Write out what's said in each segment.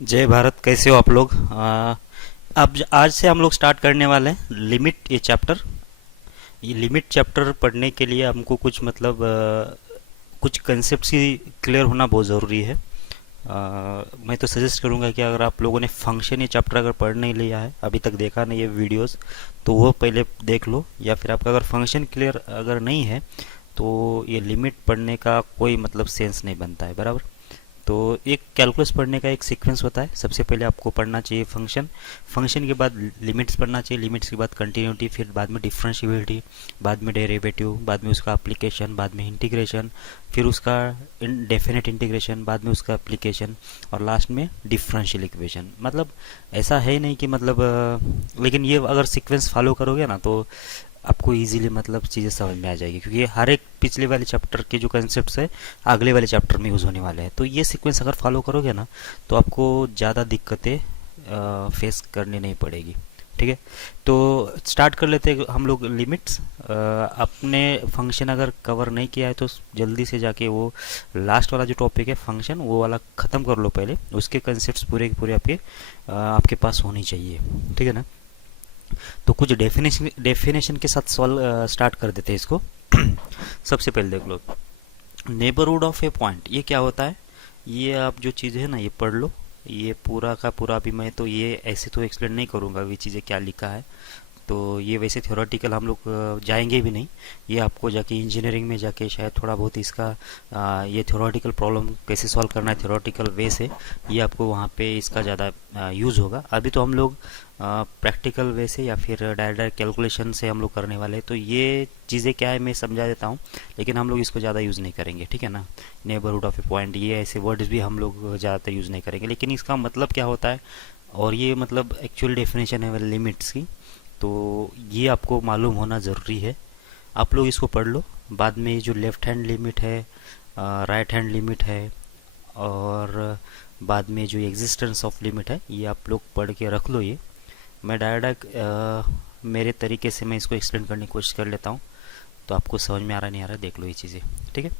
जय भारत। कैसे हो आप लोग? अब आज से हम लोग स्टार्ट करने वाले हैं लिमिट ये चैप्टर। ये लिमिट चैप्टर पढ़ने के लिए हमको कुछ मतलब कुछ कंसेप्ट ही क्लियर होना बहुत ज़रूरी है। मैं तो सजेस्ट करूंगा कि अगर आप लोगों ने फंक्शन ये चैप्टर अगर पढ़ नहीं लिया है, अभी तक देखा नहीं है वीडियोस, तो वो पहले देख लो। या फिर आपका अगर फंक्शन क्लियर अगर नहीं है तो ये लिमिट पढ़ने का कोई मतलब सेंस नहीं बनता है, बराबर। तो एक कैलकुलस पढ़ने का एक सीक्वेंस होता है। सबसे पहले आपको पढ़ना चाहिए फंक्शन, फंक्शन के बाद लिमिट्स पढ़ना चाहिए, लिमिट्स के बाद कंटिन्यूटी, फिर बाद में डिफरेंशिएबिलिटी, बाद में डेरिवेटिव, बाद में उसका एप्लीकेशन, बाद में इंटीग्रेशन, फिर उसका डेफिनेट इंटीग्रेशन, बाद में उसका एप्लीकेशन, और लास्ट में डिफरेंशियल इक्वेशन। मतलब ऐसा है नहीं कि मतलब लेकिन ये अगर सीक्वेंस फॉलो करोगे ना तो आपको इजीली मतलब चीज़ें समझ में आ जाएगी, क्योंकि हर एक पिछले वाले चैप्टर के जो कंसेप्ट्स है अगले वाले चैप्टर में यूज़ होने वाले हैं। तो ये सीक्वेंस अगर फॉलो करोगे ना तो आपको ज़्यादा दिक्कतें फेस करनी नहीं पड़ेगी। ठीक है, तो स्टार्ट कर लेते हैं हम लोग लिमिट्स। अपने फंक्शन अगर कवर नहीं किया है तो जल्दी से जाके वो लास्ट वाला जो टॉपिक है फंक्शन, वो वाला ख़त्म कर लो पहले। उसके कंसेप्ट्स पूरे के पूरे आपके पास होनी चाहिए। ठीक है ना। तो कुछ डेफिनेशन के साथ सॉल्व स्टार्ट कर देते हैं इसको। सबसे पहले देख लो, नेबरहुड ऑफ ए पॉइंट ये क्या होता है। ये आप जो चीज़ है ना ये पढ़ लो। ये पूरा का पूरा अभी मैं तो ये ऐसे तो एक्सप्लेन नहीं करूँगा ये चीज़ें क्या लिखा है। तो ये वैसे थ्योरेटिकल हम लोग जाएंगे भी नहीं। ये आपको जाके इंजीनियरिंग में जाके शायद थोड़ा बहुत इसका ये थ्योरेटिकल प्रॉब्लम कैसे सॉल्व करना है थ्योरेटिकल वे से, ये आपको वहाँ पे इसका ज़्यादा यूज़ होगा। अभी तो हम लोग प्रैक्टिकल वे से या फिर डायरेक्ट कैलकुलेशन से हम लोग करने वाले हैं। तो ये चीज़ें क्या है मैं समझा देता हूँ, लेकिन हम लोग इसको ज़्यादा यूज़ नहीं करेंगे। ठीक है ना। नेबरहुड ऑफ ए पॉइंट ये ऐसे वर्ड्स भी हम लोग ज़्यादातर यूज़ नहीं करेंगे, लेकिन इसका मतलब क्या होता है और ये मतलब एक्चुअल डेफिनेशन है लिमिट्स की। तो ये आपको मालूम होना ज़रूरी है। आप लोग इसको पढ़ लो। बाद में जो लेफ़्ट हैंड लिमिट है, राइट हैंड लिमिट है, और बाद में जो एग्जिस्टेंस ऑफ लिमिट है, ये आप लोग पढ़ के रख लो। ये मैं डायरेक्ट मेरे तरीके से मैं इसको एक्सप्लेन करने की कोशिश कर लेता हूँ, तो आपको समझ में आ रहा नहीं आ रहा देख लो ये चीज़ें। ठीक है,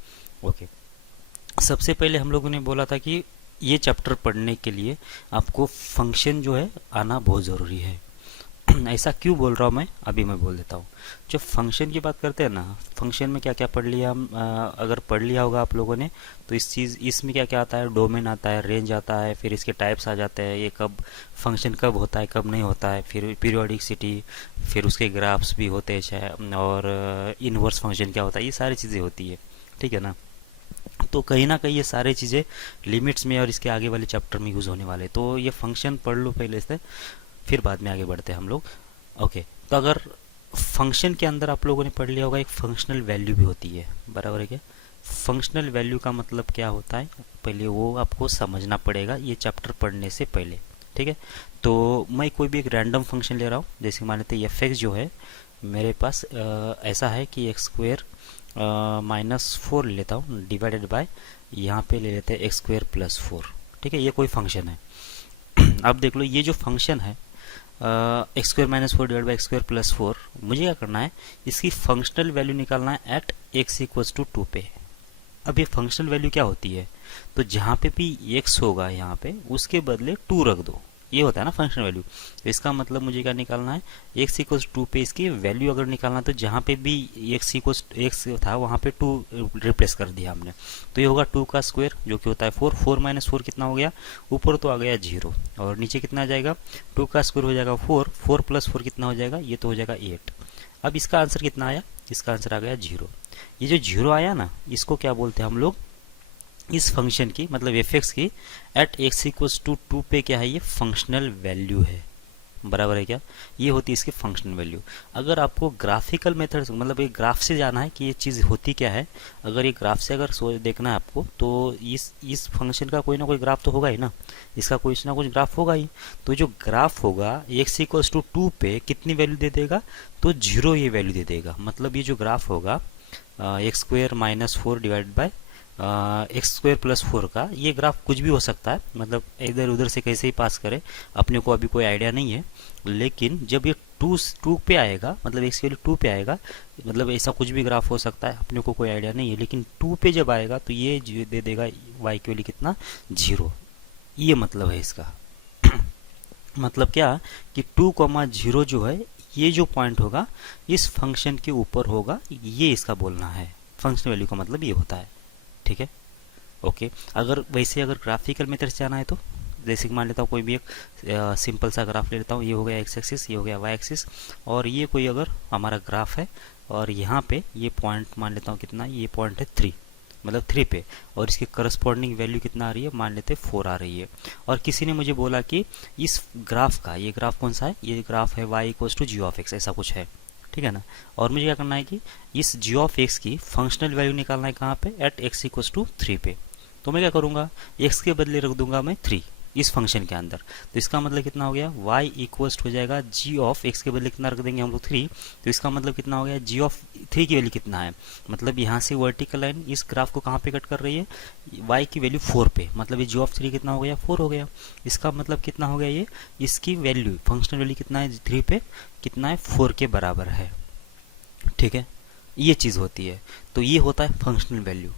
ओके। सबसे पहले हम लोगों ने बोला था कि ये चैप्टर पढ़ने के लिए आपको फंक्शन जो है आना बहुत ज़रूरी है। ऐसा क्यों बोल रहा हूँ मैं, अभी मैं बोल देता हूँ। जब फंक्शन की बात करते हैं ना, फंक्शन में क्या क्या पढ़ लिया हम, अगर पढ़ लिया होगा आप लोगों ने, तो इसमें क्या क्या आता है, डोमेन आता है, रेंज आता है, फिर इसके टाइप्स आ जाते हैं, ये कब फंक्शन कब होता है कब नहीं होता है, फिर पीरियोडिसिटी, फिर उसके ग्राफ्स भी होते हैं शायद, और इनवर्स फंक्शन क्या होता है, ये सारी चीज़ें होती है। ठीक है ना। तो कहीं ना कहीं ये सारी चीज़ें लिमिट्स में और इसके आगे वाले चैप्टर में यूज़ होने वाले। तो ये फंक्शन पढ़ लो पहले से, फिर बाद में आगे बढ़ते हैं हम लोग। ओके, तो अगर फंक्शन के अंदर आप लोगों ने पढ़ लिया होगा एक फंक्शनल वैल्यू भी होती है, बराबर है क्या। फंक्शनल वैल्यू का मतलब क्या होता है पहले वो आपको समझना पड़ेगा ये चैप्टर पढ़ने से पहले। ठीक है, तो मैं कोई भी एक रैंडम फंक्शन ले रहा हूँ, जैसे मान लेते हैं एफ एक्स जो है मेरे पास ऐसा है कि एक्स स्क्वेयर -4 ले लेता हूँ डिवाइडेड बाय, यहाँ पे ले लेते हैं एक्स स्क्वेयर +4। ठीक है, ये कोई फंक्शन है। अब देख लो ये जो फंक्शन है x square -4 divide by x square +4, मुझे क्या करना है, इसकी फंक्शनल वैल्यू निकालना है एट एक्स इक्वल्स टू 2 पे। अब ये फंक्शनल वैल्यू क्या होती है, तो जहाँ पे भी x होगा यहाँ पे उसके बदले 2 रख दो, ये होता है ना फंक्शनल वैल्यू। तो इसका मतलब मुझे क्या निकालना है, x इक्वल्स 2 पे इसकी वैल्यू अगर निकालना तो जहाँ पे भी x इक्वल्स x था वहाँ पे 2 रिप्लेस कर दिया हमने। तो ये होगा 2 का स्क्वायर जो कि होता है 4, 4 - 4 कितना हो गया, ऊपर तो आ गया 0, और नीचे कितना आ जाएगा, 2 का स्क्वायर हो जाएगा 4, 4 + 4 कितना हो जाएगा, ये तो हो जाएगा 8। अब इसका आंसर कितना आया, इसका आंसर आ गया 0। ये जो 0 आया ना, इसको क्या बोलते हैं हम लोग, इस फंक्शन की मतलब एफ एक्स की एट एक्स इक्वल्स टू 2 पे क्या है, ये फंक्शनल वैल्यू है, बराबर है क्या। ये होती है इसकी फंक्शनल वैल्यू। अगर आपको ग्राफिकल मेथड मतलब एक ग्राफ से जाना है कि ये चीज़ होती क्या है, अगर ये ग्राफ से अगर देखना है आपको, तो इस फंक्शन का कोई ना कोई ग्राफ तो होगा ही ना, इसका कुछ ना कुछ ग्राफ होगा ही। तो जो ग्राफ होगा एक्स इक्वल्स टू 2 पे कितनी वैल्यू दे देगा, तो 0 ये वैल्यू दे देगा। मतलब ये जो ग्राफ होगा x square -4 divide by x square +4 का, ये ग्राफ कुछ भी हो सकता है, मतलब इधर उधर से कैसे ही पास करे, अपने को अभी कोई आइडिया नहीं है। लेकिन जब ये 2 पे आएगा, मतलब एक्स की वैल्यू 2 पे आएगा, मतलब ऐसा कुछ भी ग्राफ हो सकता है, अपने को कोई आइडिया नहीं है, लेकिन 2 पे जब आएगा तो ये दे देगा वाई की वैल्यू कितना, 0। ये मतलब है इसका। मतलब क्या कि 2,0 जो है ये जो पॉइंट होगा इस फंक्शन के ऊपर होगा, ये इसका बोलना है। फंक्शन वैल्यू का मतलब ये होता है। ठीक है, ओके। अगर वैसे अगर ग्राफिकल मेथड से जाना है तो जैसे कि मान लेता हूँ कोई भी एक सिंपल सा ग्राफ ले लेता हूँ। ये हो गया एक्स एक्सिस, ये हो गया वाई एक्सिस, और ये कोई अगर हमारा ग्राफ है और यहाँ पे ये पॉइंट मान लेता हूँ कितना, ये पॉइंट है 3, मतलब 3 पे, और इसके करस्पॉन्डिंग वैल्यू कितना आ रही है, मान लेते 4 आ रही है। और किसी ने मुझे बोला कि इस ग्राफ का, ये ग्राफ कौन सा है, ये ग्राफ है y equals to g of x, ऐसा कुछ है। ठीक है ना। और मुझे क्या करना है कि इस जी ऑफ एक्स की फंक्शनल वैल्यू निकालना है कहाँ पे, एट एक्स इक्वल्स टू 3 पे। तो मैं क्या करूँगा, एक्स के बदले रख दूंगा मैं 3 इस फंक्शन के अंदर। तो इसका मतलब कितना हो गया, y इक्वल्स हो जाएगा जी ऑफ एक्स के बदले कितना रख देंगे हम लोग 3। तो इसका मतलब कितना हो गया, जी ऑफ 3 की वैल्यू कितना है, मतलब यहाँ से वर्टिकल लाइन इस ग्राफ को कहाँ पे कट कर रही है, y की वैल्यू 4 पे, मतलब ये जी ऑफ 3 कितना हो गया, 4 हो गया। इसका मतलब कितना हो गया, ये इसकी वैल्यू फंक्शनल वैल्यू कितना है 3 पे, कितना है 4 के बराबर है। ठीक है, ये चीज़ होती है। तो ये होता है फंक्शनल वैल्यू।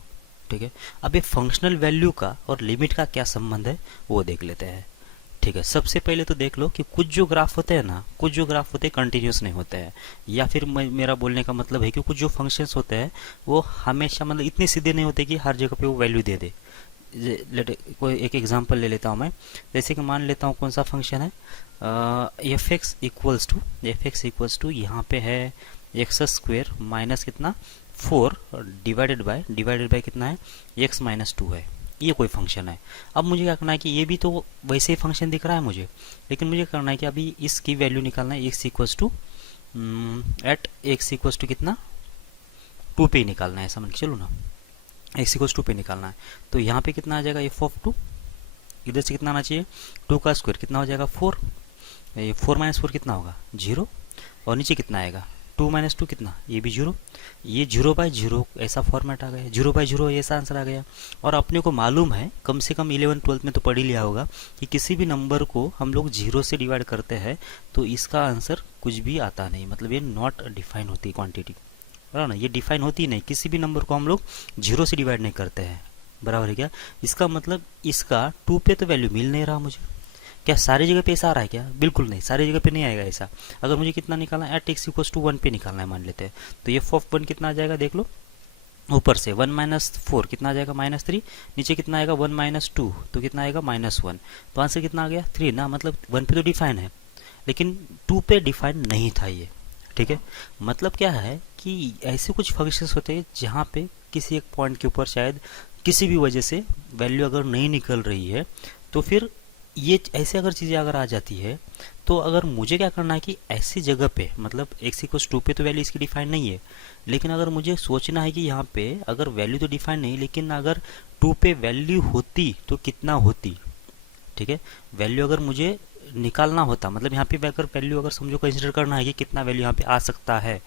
ठीक है, अब ये फंक्शनल वैल्यू का और लिमिट का क्या संबंध है वो देख लेते हैं। ठीक है, सबसे पहले तो देख लो कि कुछ जो ग्राफ होते हैं ना, कुछ जो ग्राफ होते हैं कंटिन्यूस नहीं होते हैं, या फिर मेरा बोलने का मतलब है कि कुछ जो फंक्शंस होते हैं वो हमेशा मतलब इतने सीधे नहीं होते कि हर जगह पे वो वैल्यू दे दे। कोई एक एग्जांपल ले लेता हूँ मैं। जैसे कि मान लेता हूँ कौन सा फंक्शन है, एफ एक्स इक्वल्स टू यहाँ पे है एक्स स्क्वेयर माइनस कितना 4 डिवाइडेड बाय कितना है, एक्स माइनस 2 है। ये कोई फंक्शन है। अब मुझे क्या करना है कि ये भी तो वैसे ही फंक्शन दिख रहा है मुझे, लेकिन मुझे करना है कि अभी इसकी वैल्यू निकालना है, x equals to at x equals to कितना 2 पे ही निकालना है, समझ के चलो ना। एक्स इक्वल्स 2 पे निकालना है, तो यहाँ पे कितना आ जाएगा एफ ऑफ 2, इधर से कितना आना चाहिए 2 का स्क्वायर कितना हो जाएगा 4, ये 4 माइनस 4 कितना होगा 0, और नीचे कितना आएगा 2 माइनस 2 कितना, ये भी 0, ये 0/0 ऐसा फॉर्मेट आ गया, 0/0 ऐसा आंसर आ गया। और अपने को मालूम है, कम से कम 11th-12th में तो पढ़ ही लिया होगा कि किसी भी नंबर को हम लोग 0 से डिवाइड करते हैं तो इसका आंसर कुछ भी आता नहीं, मतलब ये नॉट डिफाइन होती क्वांटिटी, बराबर ना, ये डिफाइन होती नहीं। किसी भी नंबर को हम लोग 0 से डिवाइड नहीं करते हैं, बराबर है क्या। इसका मतलब इसका 2 पे तो वैल्यू मिल नहीं रहा मुझे। क्या सारी जगह पे ऐसा आ रहा है क्या, बिल्कुल नहीं, सारी जगह पे नहीं आएगा ऐसा। अगर मुझे कितना निकालना है, एट एक्स इक्वल्स टू 1 पे निकालना है मान लेते हैं, तो ये एफ ऑफ 1 कितना आ जाएगा देख लो, ऊपर से 1 माइनस 4 कितना आ जाएगा -3, नीचे कितना आएगा 1 माइनस 2 तो कितना आएगा -1, तो आंसर कितना आ गया 3 ना, मतलब 1 पे तो डिफाइन है लेकिन 2 पे डिफाइन नहीं था ये। ठीक है, मतलब क्या है कि ऐसे कुछ फंक्शंस होते हैं जहाँ पे किसी एक पॉइंट के ऊपर शायद किसी भी वजह से वैल्यू अगर नहीं निकल रही है, तो फिर ये ऐसे अगर चीज़ें अगर आ जाती है, तो अगर मुझे क्या करना है कि ऐसी जगह पे, मतलब एक्स इक्वल्स 2 पे तो वैल्यू इसकी डिफाइन नहीं है, लेकिन अगर मुझे सोचना है कि यहाँ पे अगर वैल्यू तो डिफाइन नहीं, लेकिन अगर 2 पे वैल्यू होती तो कितना होती। ठीक है, वैल्यू अगर मुझे निकालना होता, मतलब यहाँ पे अगर वैल्यू अगर समझो कंसिडर करना है कि कितना वैल्यू यहाँ पे आ सकता है,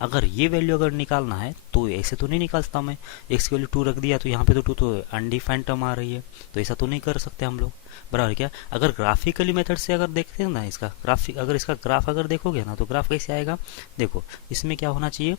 अगर ये वैल्यू अगर निकालना है तो ऐसे तो नहीं निकाल सकता मैं, एक्स की वैल्यू 2 रख दिया तो यहाँ पे तो 2 तो अनडिफाइंड टर्म आ रही है, तो ऐसा तो नहीं कर सकते हम लोग, बराबर क्या। अगर ग्राफिकली मेथड से अगर देखते हैं ना, इसका ग्राफिक अगर इसका ग्राफ अगर देखोगे ना, तो ग्राफ कैसे आएगा देखो, इसमें क्या होना चाहिए,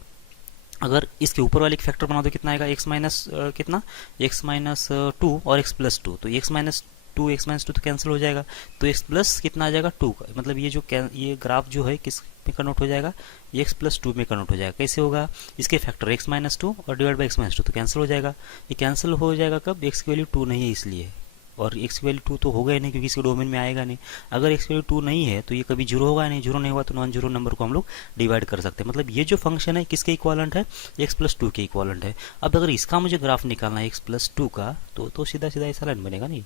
अगर इसके ऊपर वाले फैक्टर बना दो कितना आएगा एक्स माइनस कितना एक्स माइनस 2 और एक्स प्लस 2, तो एक्स माइनस 2 तो कैंसिल हो जाएगा, तो एक्स प्लस कितना आ जाएगा 2 का, मतलब ये जो ये ग्राफ जो है किस में कन्वर्ट हो जाएगा, एक्स प्लस 2 में कन्वर्ट हो जाएगा। कैसे होगा, इसके फैक्टर एक्स माइनस 2 और डिवाइड बाई एक्स माइनस 2 तो कैंसिल हो जाएगा। ये कैंसिल हो जाएगा कब, एक्स की वैल्यू 2 नहीं है इसलिए, और एक्स की वैल्यू 2 तो होगा ही नहीं क्योंकि इसके डोमेन में आएगा नहीं। अगर एक्स की वैल्यू 2 नहीं है तो ये कभी 0 होगा नहीं, 0 नहीं होगा तो नॉन जीरो नंबर को हम लोग डिवाइड कर सकते हैं। मतलब ये जो फंक्शन है किसके इक्वालेंट है, एक्स प्लस 2 के इक्वालेंट है। अब अगर इसका मुझे ग्राफ निकालना है एक्स प्लस 2 का, तो सीधा सीधा ऐसा लाइन बनेगा, नहीं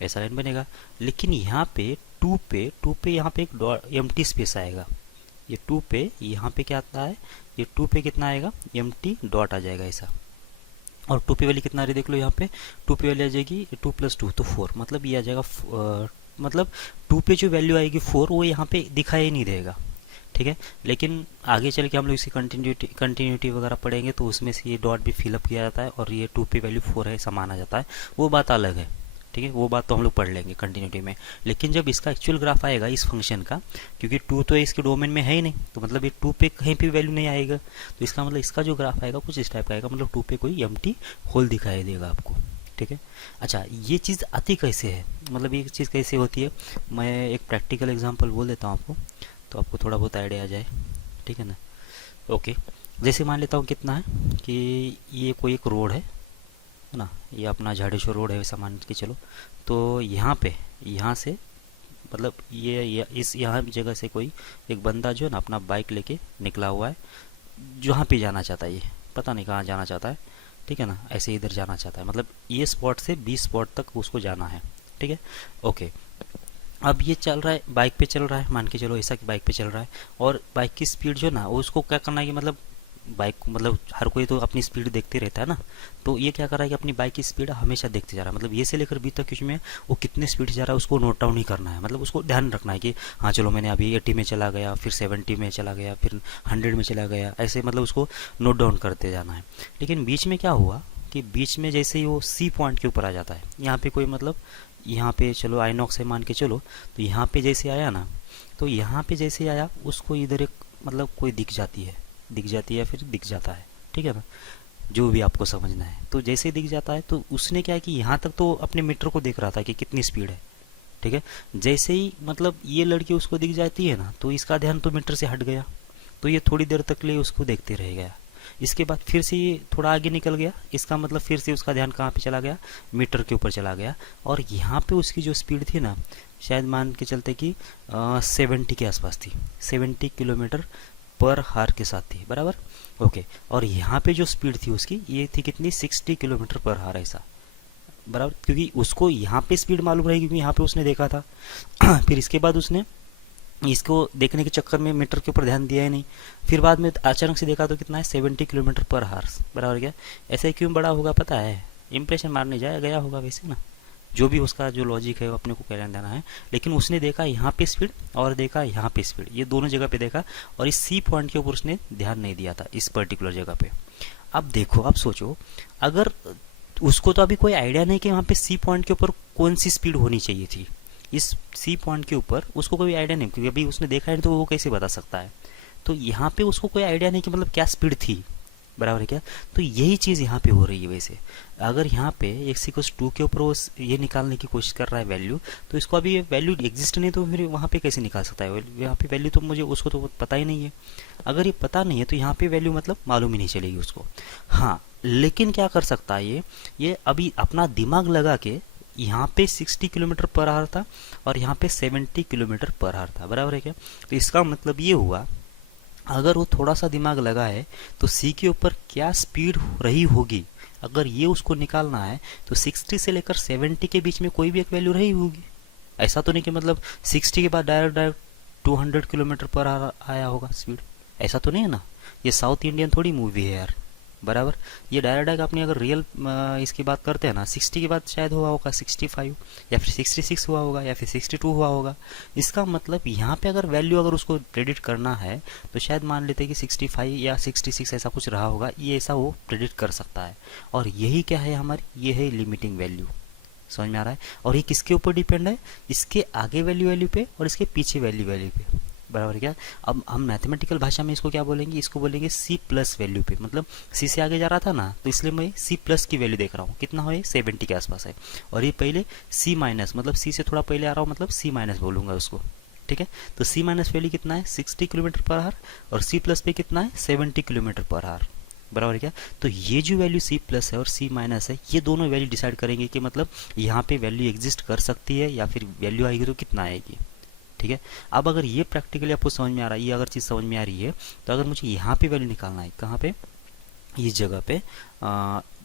ऐसा लाइन बनेगा, लेकिन यहाँ पे 2 पे यहाँ पे एक एम्प्टी स्पेस आएगा, ये 2 पे यहाँ पे क्या आता है, ये 2 पे कितना आएगा एम्प्टी डॉट आ जाएगा ऐसा, और 2 पे वाली कितना आ रही देख लो, यहाँ पे 2 पे वाली आ जाएगी 2 प्लस 2 तो 4, मतलब ये आ जाएगा मतलब 2 पे जो वैल्यू आएगी 4 वो यहाँ पे दिखाई ही नहीं देगा। ठीक है, लेकिन आगे चल के हम लोग इसी कंटिन्यूटी वगैरह पढ़ेंगे तो उसमें से ये डॉट भी फिलअप किया जाता है और ये 2 पे वैल्यू 4 है ऐसा माना जाता है, वो बात अलग है। ठीक है, वो बात तो हम लोग पढ़ लेंगे कंटिन्यूटी में, लेकिन जब इसका एक्चुअल ग्राफ आएगा इस फंक्शन का, क्योंकि 2 तो इसके डोमेन में है ही नहीं, तो मतलब ये 2 पे कहीं पे वैल्यू नहीं आएगा, तो इसका मतलब इसका जो ग्राफ आएगा कुछ इस टाइप का आएगा, मतलब 2 पे कोई एम्प्टी होल दिखाई देगा आपको। ठीक है। अच्छा, ये चीज़ आती कैसे है, मतलब ये चीज़ कैसे होती है, मैं एक प्रैक्टिकल एग्जांपल बोल देता हूँ आपको, तो आपको थोड़ा बहुत आइडिया आ जाए, ठीक है ना। ओके, जैसे मान लेता हूँ कितना है कि ये कोई एक रोड है ना, ये अपना झाड़ेश्वर रोड है वैसा मान के चलो। तो यहाँ पे, यहाँ से मतलब ये इस यहाँ जगह से कोई एक बंदा जो है ना अपना बाइक लेके निकला हुआ है, जहाँ पे जाना चाहता है, ये पता नहीं कहाँ जाना चाहता है, ठीक है ना, ऐसे इधर जाना चाहता है, मतलब ये स्पॉट से बी स्पॉट तक उसको जाना है, ठीक है। ओके, अब ये चल रहा है, बाइक पे चल रहा है, मान के चलो ऐसा कि बाइक पे चल रहा है, और बाइक की स्पीड जो ना, वो उसको क्या करना है कि मतलब बाइक, मतलब हर कोई तो अपनी स्पीड देखते रहता है ना, तो ये क्या कर रहा है कि अपनी बाइक की स्पीड हमेशा देखते जा रहा है, मतलब ये से लेकर बी तक में वो कितने स्पीड जा रहा है उसको नोट डाउन ही करना है, मतलब उसको ध्यान रखना है कि हाँ चलो मैंने अभी 80 में चला गया, फिर 70 में चला गया, फिर 100 में चला गया, ऐसे मतलब उसको नोट डाउन करते जाना है। लेकिन बीच में क्या हुआ कि बीच में जैसे ही वो सी पॉइंट के ऊपर आ जाता है, यहाँ पे कोई मतलब, यहाँ पे चलो आइनॉक्स है मान के चलो, तो यहाँ पे जैसे आया ना, तो यहाँ पे जैसे आया उसको इधर एक मतलब कोई दिख जाती है, दिख जाती है फिर दिख जाता है, ठीक है ना, जो भी आपको समझना है। तो जैसे ही दिख जाता है तो उसने क्या है कि यहाँ तक तो अपने मीटर को देख रहा था कि कितनी स्पीड है, ठीक है। जैसे ही मतलब ये लड़की उसको दिख जाती है ना, तो इसका ध्यान तो मीटर से हट गया, तो ये थोड़ी देर तक लिए उसको देखते रह गया। इसके बाद फिर से ये थोड़ा आगे निकल गया, इसका मतलब फिर से उसका ध्यान कहाँ पे चला गया, मीटर के ऊपर चला गया, और यहाँ पे उसकी जो स्पीड थी ना, शायद मान के चलते कि 70 के आसपास थी, 70 किलोमीटर पर हार के साथ थी, बराबर। ओके, और यहाँ पे जो स्पीड थी उसकी ये थी कितनी, 60 किलोमीटर पर हार, ऐसा, बराबर, क्योंकि उसको यहाँ पे स्पीड मालूम रही, क्योंकि यहाँ पे उसने देखा था। फिर इसके बाद उसने इसको देखने के चक्कर में मीटर के ऊपर ध्यान दिया ही नहीं, फिर बाद में अचानक से देखा तो कितना है, 70 किलोमीटर पर हार्स, बराबर। क्या ऐसे क्यों बड़ा होगा पता है, इंप्रेशन मारने जाया गया होगा वैसे ना, जो भी उसका जो लॉजिक है वो अपने को कहना देना है। लेकिन उसने देखा यहाँ पे स्पीड और देखा यहाँ पे स्पीड, ये दोनों जगह पे देखा, और इस सी पॉइंट के ऊपर उसने ध्यान नहीं दिया था, इस पर्टिकुलर जगह पे। अब देखो, अब सोचो, अगर उसको तो अभी कोई आइडिया नहीं कि वहाँ पे सी पॉइंट के ऊपर कौन सी स्पीड होनी चाहिए थी, इस सी पॉइंट के ऊपर उसको कोई आइडिया नहीं, क्योंकि अभी उसने देखा है तो वो कैसे बता सकता है। तो यहाँ पे उसको कोई आइडिया नहीं कि मतलब क्या स्पीड थी, बराबर है क्या। तो यही चीज़ यहाँ पे हो रही है वैसे। अगर यहाँ पे x=2 के ऊपर वो ये निकालने की कोशिश कर रहा है वैल्यू, तो इसको अभी ये वैल्यू एग्जिस्ट नहीं, तो फिर वहाँ पे कैसे निकाल सकता है, यहाँ पे वैल्यू तो मुझे उसको तो पता ही नहीं है। अगर ये पता नहीं है तो यहाँ पे वैल्यू मतलब मालूम ही नहीं चलेगी उसको। हाँ, लेकिन क्या कर सकता है ये अभी अपना दिमाग लगा के, यहाँ पे 60 किलोमीटर पर आवर था और यहाँ पे 70 किलोमीटर पर आवर था, बराबर है क्या। तो इसका मतलब ये हुआ, अगर वो थोड़ा सा दिमाग लगा है तो सी के ऊपर क्या स्पीड रही होगी, अगर ये उसको निकालना है तो 60 से लेकर 70 के बीच में कोई भी एक वैल्यू रही होगी। ऐसा तो नहीं कि मतलब 60 के बाद डायरेक्ट डायरेक्ट 200 किलोमीटर पर आया होगा स्पीड, ऐसा तो नहीं है ना। ये साउथ इंडियन थोड़ी मूवी है यार, बराबर। ये डायरेक्ट अपनी अगर रियल इसकी बात करते हैं ना, 60 के बाद शायद हुआ होगा 65 या फिर 66 हुआ होगा या फिर 62 हुआ होगा। इसका मतलब यहाँ पे अगर वैल्यू अगर उसको प्रेडिक्ट करना है तो शायद मान लेते हैं कि 65 या 66 ऐसा कुछ रहा होगा, ये ऐसा वो प्रेडिक्ट कर सकता है। और यही क्या है हमारी, ये है लिमिटिंग वैल्यू। समझ में आ रहा है। और ये किसके ऊपर डिपेंड है, इसके आगे वैल्यू पे और इसके पीछे वैल्यू पे, बराबर क्या। अब हम मैथमेटिकल भाषा में इसको क्या बोलेंगे, इसको बोलेंगे सी प्लस वैल्यू पे। मतलब सी से आगे जा रहा था ना, तो इसलिए मैं सी प्लस की वैल्यू देख रहा हूँ, कितना हो, 70 के आसपास है। और ये पहले सी माइनस, मतलब सी से थोड़ा पहले आ रहा हूँ, मतलब सी माइनस बोलूँगा उसको, ठीक है। तो सी माइनस वैल्यू कितना है, 60 किलोमीटर पर आवर, और सी प्लस पे कितना है, 70 किलोमीटर पर आवर, बराबर है क्या। तो ये जो वैल्यू सी प्लस है और सी माइनस है, ये दोनों वैल्यू डिसाइड करेंगे कि मतलब यहाँ पे वैल्यू एग्जिस्ट कर सकती है या फिर वैल्यू आएगी तो कितना आएगी, ठीक है। अब अगर ये प्रैक्टिकली आपको समझ में आ रहा है, ये अगर चीज़ समझ में आ रही है, तो अगर मुझे यहाँ पे वैल्यू निकालना है, कहाँ पे, इस जगह पे,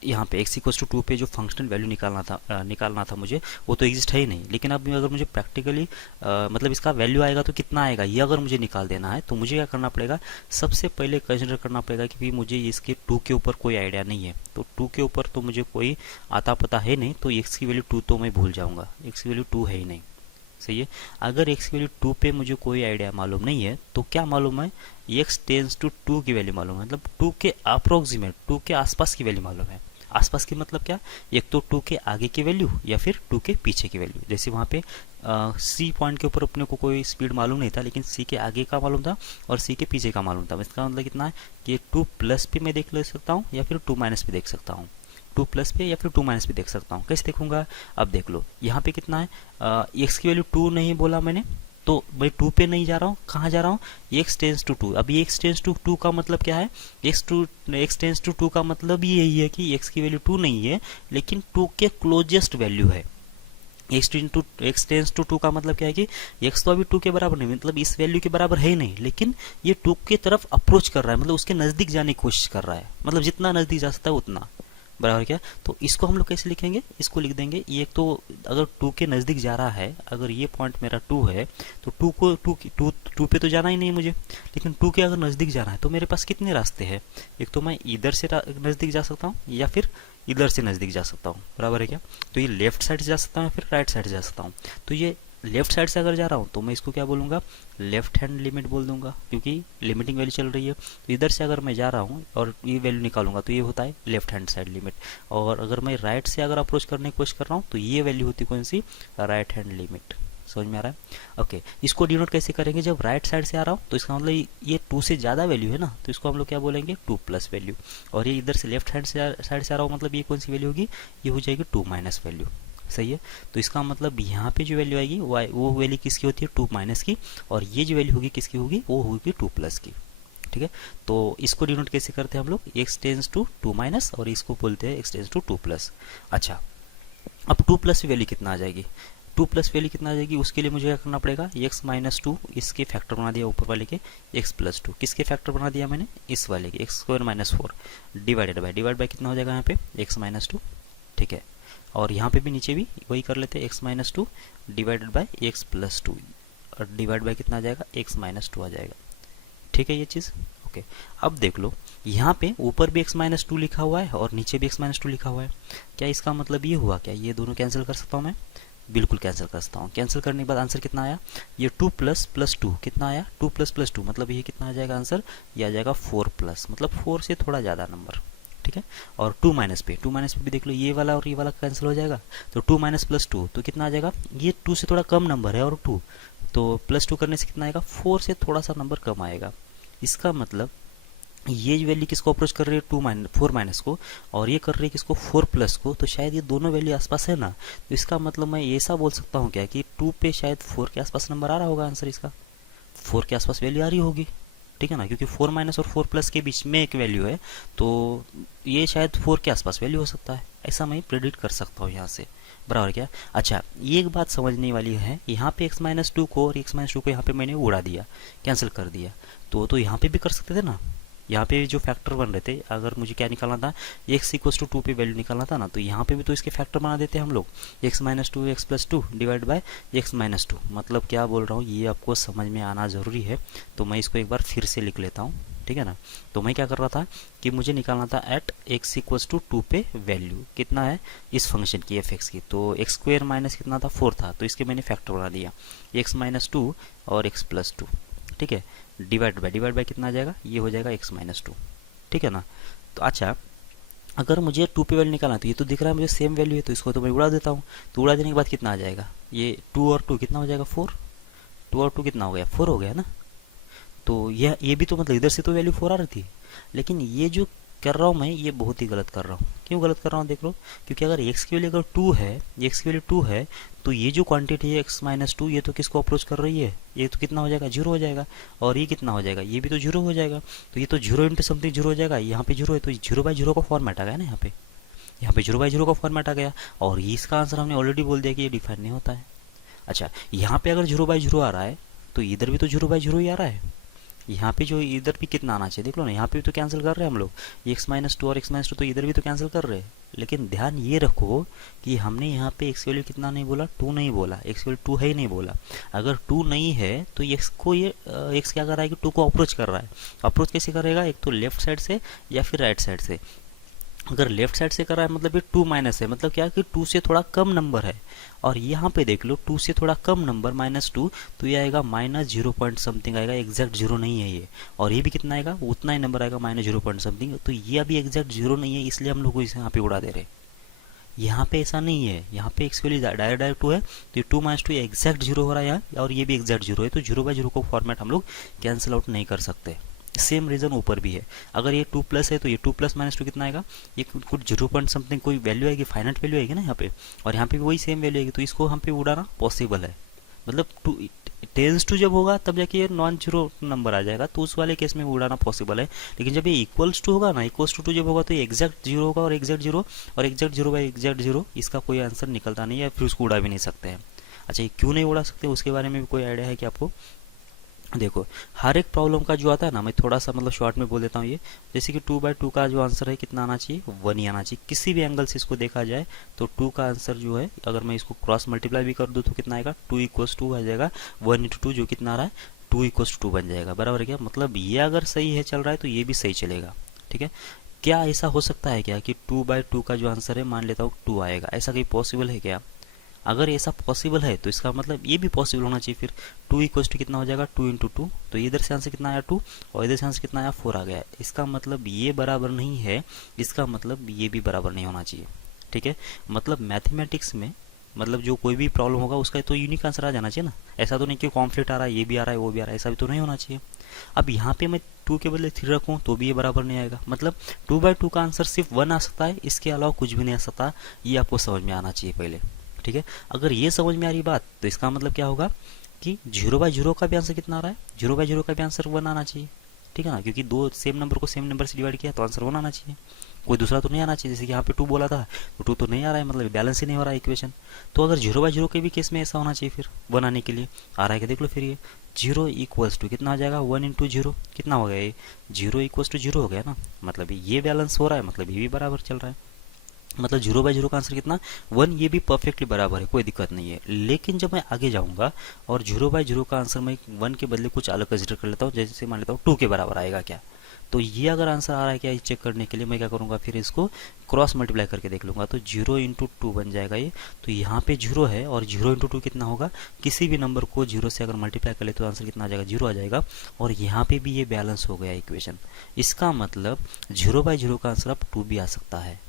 यहाँ पे x=2 पे जो फंक्शनल वैल्यू निकालना था मुझे, वो तो एग्जिस्ट है ही नहीं। लेकिन अब अगर मुझे प्रैक्टिकली मतलब इसका वैल्यू आएगा तो कितना आएगा, ये अगर मुझे निकाल देना है, तो मुझे क्या करना पड़ेगा, सबसे पहले कंसिडर करना पड़ेगा कि मुझे इसके 2 के ऊपर कोई आइडिया नहीं है। तो 2 के ऊपर तो मुझे कोई आता पता है नहीं, तो x की वैल्यू 2 तो मैं भूल जाऊँगा, x की वैल्यू 2 है ही नहीं, सही है। अगर x की वैल्यू 2 पे मुझे कोई आइडिया मालूम नहीं है, तो क्या मालूम है, x टेंस टू 2 की वैल्यू मालूम है, मतलब 2 के अप्रोक्सीमेट, 2 के आसपास की वैल्यू मालूम है। आसपास की मतलब क्या, एक तो 2 के आगे की वैल्यू या फिर 2 के पीछे की वैल्यू। जैसे वहाँ पे सी पॉइंट के ऊपर अपने को कोई स्पीड मालूम नहीं था, लेकिन सी के आगे का मालूम था और सी के पीछे का मालूम था। इसका मतलब कितना है कि 2 प्लस पे मैं देख ले सकता हूँ या फिर 2 माइनस पे देख सकता हूँ। टू प्लस पे या फिर टू माइनस पे देख सकता हूँ। कैसे देखूंगा, अब देख लो यहाँ पे कितना है, एक्स की वैल्यू टू नहीं बोला मैंने, तो भाई टू पे नहीं जा रहा हूँ, कहाँ जा रहा हूँ, एक्स टेंस टू टू। अब ये एक्स टेंस टू टू का मतलब क्या है, एक्स टेंस टू टू का मतलब ये यही है कि एक्स की वैल्यू टू नहीं है लेकिन टू के क्लोजेस्ट वैल्यू है। एक्स टेंस टू टू का मतलब क्या है कि एक्स तो अभी टू के बराबर नहीं, मतलब इस वैल्यू के बराबर है ही नहीं, लेकिन ये टू की तरफ अप्रोच कर रहा है, मतलब उसके नजदीक जाने की कोशिश कर रहा है, मतलब जितना नजदीक जा सकता है उतना, बराबर क्या। तो इसको हम लोग कैसे लिखेंगे, इसको लिख देंगे, ये तो अगर टू के नज़दीक जा रहा है, अगर ये पॉइंट मेरा टू है तो टू को टू पे तो जाना ही नहीं मुझे, लेकिन टू के अगर नज़दीक जाना है तो मेरे पास कितने रास्ते हैं, एक तो मैं इधर से नज़दीक जा सकता हूँ या फिर इधर से नज़दीक जा सकता हूँ, बराबर है क्या। तो ये लेफ्ट साइड से जा सकता हूँ या फिर राइट साइड से जा सकता हूँ। तो ये लेफ्ट साइड से अगर जा रहा हूँ तो मैं इसको क्या बोलूँगा, लेफ्ट हैंड लिमिट बोल दूंगा, क्योंकि लिमिटिंग वैल्यू चल रही है। तो इधर से अगर मैं जा रहा हूँ और ये वैल्यू निकालूंगा तो ये होता है लेफ्ट हैंड साइड लिमिट, और अगर मैं राइट से अगर अप्रोच करने की कोशिश कर रहा हूँ तो ये वैल्यू होती है कौन सी, राइट हैंड लिमिट। समझ में आ रहा है। ओके, इसको डिनोट कैसे करेंगे, जब राइट साइड से आ रहा हूँ तो इसका मतलब ये टू से ज़्यादा वैल्यू है ना, तो इसको हम लोग क्या बोलेंगे, टू प्लस वैल्यू। और ये इधर से लेफ्ट हैंड साइड से आ रहा हूँ, मतलब ये कौन सी वैल्यू होगी, ये हो जाएगी टू माइनस वैल्यू। सही है। तो इसका मतलब यहाँ पे जो वैल्यू आएगी वो वैल्यू किसकी होती है, टू माइनस की, और ये जो वैल्यू होगी किसकी होगी, वो होगी टू प्लस की। ठीक है, तो इसको डिनोट कैसे करते हैं हम लोग, x tends to two minus, और इसको बोलते हैं x tends to two plus. अच्छा, अब टू प्लस की वैल्यू कितना आ जाएगी, टू प्लस वैल्यू कितना आ जाएगी, उसके लिए मुझे क्या करना पड़ेगा, एक्स माइनस टू, इसके फैक्टर बना दिया ऊपर वाले के, एक्स प्लस टू, किसके फैक्टर बना दिया मैंने, इस वाले के, x square minus four, divide by कितना हो जाएगा यहाँ पे, एक्स माइनस टू। ठीक है, और यहाँ पे भी नीचे भी वही कर लेते हैं, x minus two divided by x plus two, और डिवाइड बाय कितना आ जाएगा, एक्स माइनस टू आ जाएगा। ठीक है ये चीज़। ओके, अब देख लो यहाँ पे ऊपर भी एक्स माइनस टू लिखा हुआ है और नीचे भी एक्स माइनस टू लिखा हुआ है, क्या इसका मतलब ये हुआ, क्या ये दोनों कैंसिल कर सकता हूँ मैं, बिल्कुल कैंसिल कर सकता हूँ। कैंसिल करने के बाद आंसर कितना आया, ये टू प्लस प्लस टू कितना आया, टू प्लस प्लस टू, मतलब ये कितना आ जाएगा आंसर, ये आ जाएगा फोर प्लस, मतलब फोर से थोड़ा ज़्यादा नंबर। ठीक है, और टू माइनस पे भी देख लो, ये वाला और ये वाला कैंसिल हो जाएगा, तो टू माइनस प्लस टू तो कितना आ जाएगा, ये टू से थोड़ा कम नंबर है और टू, तो प्लस टू करने से कितना आएगा, फोर से थोड़ा सा नंबर कम आएगा। इसका मतलब ये वैल्यू किसको अप्रोच कर रही है, फोर माइनस को, और ये कर रही है किसको, फोर प्लस को, तो शायद ये दोनों वैल्यू आसपास है ना, तो इसका मतलब मैं ऐसा बोल सकता हूँ क्या कि टू पे शायद फोर के आसपास नंबर आ रहा होगा, आंसर इसका फोर के आसपास वैल्यू आ रही होगी। ठीक है ना, क्योंकि फोर माइनस और फोर प्लस के बीच में एक वैल्यू है, तो ये शायद फोर के आसपास वैल्यू हो सकता है, ऐसा मैं प्रेडिक्ट कर सकता हूँ यहाँ से, बराबर क्या। अच्छा, ये एक बात समझने वाली है, यहाँ पे एक्स माइनस टू को और एक्स माइनस टू को यहाँ पे मैंने उड़ा दिया, कैंसिल कर दिया, तो यहाँ पे भी कर सकते थे ना, यहाँ पे जो फैक्टर बन रहे थे, अगर मुझे क्या निकालना था, एक्स इक्वल्स टू टू पे वैल्यू निकालना था ना, तो यहाँ पे भी तो इसके फैक्टर बना देते हैं हम लोग, x minus two x plus two divide by x minus two. मतलब क्या बोल रहा हूँ ये आपको समझ में आना ज़रूरी है, तो मैं इसको एक बार फिर से लिख लेता हूँ। ठीक है ना, तो मैं क्या कर रहा था कि मुझे निकालना था at x equals to two पे वैल्यू कितना है इस फंक्शन की, एफ एक्स की, तो एक्स स्क्वायर माइनस कितना था, फोर था, तो इसके मैंने फैक्टर बना दिया, एक्स माइनस टू और एक्स प्लस टू। ठीक है, डिवाइड बाय कितना आ जाएगा, ये हो जाएगा एक्स माइनस टू। ठीक है ना, तो अच्छा, अगर मुझे टू पे वैल्यू निकालना तो ये तो दिख रहा है मुझे सेम वैल्यू है, तो इसको तो मैं उड़ा देता हूँ, तो उड़ा देने के बाद कितना आ जाएगा, ये टू और टू कितना हो जाएगा, फोर, टू और टू कितना हो गया, फोर हो गया ना। तो ये भी तो मतलब इधर से तो वैल्यू फोर आ रही थी, लेकिन ये जो कर रहा हूँ मैं ये बहुत ही गलत कर रहा हूँ। क्यों गलत कर रहा हूँ देख लो, क्योंकि अगर एक्स की वैल्यू अगर टू है, एक्स की वैल्यू टू है, तो ये जो क्वांटिटी है एक्स माइनस टू, ये तो किसको अप्रोच कर रही है, ये तो कितना हो जाएगा, जीरो हो जाएगा, और ये कितना हो जाएगा, ये भी तो जीरो हो जाएगा, तो ये तो जीरो इंटू समथिंग जीरो हो जाएगा, यहाँ पे जीरो है तो जीरो बाई जीरो का फॉर्मेट आ गया ना, यहाँ पे जीरो बाई जीरो का फॉर्मेट आ गया, और इसका आंसर हमने ऑलरेडी बोल दिया कि ये डिफाइन नहीं होता है। अच्छा, यहाँ पे अगर जीरो बाई जीरो आ रहा है तो इधर भी तो जीरो बाई जीरो ही आ रहा है, यहाँ पे जो इधर भी कितना आना चाहिए देख लो ना, यहाँ पे भी तो कैंसिल कर रहे हैं हम लोग, एक्स माइनस टू और एक्स माइनस टू, तो इधर भी तो कैंसिल कर रहे हैं। लेकिन ध्यान ये रखो कि हमने यहाँ पे एक्स वैल्यू कितना नहीं बोला, टू नहीं बोला, एक्स वैल्यू टू है ही नहीं बोला। अगर टू नहीं है तो एक्स को ये एक्स क्या कर रहा है कि टू को अप्रोच कर रहा है। अप्रोच कैसे करेगा, एक तो लेफ्ट साइड से या फिर राइट साइड से। अगर लेफ्ट साइड से कर रहा है मतलब ये टू माइनस है, मतलब क्या कि टू से थोड़ा कम नंबर है, और यहाँ पे देख लो टू से थोड़ा कम नंबर माइनस टू, तो ये आएगा माइनस जीरो पॉइंट समथिंग आएगा, एग्जैक्ट जीरो नहीं है ये, और ये भी कितना आएगा, उतना ही नंबर आएगा माइनस जीरो पॉइंट समथिंग, तो ये अभी एग्जैक्ट जीरो नहीं है, इसलिए हम लोग इसे यहाँ पे उड़ा दे रहे। यहाँ पे ऐसा नहीं है, यहाँ पे एक्स वैल्यू डायरेक्ट टू है, तो ये two minus two exact zero हो रहा है यहाँ, और ये भी एग्जैक्ट जीरो है, तो जीरो बाई जीरो को फॉर्मेट हम लोग कैंसिल आउट नहीं कर सकते। सेम रीज़न ऊपर भी है। अगर ये 2 प्लस है तो ये 2 प्लस माइनस 2 कितना आएगा, ये कुछ 0 पॉइंट समथिंग कोई वैल्यू आएगी, फाइनाइट वैल्यू आएगी ना यहाँ पे, और यहाँ पे भी वही सेम वैल्यू आएगी, तो इसको हम पे उड़ाना पॉसिबल है। मतलब टू टेंस टू जब होगा तब जाके ये नॉन जीरो नंबर आ जाएगा, तो उस वाले केस में उड़ाना पॉसिबल है। लेकिन जब ये इक्वल्स टू होगा ना, इक्वल्स टू जब होगा तो ये एग्जैक्ट जीरो होगा, और एग्जैक्ट जीरो और exact zero by exact zero, इसका कोई आंसर निकलता नहीं है, फिर उसको उड़ा भी नहीं सकते हैं। अच्छा, ये क्यों नहीं उड़ा सकते उसके बारे में भी कोई आइडिया है कि आपको? देखो, हर एक प्रॉब्लम का जो आता है ना, मैं थोड़ा सा मतलब शॉर्ट में बोल देता हूँ ये। जैसे कि 2/2 का जो आंसर है कितना आना चाहिए, 1 ही आना चाहिए। किसी भी एंगल से इसको देखा जाए तो 2 का आंसर जो है, अगर मैं इसको क्रॉस मल्टीप्लाई भी कर दूँ तो कितना आएगा, 2 = 2 आ जाएगा। 1 × 2 जो कितना आ रहा है, 2 = 2 बन जाएगा। बराबर है क्या? मतलब ये अगर सही है, चल रहा है, तो ये भी सही चलेगा। ठीक है, क्या ऐसा हो सकता है क्या कि 2/2 का जो आंसर है, मान लेता हूँ 2 आएगा, ऐसा कहीं पॉसिबल है क्या? अगर ऐसा पॉसिबल है तो इसका मतलब ये भी पॉसिबल होना चाहिए फिर। 2 = कितना हो जाएगा, 2 × 2, तो इधर से आंसर कितना आया 2, और इधर से आंसर कितना आया 4 आ गया। इसका मतलब ये बराबर नहीं है, इसका मतलब ये भी बराबर नहीं होना चाहिए। ठीक है, मतलब मैथमेटिक्स में मतलब जो कोई भी प्रॉब्लम होगा उसका तो यूनिक आंसर आ जाना चाहिए ना। ऐसा तो नहीं कि कॉन्फ्लिक्ट आ रहा है, ये भी आ रहा है वो भी आ रहा है, ऐसा भी तो नहीं होना चाहिए। अब यहाँ पे मैं 2 के बदले 3 रखूँ तो भी ये बराबर नहीं आएगा। मतलब 2/2 का आंसर सिर्फ 1 आ सकता है, इसके अलावा कुछ भी नहीं आ सकता। ये आपको समझ में आना चाहिए पहले। ठीक है, अगर ये समझ में आ रही बात तो इसका मतलब क्या होगा कि 0/0 का भी आंसर कितना आ रहा है, 0/0 का भी आंसर 1 आना चाहिए। ठीक है ना, क्योंकि दो सेम नंबर को सेम नंबर से डिवाइड किया तो आंसर 1 आना चाहिए, कोई दूसरा तो नहीं आना चाहिए। जैसे कि यहाँ पे 2 बोला था तो 2 तो नहीं आ रहा है, मतलब बैलेंस ही नहीं हो रहा है इक्वेशन। तो अगर 0/0 के भी केस में ऐसा होना चाहिए, फिर 1 आने के लिए आ रहा है कि देख लो फिर ये 0 = कितना आ जाएगा, 1 × 0 कितना हो गया, ये 0 = 0 हो गया ना। मतलब ये बैलेंस हो रहा है, मतलब ये भी बराबर चल रहा है। मतलब 0/0 का आंसर कितना, 1, ये भी परफेक्टली बराबर है, कोई दिक्कत नहीं है। लेकिन जब मैं आगे जाऊंगा और 0/0 का आंसर मैं 1 के बदले कुछ अलग कंसिडर कर लेता हूँ, जैसे मान लेता हूँ 2 के बराबर आएगा क्या, तो ये अगर आंसर आ रहा है क्या, चेक करने के लिए मैं क्या करूँगा, फिर इसको क्रॉस मल्टीप्लाई करके देख लूँगा, तो 0 × 2 बन जाएगा ये। तो यहाँ पे 0 है और 0 × 2 कितना होगा, किसी भी नंबर को 0 से अगर मल्टीप्लाई कर ले तो आंसर कितना आ जाएगा, 0 आ जाएगा। और यहाँ पे भी ये बैलेंस हो गया इक्वेशन। इसका मतलब 0/0 का आंसर अब 2 भी आ सकता है।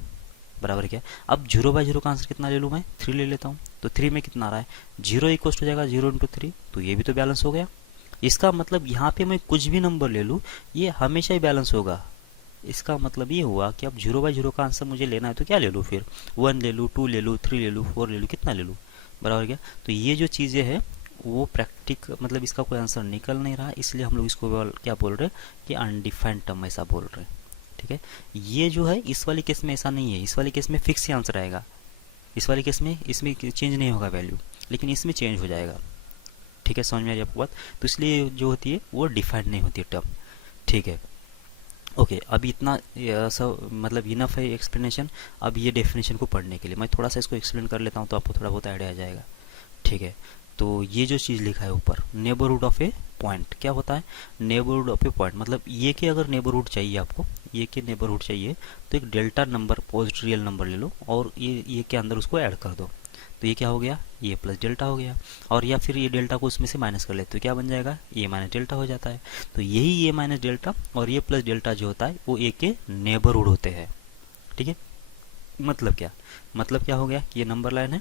बराबर क्या? अब 0/0 का आंसर कितना ले लूँ मैं, 3 ले लेता हूँ। तो 3 में कितना आ रहा है, 0 = हो जाएगा 0 × 3, तो ये भी तो बैलेंस हो गया। इसका मतलब यहाँ पे मैं कुछ भी नंबर ले लूँ, ये हमेशा ही बैलेंस होगा। इसका मतलब ये हुआ कि अब 0/0 का आंसर मुझे लेना है तो क्या ले लूँ फिर, 1 ले लूँ, 2 ले लूँ, 3 ले लूँ, 4 ले लूँ, कितना ले लूँ। बराबर क्या? तो ये जो चीज़ें हैं वो प्रैक्टिक मतलब इसका कोई आंसर निकल नहीं रहा, इसलिए हम लोग इसको क्या बोल रहे हैं कि अनडिफाइंड टर्म ऐसा बोल रहे हैं। ठीक है, ये जो है इस वाले केस में ऐसा नहीं है, इस वाले केस में फिक्स ही आंसर आएगा। इस वाले केस में इसमें चेंज नहीं होगा वैल्यू, लेकिन इसमें चेंज हो जाएगा। ठीक है, समझ में आ रही आपको बात? तो इसलिए जो होती है वो डिफाइंड नहीं होती टर्म। ठीक है, ओके, अभी इतना सब मतलब इनफ है एक्सप्लेनेशन। अब ये डेफिनेशन को पढ़ने के लिए मैं थोड़ा सा इसको एक्सप्लेन कर लेता हूँ, तो आपको थोड़ा बहुत आइडिया आ जाएगा। ठीक है, तो ये जो चीज़ लिखा है ऊपर, नेबरहुड ऑफ ए पॉइंट, क्या होता है नेबरहुड ऑफ ए पॉइंट, मतलब ये के अगर नेबरहुड चाहिए आपको, ये के नेबरहुड चाहिए तो एक delta number positive real number ले लो और ये के अंदर उसको ऐड कर दो, तो ये क्या हो गया, ये प्लस डेल्टा हो गया। और या फिर ये डेल्टा को उसमें से माइनस कर लेते तो क्या बन जाएगा, ये माइनस डेल्टा हो जाता है। तो यही ये माइनस डेल्टा और ये प्लस डेल्टा जो होता है वो ए के नेबरहुड होते हैं। ठीक है, मतलब क्या हो गया कि ये नंबर लाइन है,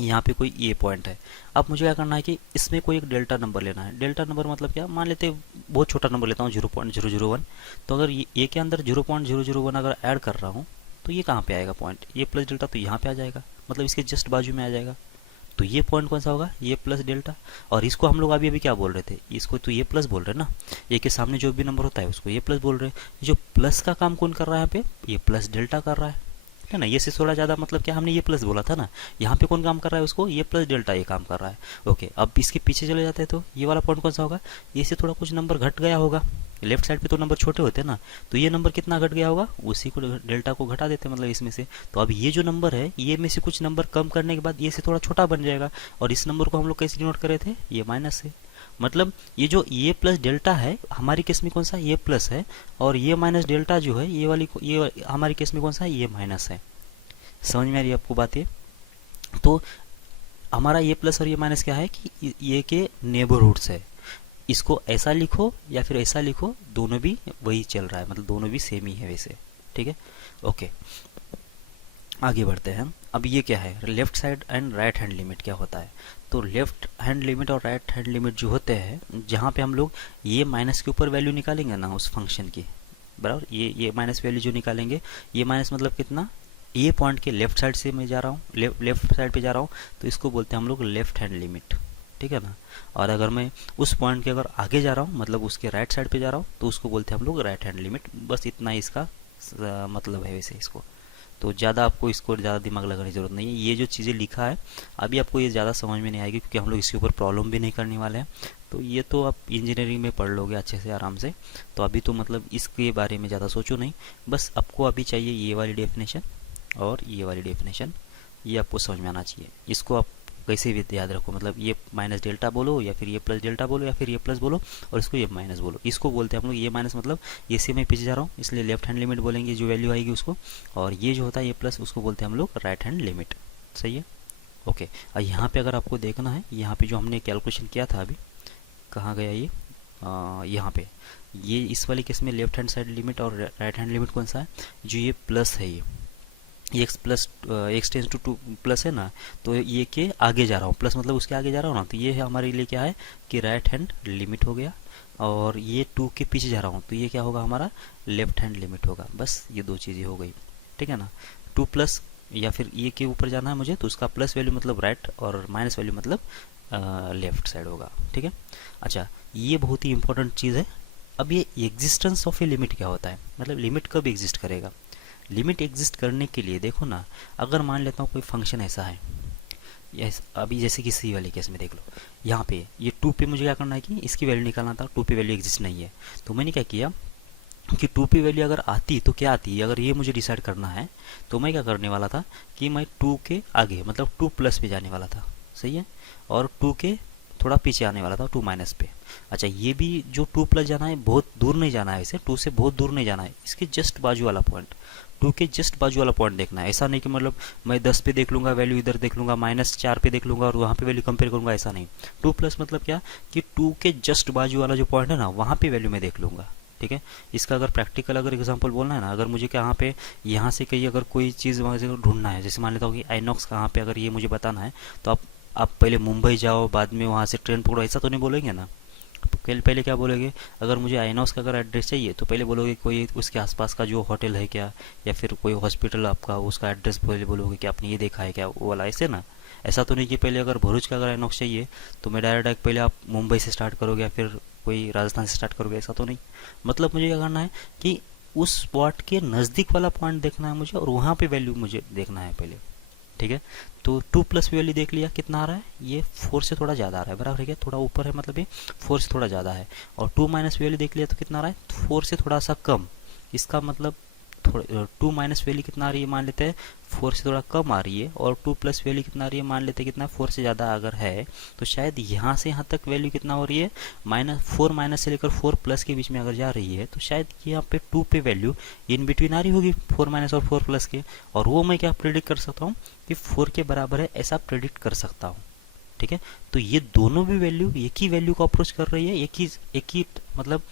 यहाँ पे कोई ए पॉइंट है। अब मुझे क्या करना है कि इसमें कोई एक डेल्टा नंबर लेना है। डेल्टा नंबर मतलब क्या, मान लेते बहुत छोटा नंबर लेता हूँ 0.001, तो अगर ये ए के अंदर 0.001 अगर ऐड कर रहा हूँ तो ये कहाँ पे आएगा पॉइंट, ये प्लस डेल्टा तो यहाँ पे आ जाएगा, मतलब इसके जस्ट बाजू में आ जाएगा। तो ये पॉइंट कौन सा होगा, ये प्लस डेल्टा। और इसको हम लोग अभी अभी क्या बोल रहे थे, इसको तो ये प्लस बोल रहे हैं ना, ये के सामने जो भी नंबर होता है उसको ये प्लस बोल रहे हैं। जो प्लस का काम कौन कर रहा है यहाँ पे, ये प्लस डेल्टा कर रहा है ना। ये से थोड़ा ज़्यादा मतलब क्या, हमने ये प्लस बोला था ना, यहाँ पे कौन काम कर रहा है उसको, ये प्लस डेल्टा ये काम कर रहा है। ओके, अब इसके पीछे चले जाते हैं तो ये वाला पॉइंट कौन सा होगा, ये से थोड़ा कुछ नंबर घट गया होगा, लेफ्ट साइड पे तो नंबर छोटे होते हैं ना, तो ये नंबर कितना घट गया होगा, उसी को डेल्टा को घटा देते हैं मतलब इसमें से। तो अब ये जो नंबर है ये में से कुछ नंबर कम करने के बाद ये से थोड़ा छोटा बन जाएगा, और इस नंबर को हम लोग कैसे डिनोट कर रहे थे, ये माइनस से। मतलब ये जो ये प्लस डेल्टा है हमारी केस में कौन सा, ये प्लस है, और ये माइनस डेल्टा जो है ये वाली ये हमारी केस में कौन सा है, ये माइनस है। समझ में आ रही है आपको बात ये? तो हमारा ये प्लस और ये माइनस क्या है कि ये के नेबरहुड्स है। इसको ऐसा लिखो या फिर ऐसा लिखो, दोनों भी वही चल रहा है, मतलब दोनों भी सेम ही है वैसे। ठीक है, ओके, आगे बढ़ते हैं। अब ये क्या है, left side and right hand limit क्या होता है। तो लेफ्ट हैंड लिमिट और राइट हैंड लिमिट जो होते हैं, जहाँ पे हम लोग ये माइनस के ऊपर वैल्यू निकालेंगे ना उस फंक्शन की, बराबर, ये माइनस वैल्यू जो निकालेंगे, ये माइनस मतलब कितना, ये पॉइंट के लेफ्ट साइड से मैं जा रहा हूँ, लेफ्ट साइड पे जा रहा हूँ, तो इसको बोलते हैं हम लोग लेफ्ट हैंड लिमिट, ठीक है ना। और अगर मैं उस पॉइंट के अगर आगे जा रहा हूँ, मतलब उसके राइट साइड पे जा रहा हूँ, तो उसको बोलते हैं हम लोग राइट हैंड लिमिट। बस इतना ही इसका मतलब है वैसे इसको। तो ज़्यादा आपको इसको ज़्यादा दिमाग लगाने की ज़रूरत नहीं है। ये जो चीज़ें लिखा है अभी आपको ये ज़्यादा समझ में नहीं आएगी, क्योंकि हम लोग इसके ऊपर प्रॉब्लम भी नहीं करने वाले हैं। तो ये तो आप इंजीनियरिंग में पढ़ लोगे अच्छे से आराम से। तो अभी तो मतलब इसके बारे में ज़्यादा सोचो नहीं, बस आपको अभी चाहिए ये वाली डेफिनेशन और ये वाली डेफिनेशन, ये आपको समझ में आना चाहिए। इसको आप कैसे भी याद रखो, मतलब ये माइनस डेल्टा बोलो या फिर ये प्लस डेल्टा बोलो या फिर ये प्लस बोलो और इसको ये माइनस बोलो। इसको बोलते हैं हम लोग ये माइनस, मतलब ये से मैं पीछे जा रहा हूँ इसलिए लेफ्ट हैंड लिमिट बोलेंगे, जो वैल्यू आएगी उसको। और ये जो होता है ये प्लस, उसको बोलते हैं हम लोग राइट हैंड लिमिट। सही है, ओके। और यहाँ पे अगर आपको देखना है, यहाँ पे जो हमने कैलकुलेशन किया था अभी, कहाँ गया ये, यहाँ पे ये इस वाले केस में लेफ्ट हैंड साइड लिमिट और राइट हैंड लिमिट कौन सा है, जो ये प्लस है, ये x plus x tends to 2 plus है ना, तो ये के आगे जा रहा हूँ, प्लस मतलब उसके आगे जा रहा हूँ ना, तो ये है हमारे लिए क्या है कि राइट हैंड लिमिट हो गया। और ये 2 के पीछे जा रहा हूँ तो ये क्या होगा हमारा लेफ्ट हैंड लिमिट होगा। बस ये दो चीज़ें हो गई, ठीक है ना। 2 प्लस या फिर ये के ऊपर जाना है मुझे, तो उसका प्लस वैल्यू मतलब राइट और माइनस वैल्यू मतलब लेफ्ट साइड होगा, ठीक है। अच्छा, ये बहुत ही इंपॉर्टेंट चीज़ है। अब ये एग्जिस्टेंस ऑफ ए लिमिट क्या होता है, मतलब लिमिट कब एग्जिस्ट करेगा। लिमिट एग्जिस्ट करने के लिए देखो ना, अगर मान लेता हूँ कोई फंक्शन ऐसा है, यस अभी जैसे कि सी वाले केस में देख लो, यहाँ पे ये 2 पे मुझे क्या करना है कि इसकी वैल्यू निकालना था। 2 पे वैल्यू एग्जिस्ट नहीं है, तो मैंने क्या किया कि 2 पे वैल्यू अगर आती तो क्या आती है, अगर ये मुझे डिसाइड करना है तो मैं क्या करने वाला था कि मैं 2 के आगे मतलब 2 प्लस पे जाने वाला था, सही है, और 2 के थोड़ा पीछे आने वाला था 2 माइनस पे। अच्छा, ये भी जो 2 प्लस जाना है बहुत दूर नहीं जाना है, वैसे 2 से बहुत दूर नहीं जाना है, इसके जस्ट बाजू वाला पॉइंट, 2 के जस्ट बाजू वाला पॉइंट देखना है। ऐसा नहीं कि मतलब मैं 10 पे देख लूँगा वैल्यू, इधर देख लूँगा -4 पे देख लूँगा और वहाँ पे वैल्यू कंपेयर करूँगा, ऐसा नहीं। 2 प्लस मतलब क्या कि 2 के जस्ट बाजू वाला जो पॉइंट है ना, वहाँ पे वैल्यू मैं देख लूँगा, ठीक है। इसका अगर प्रैक्टिकल अगर एग्जांपल बोलना है ना, अगर मुझे यहाँ पे यहाँ से कहीं अगर कोई चीज़ वहाँ से ढूंढना है, जैसे मान लेता हूँ कि आइनॉक्स कहाँ पे, अगर ये मुझे बताना है तो आप पहले मुंबई जाओ बाद में वहाँ से ट्रेन पकड़ो, ऐसा तो नहीं बोलेंगे ना। पहले क्या बोलोगे, अगर मुझे आइनॉक्स का अगर एड्रेस चाहिए तो पहले बोलोगे कोई उसके आसपास का जो होटल है क्या, या फिर कोई हॉस्पिटल आपका, उसका एड्रेस पहले बोलोगे कि आपने ये देखा है क्या, वो वाला, ऐसे ना। ऐसा तो नहीं कि पहले अगर भरूच का अगर आइनॉक्स चाहिए तो मैं डायरेक्ट पहले आप मुंबई से स्टार्ट करोगे या फिर कोई राजस्थान से स्टार्ट करोगे, ऐसा तो नहीं। मतलब मुझे क्या करना है कि उस स्पॉट के नज़दीक वाला पॉइंट देखना है मुझे और वहाँ पे वैल्यू मुझे देखना है पहले, ठीक है। तो 2 प्लस वैल्यू देख लिया कितना आ रहा है, ये 4 से थोड़ा ज़्यादा आ रहा है, बराबर है क्या, थोड़ा ऊपर है, मतलब ये 4 से थोड़ा ज़्यादा है। और 2 माइनस वैल्यू देख लिया तो कितना आ रहा है, 4 से थोड़ा सा कम। इसका मतलब थोड़ा 2 माइनस वैल्यू कितना आ रही है, मान लेते हैं 4 से थोड़ा कम आ रही है, और 2 प्लस वैल्यू कितना आ रही है, मान लेते हैं कितना 4 से ज़्यादा अगर है, तो शायद यहाँ से यहाँ तक वैल्यू कितना हो रही है, -4 माइनस से लेकर 4 प्लस के बीच में अगर जा रही है, तो शायद यहाँ पे 2 पे वैल्यू इन बिटवीन आ रही होगी 4 माइनस और 4 प्लस के। और वो मैं क्या प्रेडिक्ट कर सकता हूँ कि 4 के बराबर है, ऐसा प्रेडिक्ट कर सकता हूँ, ठीक है। तो ये दोनों भी वैल्यू एक ही वैल्यू को अप्रोच कर रही है, एक ही मतलब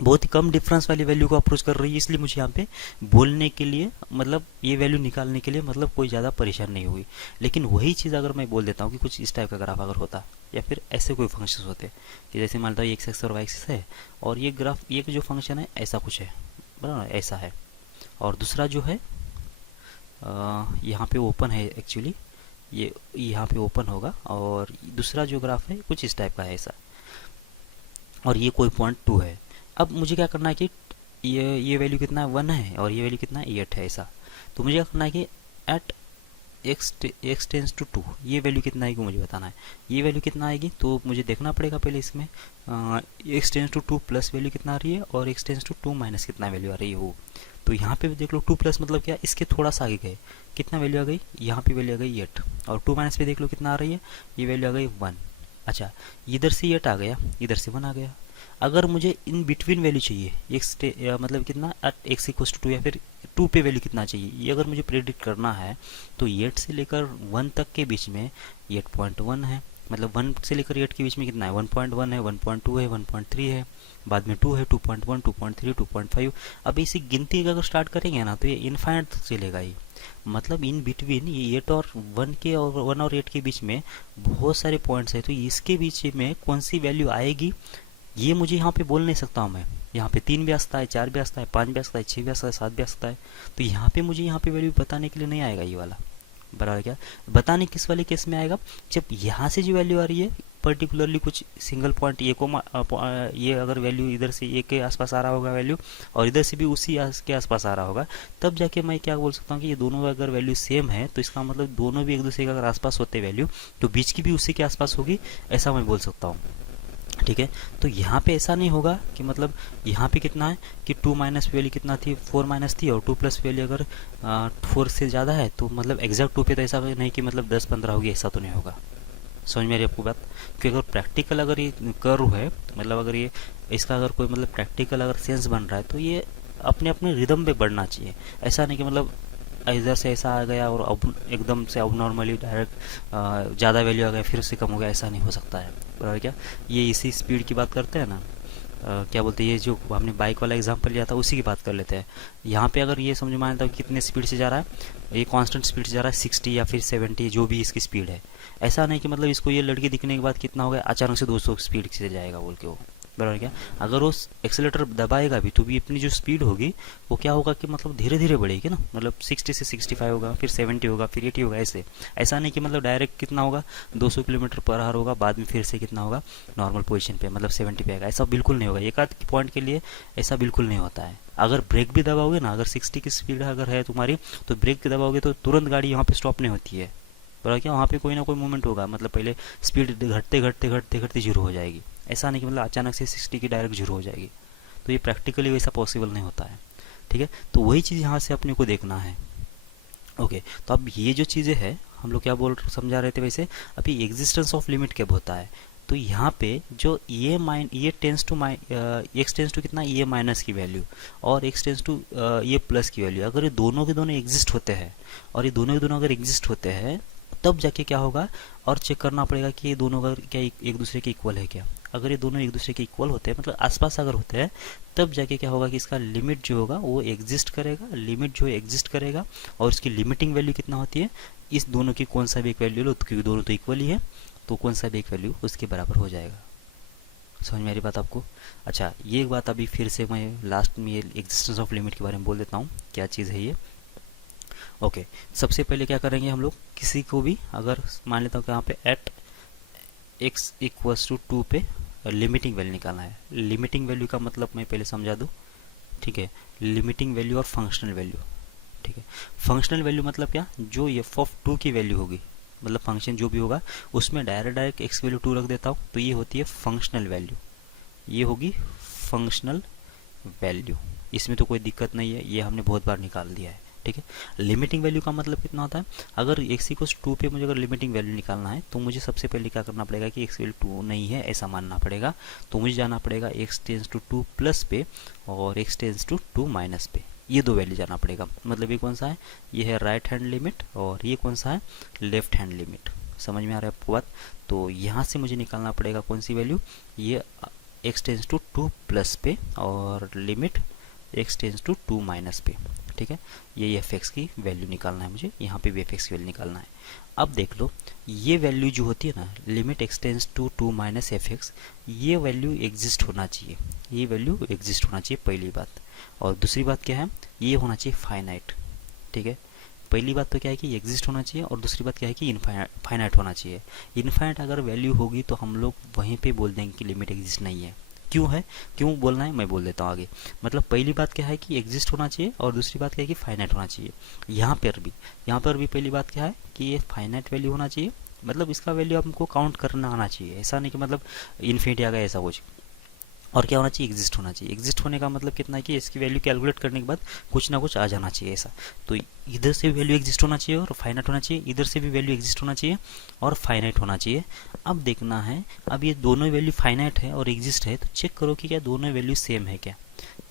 बहुत ही कम डिफरेंस वाली वैल्यू को अप्रोच कर रही है, इसलिए मुझे यहाँ पे बोलने के लिए मतलब ये वैल्यू निकालने के लिए मतलब कोई ज़्यादा परेशान नहीं हुई। लेकिन वही चीज़ अगर मैं बोल देता हूँ कि कुछ इस टाइप का ग्राफ अगर होता या फिर ऐसे कोई फंक्शन होते कि जैसे मान लो ये एक्स एक्स और वाई एक्सिस है और ये ग्राफ, ये जो फंक्शन है ऐसा कुछ है, बराबर ऐसा है, और दूसरा जो है यहाँ पे ओपन है एक्चुअली, ये यहाँ पे ओपन होगा, और दूसरा जो ग्राफ है कुछ इस टाइप का है ऐसा, और ये कोई पॉइंट 2 है। अब मुझे क्या करना है कि ये वैल्यू कितना है 1 है और ये वैल्यू कितना है 8 है ऐसा। तो मुझे क्या करना है कि एट एक्स टेंस टू 2 ये वैल्यू कितना आएगी मुझे बताना है। ये वैल्यू कितना आएगी तो मुझे देखना पड़ेगा पहले इसमें x tends to 2 plus value कितना आ रही है और एक्स टेंस टू 2 माइनस कितना वैल्यू आ रही है वो। तो यहाँ पे भी देख लो 2 प्लस मतलब क्या, इसके थोड़ा सा आगे गए, कितना वैल्यू आ गई, यहाँ पे वैल्यू आ गई 8, और 2 माइनस पे देख लो कितना आ रही है, ये वैल्यू आ गई 1। अच्छा, इधर से 8 आ गया, इधर से 1 आ गया। अगर मुझे इन बिटवीन वैल्यू चाहिए एक्स मतलब कितना एट एक्स इक्वल टू 2 या फिर 2 पे वैल्यू कितना चाहिए, ये अगर मुझे प्रेडिक्ट करना है तो 8 से लेकर 1 तक के बीच में 8.1 है, मतलब 1 से लेकर 8 के बीच में कितना है, 1.1 है, 1.2 है, 1.3 है, बाद में 2 है, 2.1, 2.3, 2.5। अब इसी गिनती अगर स्टार्ट करेंगे ना तो ये इनफाइनाइट चलेगा ही। मतलब इन बिटवीन ये 8 और 1 के और 1 और 8 के बीच में बहुत सारे पॉइंट्स है, तो इसके बीच में कौन सी वैल्यू आएगी ये मुझे यहाँ पे बोल नहीं सकता हूँ मैं। यहाँ पे 3 भी आ सकता है, 4 भी आ सकता है, 5 भी आ सकता है, 6 भी आ सकता है, 7 भी आ सकता है। तो यहाँ पे मुझे यहाँ पे वैल्यू बताने के लिए नहीं आएगा ये वाला। बराबर क्या, बताने किस वाले केस में आएगा, जब यहाँ से जो वैल्यू आ रही है पर्टिकुलरली कुछ सिंगल पॉइंट ये को ये अगर वैल्यू इधर से ये के आसपास आ रहा होगा वैल्यू, और इधर से भी उसी के आसपास आ रहा होगा, तब जाके मैं क्या बोल सकता हूँ कि ये दोनों अगर वैल्यू सेम है तो इसका मतलब दोनों भी एक दूसरे के अगर आसपास होते वैल्यू तो बीच की भी उसी के आसपास होगी, ऐसा मैं बोल सकता हूँ। ठीक है, तो यहाँ पे ऐसा नहीं होगा कि मतलब यहाँ पे कितना है कि 2 माइनस वैल्यू कितना थी, 4 माइनस थी, और 2 प्लस वैल्यू अगर 4 से ज़्यादा है तो मतलब एग्जैक्ट 2 पे तो ऐसा नहीं कि मतलब 10-15 होगी, ऐसा तो नहीं होगा। समझ में आ रही है आपको बात, क्योंकि अगर प्रैक्टिकल अगर ये कर्व है, मतलब अगर ये इसका अगर कोई मतलब प्रैक्टिकल अगर सेंस बन रहा है तो ये अपने अपने रिदम पे बढ़ना चाहिए। ऐसा नहीं कि मतलब इधर से ऐसा आ गया और अब एकदम से अब नॉर्मली डायरेक्ट ज़्यादा वैल्यू आ गया फिर उससे कम हो गया, ऐसा नहीं हो सकता है। बराबर क्या, ये इसी स्पीड की बात करते हैं ना, क्या बोलते हैं, ये जो हमने बाइक वाला एग्जांपल लिया था उसी की बात कर लेते हैं। यहाँ पे अगर ये समझ में आता है कितने स्पीड से जा रहा है, ये कांस्टेंट स्पीड से जा रहा है 60 या फिर 70, जो भी इसकी स्पीड है। ऐसा नहीं कि मतलब इसको ये लड़की दिखने के बाद कितना हो गया अचानक से 200 स्पीड से जाएगा बोल के वो। बराबर क्या, अगर वो एक्सेलेटर दबाएगा भी तो भी अपनी जो स्पीड होगी वो क्या होगा कि मतलब धीरे धीरे बढ़ेगी ना, मतलब 60 से 65 होगा, फिर 70 होगा, फिर 80 होगा, ऐसे। ऐसा नहीं कि मतलब डायरेक्ट कितना होगा 200 किलोमीटर पर आवर होगा, बाद में फिर से कितना होगा नॉर्मल पोजीशन पे मतलब 70 पे आएगा, ऐसा बिल्कुल नहीं होगा। एक आध पॉइंट के लिए ऐसा बिल्कुल नहीं होता है। अगर ब्रेक भी दबाओगे ना, अगर 60 की स्पीड अगर है तुम्हारी तो ब्रेक दबाओगे तो तुरंत गाड़ी यहाँ पे स्टॉप नहीं होती है। बराबर क्या, वहाँ पे कोई ना कोई मूवमेंट होगा, मतलब पहले स्पीड घटते घटते घटते घटते जीरो हो जाएगी। ऐसा नहीं कि मतलब अचानक से 60 की डायरेक्ट जीरो हो जाएगी, तो ये प्रैक्टिकली वैसा पॉसिबल नहीं होता है। ठीक है, तो वही चीज़ यहाँ से अपने को देखना है। ओके, तो अब ये जो चीज़ें हैं हम लोग क्या समझा रहे थे वैसे, अभी एग्जिस्टेंस ऑफ लिमिट कब होता है, तो यहाँ पे जो ये tends to x tends to कितना ये माइनस की वैल्यू और एक्स टेंस टू ये प्लस की वैल्यू, अगर ये दोनों के दोनों एग्जिस्ट होते हैं और ये दोनों के दोनों अगर एग्जिस्ट होते हैं तब जाके क्या होगा, और चेक करना पड़ेगा कि ये दोनों अगर क्या एक दूसरे के इक्वल है क्या। अगर ये दोनों एक दूसरे के इक्वल होते हैं मतलब आसपास अगर होते हैं तब जाके क्या होगा कि इसका लिमिट जो होगा वो एग्जिस्ट करेगा, लिमिट जो एग्जिस्ट करेगा, और इसकी लिमिटिंग वैल्यू कितना होती है, इस दोनों की कौन सा भी एक वैल्यू लो क्योंकि दोनों तो इक्वल ही है, तो कौन सा भी एक वैल्यू उसके बराबर हो जाएगा। समझ में आ रही बात आपको। अच्छा, ये एक बात अभी फिर से मैं लास्ट में ये एग्जिस्टेंस ऑफ लिमिट के बारे में बोल देता हूँ, क्या चीज़ है ये। ओके, सबसे पहले क्या करेंगे हम लोग, किसी को भी अगर मान लेता हूँ कि यहाँ पे एट एक्स इक्वल्स टू 2 पे लिमिटिंग वैल्यू निकालना है। लिमिटिंग वैल्यू का मतलब मैं पहले समझा दूँ। ठीक है, लिमिटिंग वैल्यू और फंक्शनल वैल्यू। ठीक है, फंक्शनल वैल्यू मतलब क्या, जो एफ ऑफ 2 की वैल्यू होगी, मतलब फंक्शन जो भी होगा उसमें डायरेक्ट एक्स वैल्यू 2 रख देता हूँ तो ये होती है फंक्शनल वैल्यू, ये होगी फंक्शनल वैल्यू। इसमें तो कोई दिक्कत नहीं है, ये हमने बहुत बार निकाल दिया है। ठीक है, लिमिटिंग वैल्यू का मतलब कितना होता है, अगर एक्स इक्वल्स 2 पे मुझे अगर लिमिटिंग वैल्यू निकालना है तो मुझे सबसे पहले क्या करना पड़ेगा कि एक्स वैल्यू 2 नहीं है ऐसा मानना पड़ेगा, तो मुझे जाना पड़ेगा एक्स टेंस टू 2 प्लस पे और एक्स टेंस टू 2 माइनस पे, ये दो वैल्यू जाना पड़ेगा। मतलब ये कौन सा है, ये है राइट हैंड लिमिट और ये कौन सा है लेफ्ट हैंड लिमिट। समझ में आ रहा है आपको बात, तो यहाँ से मुझे निकालना पड़ेगा कौन सी वैल्यू, ये एक्स टेंस टू 2 प्लस पे और limit x tends to 2 minus पे। ठीक है, ये एफ एक्स की वैल्यू निकालना है मुझे, यहाँ पे भी एफ एक्स की वैल्यू निकालना है। अब देख लो, ये वैल्यू जो होती है ना limit x tends to 2 minus f x, ये वैल्यू एग्जिस्ट होना चाहिए, ये वैल्यू एग्जिस्ट होना चाहिए पहली बात। और दूसरी बात क्या है, ये होना चाहिए फाइनाइट। ठीक है, पहली बात तो क्या है कि एग्जिस्ट होना चाहिए और दूसरी बात क्या है कि फाइनाइट होना चाहिए। इनफाइनाइट अगर वैल्यू होगी तो हम लोग वहीं पे बोल देंगे कि लिमिट एग्जिस्ट नहीं है। क्यों है, क्यों बोलना है मैं बोल देता हूँ आगे। मतलब पहली बात क्या है कि एग्जिस्ट होना चाहिए और दूसरी बात क्या है कि फाइनाइट होना चाहिए। यहाँ पर भी पहली बात क्या है कि ये फाइनाइट वैल्यू होना चाहिए, मतलब इसका वैल्यू हमको काउंट करना आना चाहिए, ऐसा नहीं कि मतलब इन्फिनिटी आ गया ऐसा कुछ। और क्या होना चाहिए, एग्जिस्ट होना चाहिए। एग्जिस्ट होने का मतलब कितना है कि इसकी वैल्यू कैलकुलेट करने के बाद कुछ ना कुछ आ जाना चाहिए ऐसा। तो इधर से भी वैल्यू एग्जिस्ट होना चाहिए और फाइनाइट होना चाहिए, इधर से भी वैल्यू एग्जिस्ट होना चाहिए और फाइनाइट होना चाहिए। अब देखना है, अब ये दोनों वैल्यू फाइनाइट है और एग्जिस्ट है, तो चेक करो कि क्या दोनों वैल्यू सेम है क्या,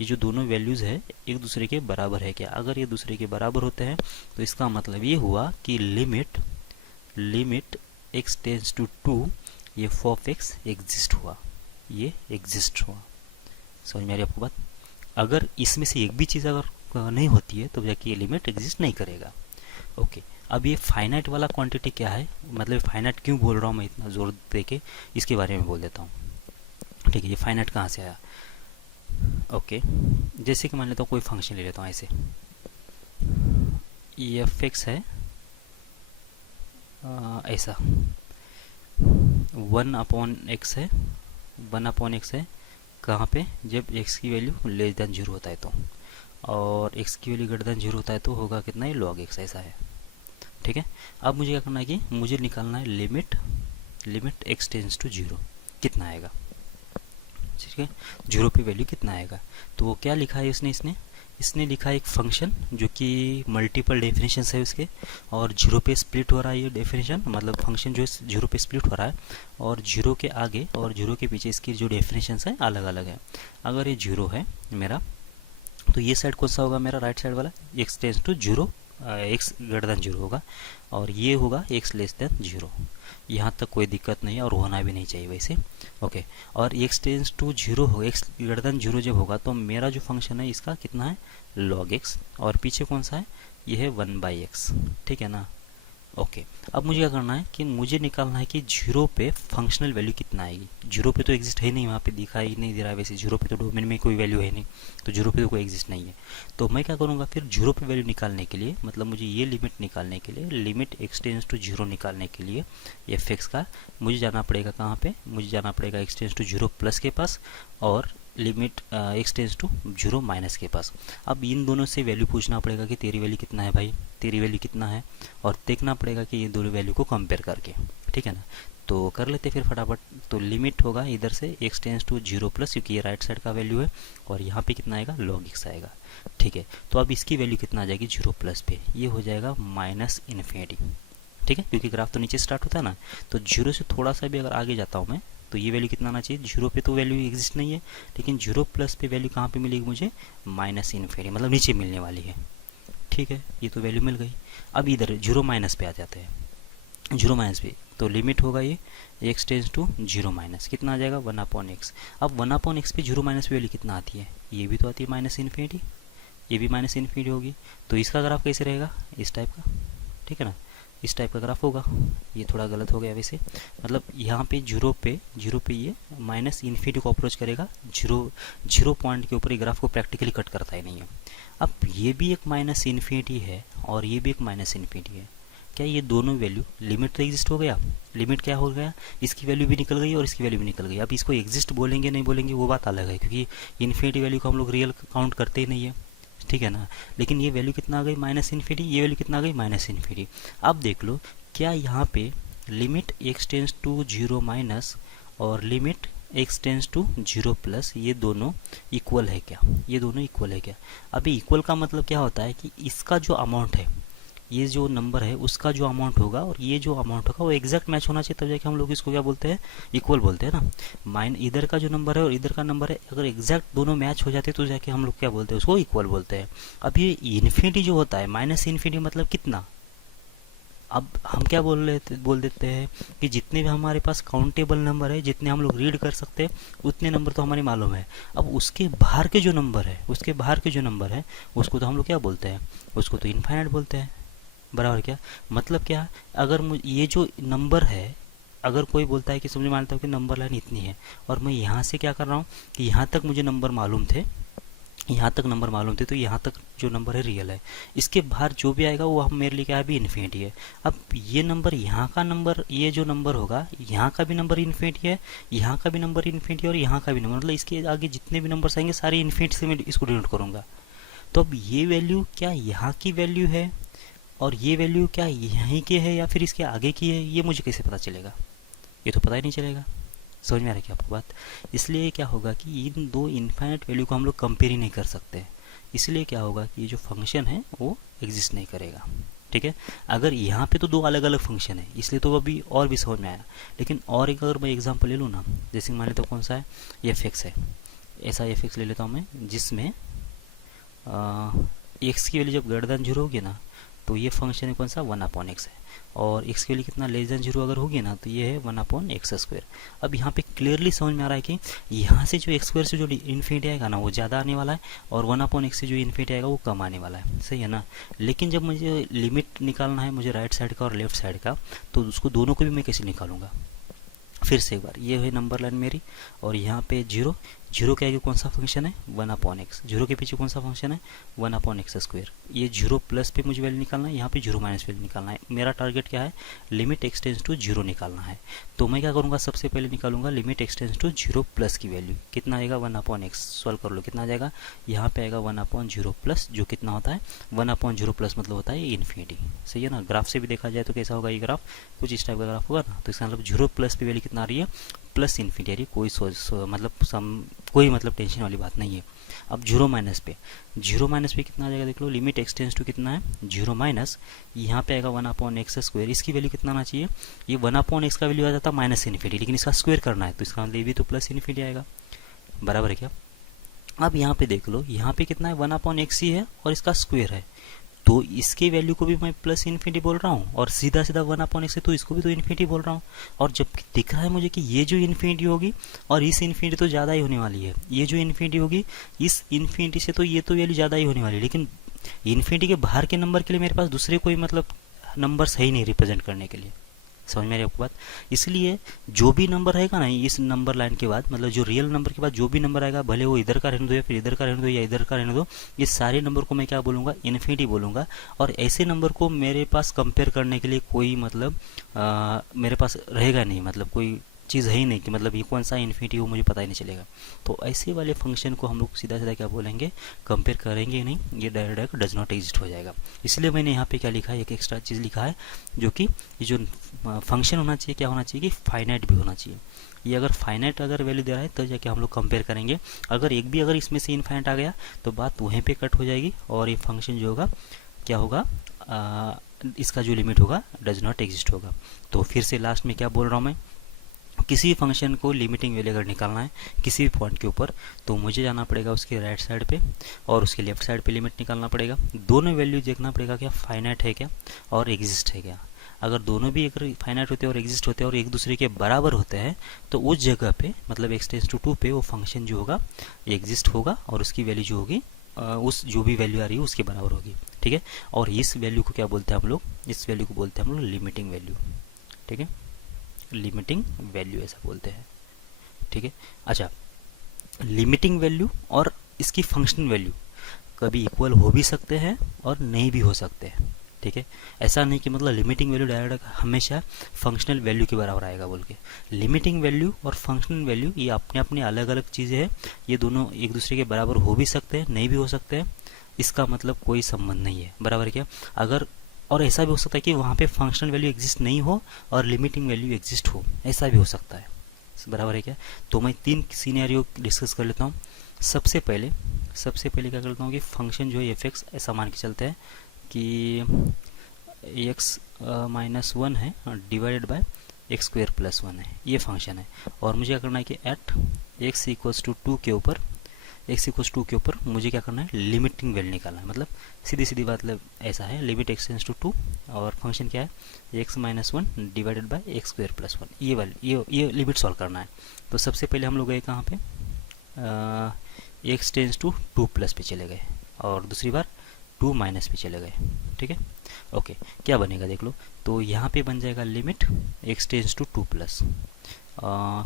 ये जो दोनों वैल्यूज़ है एक दूसरे के बराबर है क्या। अगर ये दूसरे के बराबर होते हैं तो इसका मतलब ये हुआ कि लिमिट एक्स टेंस टू 2 ये एफ ऑफ एक्स एग्जिस्ट हुआ, ये एग्जिस्ट हुआ। समझ में आ रही है आपको बात? अगर इसमें से एक भी चीज़ अगर नहीं होती है तो जाके ये लिमिट एग्जिस्ट नहीं करेगा। ओके, अब ये फाइनाइट वाला क्वांटिटी क्या है, मतलब फाइनाइट क्यों बोल रहा हूँ मैं इतना जोर दे के, इसके बारे में बोल देता हूँ। ठीक है, ये फाइनाइट कहाँ से आया? ओके, जैसे कि मान लेता हूँ कोई फंक्शन ले लेता हूँ ऐसे, ये एफ एक्स है ऐसा, 1/x है, 1/x है कहाँ पे? जब x की वैल्यू लेस देन 0 होता है तो, और x की वैल्यू ग्रेटर देन 0 होता है तो होगा कितना है? log x, ऐसा है। ठीक है, अब मुझे क्या करना है कि मुझे निकालना है लिमिट x टेंस टू 0 कितना आएगा। ठीक है, 0 पे वैल्यू कितना आएगा। तो वो क्या लिखा है इसने लिखा है एक फंक्शन जो कि मल्टीपल डेफिनेशन है उसके, और 0 पे स्प्लिट हो रहा है ये डेफिनेशन, मतलब फंक्शन जो है 0 पे स्प्लिट हो रहा है, और 0 के आगे और 0 के पीछे इसकी जो डेफिनेशन है अलग अलग है। अगर ये 0 है मेरा, तो ये साइड कौन सा होगा मेरा? राइट साइड वाला, x tends to 0, x greater than 0 होगा, और ये होगा x लेस देन 0। यहाँ तक कोई दिक्कत नहीं है और होना भी नहीं चाहिए वैसे। ओके, और x टेंस टू 0 हो, x ग्रेटर देन 0 जब होगा तो मेरा जो फंक्शन है इसका कितना है? log x, और पीछे कौन सा है? ये है 1/x। ठीक है ना? ओके, अब मुझे क्या करना है कि मुझे निकालना है कि 0 पे फंक्शनल वैल्यू कितना आएगी। 0 पे तो एग्जिस्ट है नहीं, वहाँ पे दिखाई नहीं दे रहा है वैसे, 0 पे तो डोमेन में कोई वैल्यू है नहीं, तो 0 पे तो कोई एग्जिस्ट नहीं है। तो मैं क्या करूँगा फिर 0 पे वैल्यू निकालने के लिए, मतलब मुझे ये लिमिट निकालने के लिए, लिमिट x टेंस टू 0 निकालने के लिए एफ एक्स का मुझे जाना पड़ेगा कहाँ पे? मुझे जाना पड़ेगा x टेंस टू 0 प्लस के पास, और limit x tends to 0 minus के पास। अब इन दोनों से वैल्यू पूछना पड़ेगा कि तेरी वैल्यू कितना है भाई, तेरी वैल्यू कितना है, और देखना पड़ेगा कि ये दोनों वैल्यू को कंपेयर करके। ठीक है ना? तो कर लेते फिर फटाफट। तो लिमिट होगा इधर से x टेंस टू 0 प्लस, क्योंकि ये राइट साइड का वैल्यू है, और यहाँ पे कितना आएगा? log x आएगा। ठीक है, तो अब इसकी वैल्यू कितना आ जाएगी 0 प्लस पे? ये हो जाएगा माइनस इन्फिनिटी। ठीक है, क्योंकि ग्राफ तो नीचे स्टार्ट होता है ना, तो 0 से थोड़ा सा भी अगर आगे जाता हूँ मैं, तो ये वैल्यू कितना आना चाहिए? 0 पे तो वैल्यू एग्जिस्ट नहीं है, लेकिन 0 प्लस पे वैल्यू कहाँ पे मिलेगी मुझे? माइनस इन्फिनिटी, मतलब नीचे मिलने वाली है। ठीक है, ये तो वैल्यू मिल गई। अब इधर 0 माइनस पे आ जाते हैं, 0 माइनस पे तो लिमिट होगा ये x टेंस टू 0 माइनस, कितना आ जाएगा? 1/x। अब 1/x पे 0 माइनस पे वैल्यू कितना आती है? ये भी तो आती है माइनस इन्फिनिटी, ये भी माइनस इन्फिनिटी होगी। तो इसका ग्राफ कैसे रहेगा? इस टाइप का। ठीक है ना? इस टाइप का ग्राफ होगा। ये थोड़ा गलत हो गया वैसे, मतलब यहाँ पे 0 पे ये माइनस इन्फिनिटी को अप्रोच करेगा, 0 पॉइंट के ऊपर ये ग्राफ को प्रैक्टिकली कट करता ही नहीं है। अब ये भी एक माइनस इन्फिनिटी है और ये भी एक माइनस इन्फिनिटी है। क्या ये दोनों वैल्यू, लिमिट तो एग्जिस्ट हो गया, लिमिट क्या हो गया? इसकी वैल्यू भी निकल गई और इसकी वैल्यू भी निकल गई। अब इसको एग्जिस्ट बोलेंगे नहीं बोलेंगे वो बात अलग है, क्योंकि इन्फिनिटी वैल्यू को हम लोग रियल काउंट करते ही नहीं है। ठीक है ना? लेकिन ये वैल्यू कितना आ गई? Minus infinity. ये वैल्यू कितना आ गई? Minus infinity. अब देख लो, क्या यहाँ पे limit x tends to 0 minus और limit x tends to 0 plus, ये दोनों इक्वल है क्या? ये दोनों इक्वल है क्या? अभी इक्वल का मतलब क्या होता है कि इसका जो अमाउंट है, ये जो नंबर है उसका जो अमाउंट होगा और ये जो अमाउंट होगा वो एग्जैक्ट मैच होना चाहिए, तब जाके हम लोग इसको क्या बोलते हैं? इक्वल बोलते हैं ना। इधर का जो नंबर है और इधर का नंबर है, अगर एग्जैक्ट दोनों मैच हो जाते तो जाके हम लोग क्या बोलते हैं? उसको इक्वल बोलते हैं। अब ये इन्फिनिटी जो होता है, माइनस इन्फिनिटी मतलब कितना? अब हम क्या बोल देते हैं कि जितने भी हमारे पास काउंटेबल नंबर है, जितने हम लोग रीड कर सकते हैं, उतने नंबर तो हमारे मालूम है। अब उसके बाहर के जो नंबर है, उसको तो हम लोग क्या बोलते हैं? उसको तो इनफाइनाइट बोलते हैं। बराबर क्या? मतलब क्या? अगर ये जो नंबर है, अगर कोई बोलता है कि समझ मानता हूँ कि नंबर लाइन इतनी है, और मैं यहाँ से क्या कर रहा हूँ कि यहाँ तक मुझे नंबर मालूम थे, तो यहाँ तक जो नंबर है रियल है, इसके बाहर जो भी आएगा वो हम मेरे लिए क्या है? भी इन्फिनिटी है। अब ये नंबर, यहाँ का नंबर, ये जो नंबर होगा, यहाँ का भी नंबर इन्फिनिटी है, यहाँ का भी नंबर इन्फिनिटी है, और यहाँ का भी नंबर, मतलब इसके आगे जितने भी नंबर्स आएंगे सारे इन्फिनिटी से मैं इसको डिनोट करूँगा। तो अब ये वैल्यू क्या यहाँ की वैल्यू है और ये वैल्यू क्या यहीं की है या फिर इसके आगे की है, ये मुझे कैसे पता चलेगा? ये तो पता ही नहीं चलेगा। समझ में आ रहा है क्या आपको बात? इसलिए क्या होगा कि इन दो इनफाइनाइट वैल्यू को हम लोग कंपेयर ही नहीं कर सकते। इसलिए क्या होगा कि ये जो फंक्शन है वो एग्जिस्ट नहीं करेगा। ठीक है, अगर यहाँ पे तो दो अलग अलग फंक्शन है, इसलिए तो अभी और भी समझ में आया। लेकिन और एक अगर मैं एग्जांपल ले लूँ ना, जैसे मान लेता हूँ कौन सा है? एफ एक्स है। ऐसा एफ एक्स ले लेता हूँ मैं, जिसमें एक्स की वैल्यू जब ग्रेटर देन 0 होगी ना, तो ये फंक्शन है कौन सा 1/x है, और x की वैल्यू कितना लेस देन 0 अगर होगी ना तो ये है 1/x²। अब यहाँ पे क्लियरली समझ में आ रहा है कि यहाँ से जो x² से जो इन्फिनिटी आएगा ना वो ज़्यादा आने वाला है, और 1/x से जो इन्फिनिटी आएगा वो कम आने वाला है, सही है ना। लेकिन जब मुझे लिमिट निकालना है मुझे राइट साइड का और लेफ्ट साइड का, तो उसको दोनों को भी मैं कैसे निकालूंगा। फिर से एक बार, ये है नंबर लाइन मेरी, और यहाँ पे 0 0 के आगे कौन सा फंक्शन है 1/x, 0 के पीछे कौन सा फंक्शन है 1/x²। ये 0 प्लस पे मुझे वैल्यू निकालना है, यहाँ पे 0 माइनस वैल्यू निकालना है। मेरा टारगेट क्या है, लिमिट x टेंड्स टू 0 निकालना है। तो मैं क्या करूँगा, सबसे पहले निकालूंगा limit x tends to 0 plus की वैल्यू, कितना आएगा 1/x। सॉल्व कर लो, कितना आ जाएगा, यहाँ पे आएगा 1/0 प्लस, जो कितना होता है 1/0 प्लस मतलब होता है इन्फिनिटी, सही है ना। ग्राफ से भी देखा जाए तो कैसा होगा ये ग्राफ, कुछ इस टाइप का ग्राफ होगा ना। तो इसका मतलब 0 प्लस पे वैल्यू कितना आ रही है, प्लस इन्फिनिटी आ रही है। कोई मतलब टेंशन वाली बात नहीं है। अब 0 माइनस पे, 0 माइनस पे कितना आ जाएगा देख लो, लिमिट x टेंड्स टू कितना है 0 माइनस, यहाँ पे आएगा 1/x²। इसकी वैल्यू कितना आना चाहिए, ये 1/x का वैल्यू आ जाता है माइनस इन्फिनिटी, लेकिन इसका स्क्वायर करना है तो इसका मतलब ये भी तो प्लस इन्फिनिटी आएगा, बराबर है क्या। अब यहाँ पे देख लो, यहाँ पे कितना है 1/x ही है और इसका स्क्वायर है, तो इसके वैल्यू को भी मैं प्लस इन्फिनिटी बोल रहा हूँ, और सीधा सीधा 1/x है तो इसको भी तो इन्फिनिटी बोल रहा हूँ। और जब दिख रहा है मुझे कि ये जो इन्फिनिटी होगी और इस इन्फिनिटी तो ज़्यादा ही होने वाली है, ये जो इन्फिनिटी होगी इस इन्फिनिटी से तो ये तो वैल्यू ज़्यादा ही होने वाली है, लेकिन इन्फिनिटी के बाहर के नंबर के लिए मेरे पास दूसरे कोई मतलब नंबर सही नहीं रिप्रेजेंट करने के लिए, समझ में आ रही है आपको बात। इसलिए जो भी नंबर रहेगा ना इस नंबर लाइन के बाद, मतलब जो रियल नंबर के बाद जो भी नंबर आएगा, भले वो इधर का रहने दो या फिर इधर का रहने दो या इधर का रहने दो, ये सारे नंबर को मैं क्या बोलूँगा, इन्फिनिटी बोलूँगा। और ऐसे नंबर को मेरे पास कंपेयर करने के लिए कोई मतलब मेरे पास रहेगा नहीं, मतलब कोई चीज़ है ही नहीं कि मतलब ये कौन सा इन्फिनिटी हो मुझे पता ही नहीं चलेगा। तो ऐसे वाले फंक्शन को हम लोग सीधा सीधा क्या बोलेंगे, कंपेयर करेंगे नहीं, ये डायरेक्ट डज नॉट एग्जिस्ट हो जाएगा। इसलिए मैंने यहाँ पे क्या लिखा है, एक एक्स्ट्रा चीज़ लिखा है, जो कि ये जो फंक्शन होना चाहिए क्या होना चाहिए कि फाइनाइट भी होना चाहिए। ये अगर फाइनाइट अगर वैल्यू दे रहा है तो जाके हम लोग कंपेयर करेंगे। अगर एक भी अगर इसमें से इनफाइनाइट आ गया तो बात वहीं पे कट हो जाएगी, और ये फंक्शन जो होगा क्या होगा, इसका जो लिमिट होगा डज नॉट एग्जिस्ट होगा। तो फिर से लास्ट में क्या बोल रहा हूँ मैं, किसी फंक्शन को लिमिटिंग वैल्यू अगर निकालना है किसी भी पॉइंट के ऊपर, तो मुझे जाना पड़ेगा उसके राइट साइड पे और उसके लेफ्ट साइड पे लिमिट निकालना पड़ेगा। दोनों वैल्यू देखना पड़ेगा क्या फाइनाइट है क्या और एग्जिस्ट है क्या। अगर दोनों भी अगर फाइनाइट होते हैं और एग्जिस्ट होते हैं और एक दूसरे के बराबर होते हैं, तो उस जगह पे मतलब x टेंड्स टू 2 पे वो फंक्शन जो होगा एग्जिस्ट होगा, और उसकी वैल्यू जो होगी उस जो भी वैल्यू आ रही है उसके बराबर होगी, ठीक है। और इस वैल्यू को क्या बोलते हैं हम लोग, इस वैल्यू को बोलते हैं हम लोग लिमिटिंग वैल्यू, ठीक है, लिमिटिंग वैल्यू ऐसा बोलते हैं, ठीक है। अच्छा, लिमिटिंग वैल्यू और इसकी फंक्शनल वैल्यू कभी इक्वल हो भी सकते हैं और नहीं भी हो सकते हैं, ठीक है। ऐसा नहीं कि मतलब लिमिटिंग वैल्यू डायरेक्ट हमेशा फंक्शनल वैल्यू के बराबर आएगा बोल के। लिमिटिंग वैल्यू और फंक्शनल वैल्यू ये अपने अपने अलग अलग चीज़ें हैं, ये दोनों एक दूसरे के बराबर हो भी सकते हैं नहीं भी हो सकते हैं, इसका मतलब कोई संबंध नहीं है, बराबर क्या। अगर और ऐसा भी हो सकता है कि वहाँ पे फंक्शनल वैल्यू एग्जिस्ट नहीं हो और लिमिटिंग वैल्यू एग्जिस्ट हो, ऐसा भी हो सकता है, बराबर है क्या। तो मैं 3 सीनेरियो डिस्कस कर लेता हूँ। सबसे पहले क्या करता हूँ कि फंक्शन जो है f(x) ऐसा मान के चलते हैं कि x -1 है डिवाइडेड बाय x² + 1 है, ये फंक्शन है। और मुझे क्या करना है कि एट x = 2 के ऊपर मुझे क्या करना है, लिमिटिंग वैल्यू निकालना है। मतलब सीधी सीधी बात मतलब ऐसा है, लिमिट x टेंड्स टू 2 और फंक्शन क्या है x -1 डिवाइडेड बाय x² + 1, ये वाली ये लिमिट सॉल्व करना है। तो सबसे पहले हम लोग गए कहाँ पे, x टेंड्स टू 2+ पे चले गए और दूसरी बार 2- पे चले गए, ठीक है। ओके, क्या बनेगा देख लो, तो यहाँ पे बन जाएगा limit x tends to 2+,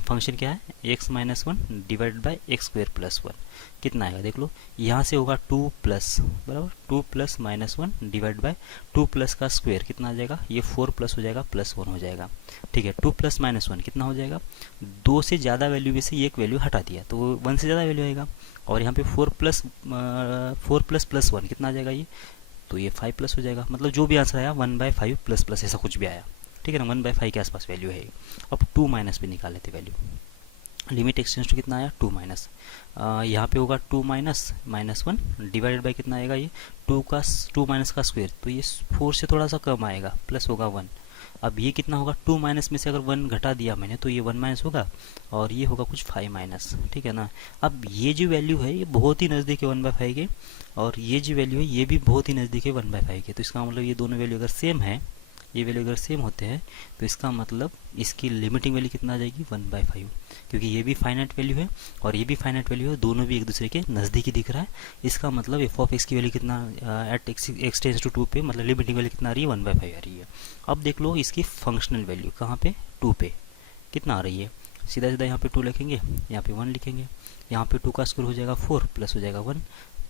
function क्या है x -1 डिवाइडेड बाय x² + 1, कितना आएगा देख लो, यहाँ से होगा 2+, बराबर 2+ -1 डिवाइड बाय 2+ का स्क्वायर कितना आ जाएगा, ये 4+ हो जाएगा +1 हो जाएगा, ठीक है। 2+ -1 कितना हो जाएगा, 2 से ज़्यादा वैल्यू में से एक वैल्यू हटा दिया तो 1 से ज़्यादा वैल्यू आएगा, और यहाँ पे 4+ +1 कितना आ जाएगा, ये तो ये 5+ हो जाएगा। मतलब जो भी आंसर आया 1/5 ++ ऐसा कुछ भी आया, ठीक है ना, 1/5 के आसपास वैल्यू है। अब 2- पे निकाल लेते value, limit x tends to कितना आया 2-, यहाँ पे होगा 2- -1 डिवाइडेड बाय कितना आएगा, ये 2 - का स्क्वायर, तो ये 4 से थोड़ा सा कम आएगा, प्लस होगा 1, अब ये कितना होगा, 2 माइनस में से अगर 1 घटा दिया मैंने तो ये 1 माइनस होगा और ये होगा कुछ 5 माइनस, ठीक है ना। अब ये जो वैल्यू है ये बहुत ही नज़दीक है 1/5 के, और ये जो वैल्यू है ये भी बहुत ही नज़दीक है 1/5 के। तो इसका मतलब ये दोनों वैल्यू अगर सेम है, ये वैल्यू अगर सेम होते हैं तो इसका मतलब इसकी लिमिटिंग वैल्यू कितना आ जाएगी, 1/5, क्योंकि ये भी फाइनाइट वैल्यू है और ये भी फाइनाइट वैल्यू है, दोनों भी एक दूसरे के नज़दीकी दिख रहा है। इसका मतलब एफ ऑफ एक्स की वैल्यू कितना एट एक्स टेंस टू 2 पे, मतलब लिमिटिंग वैल्यू कितना आ रही है, 1/5 आ रही है। अब देख लो इसकी फंक्शनल वैल्यू कहाँ पे, 2 पे कितना आ रही है। सीधा सीधा यहाँ पे 2 लिखेंगे, यहाँ पे 1 लिखेंगे, यहाँ पे 2 का स्क्वायर हो जाएगा 4 प्लस हो जाएगा 1,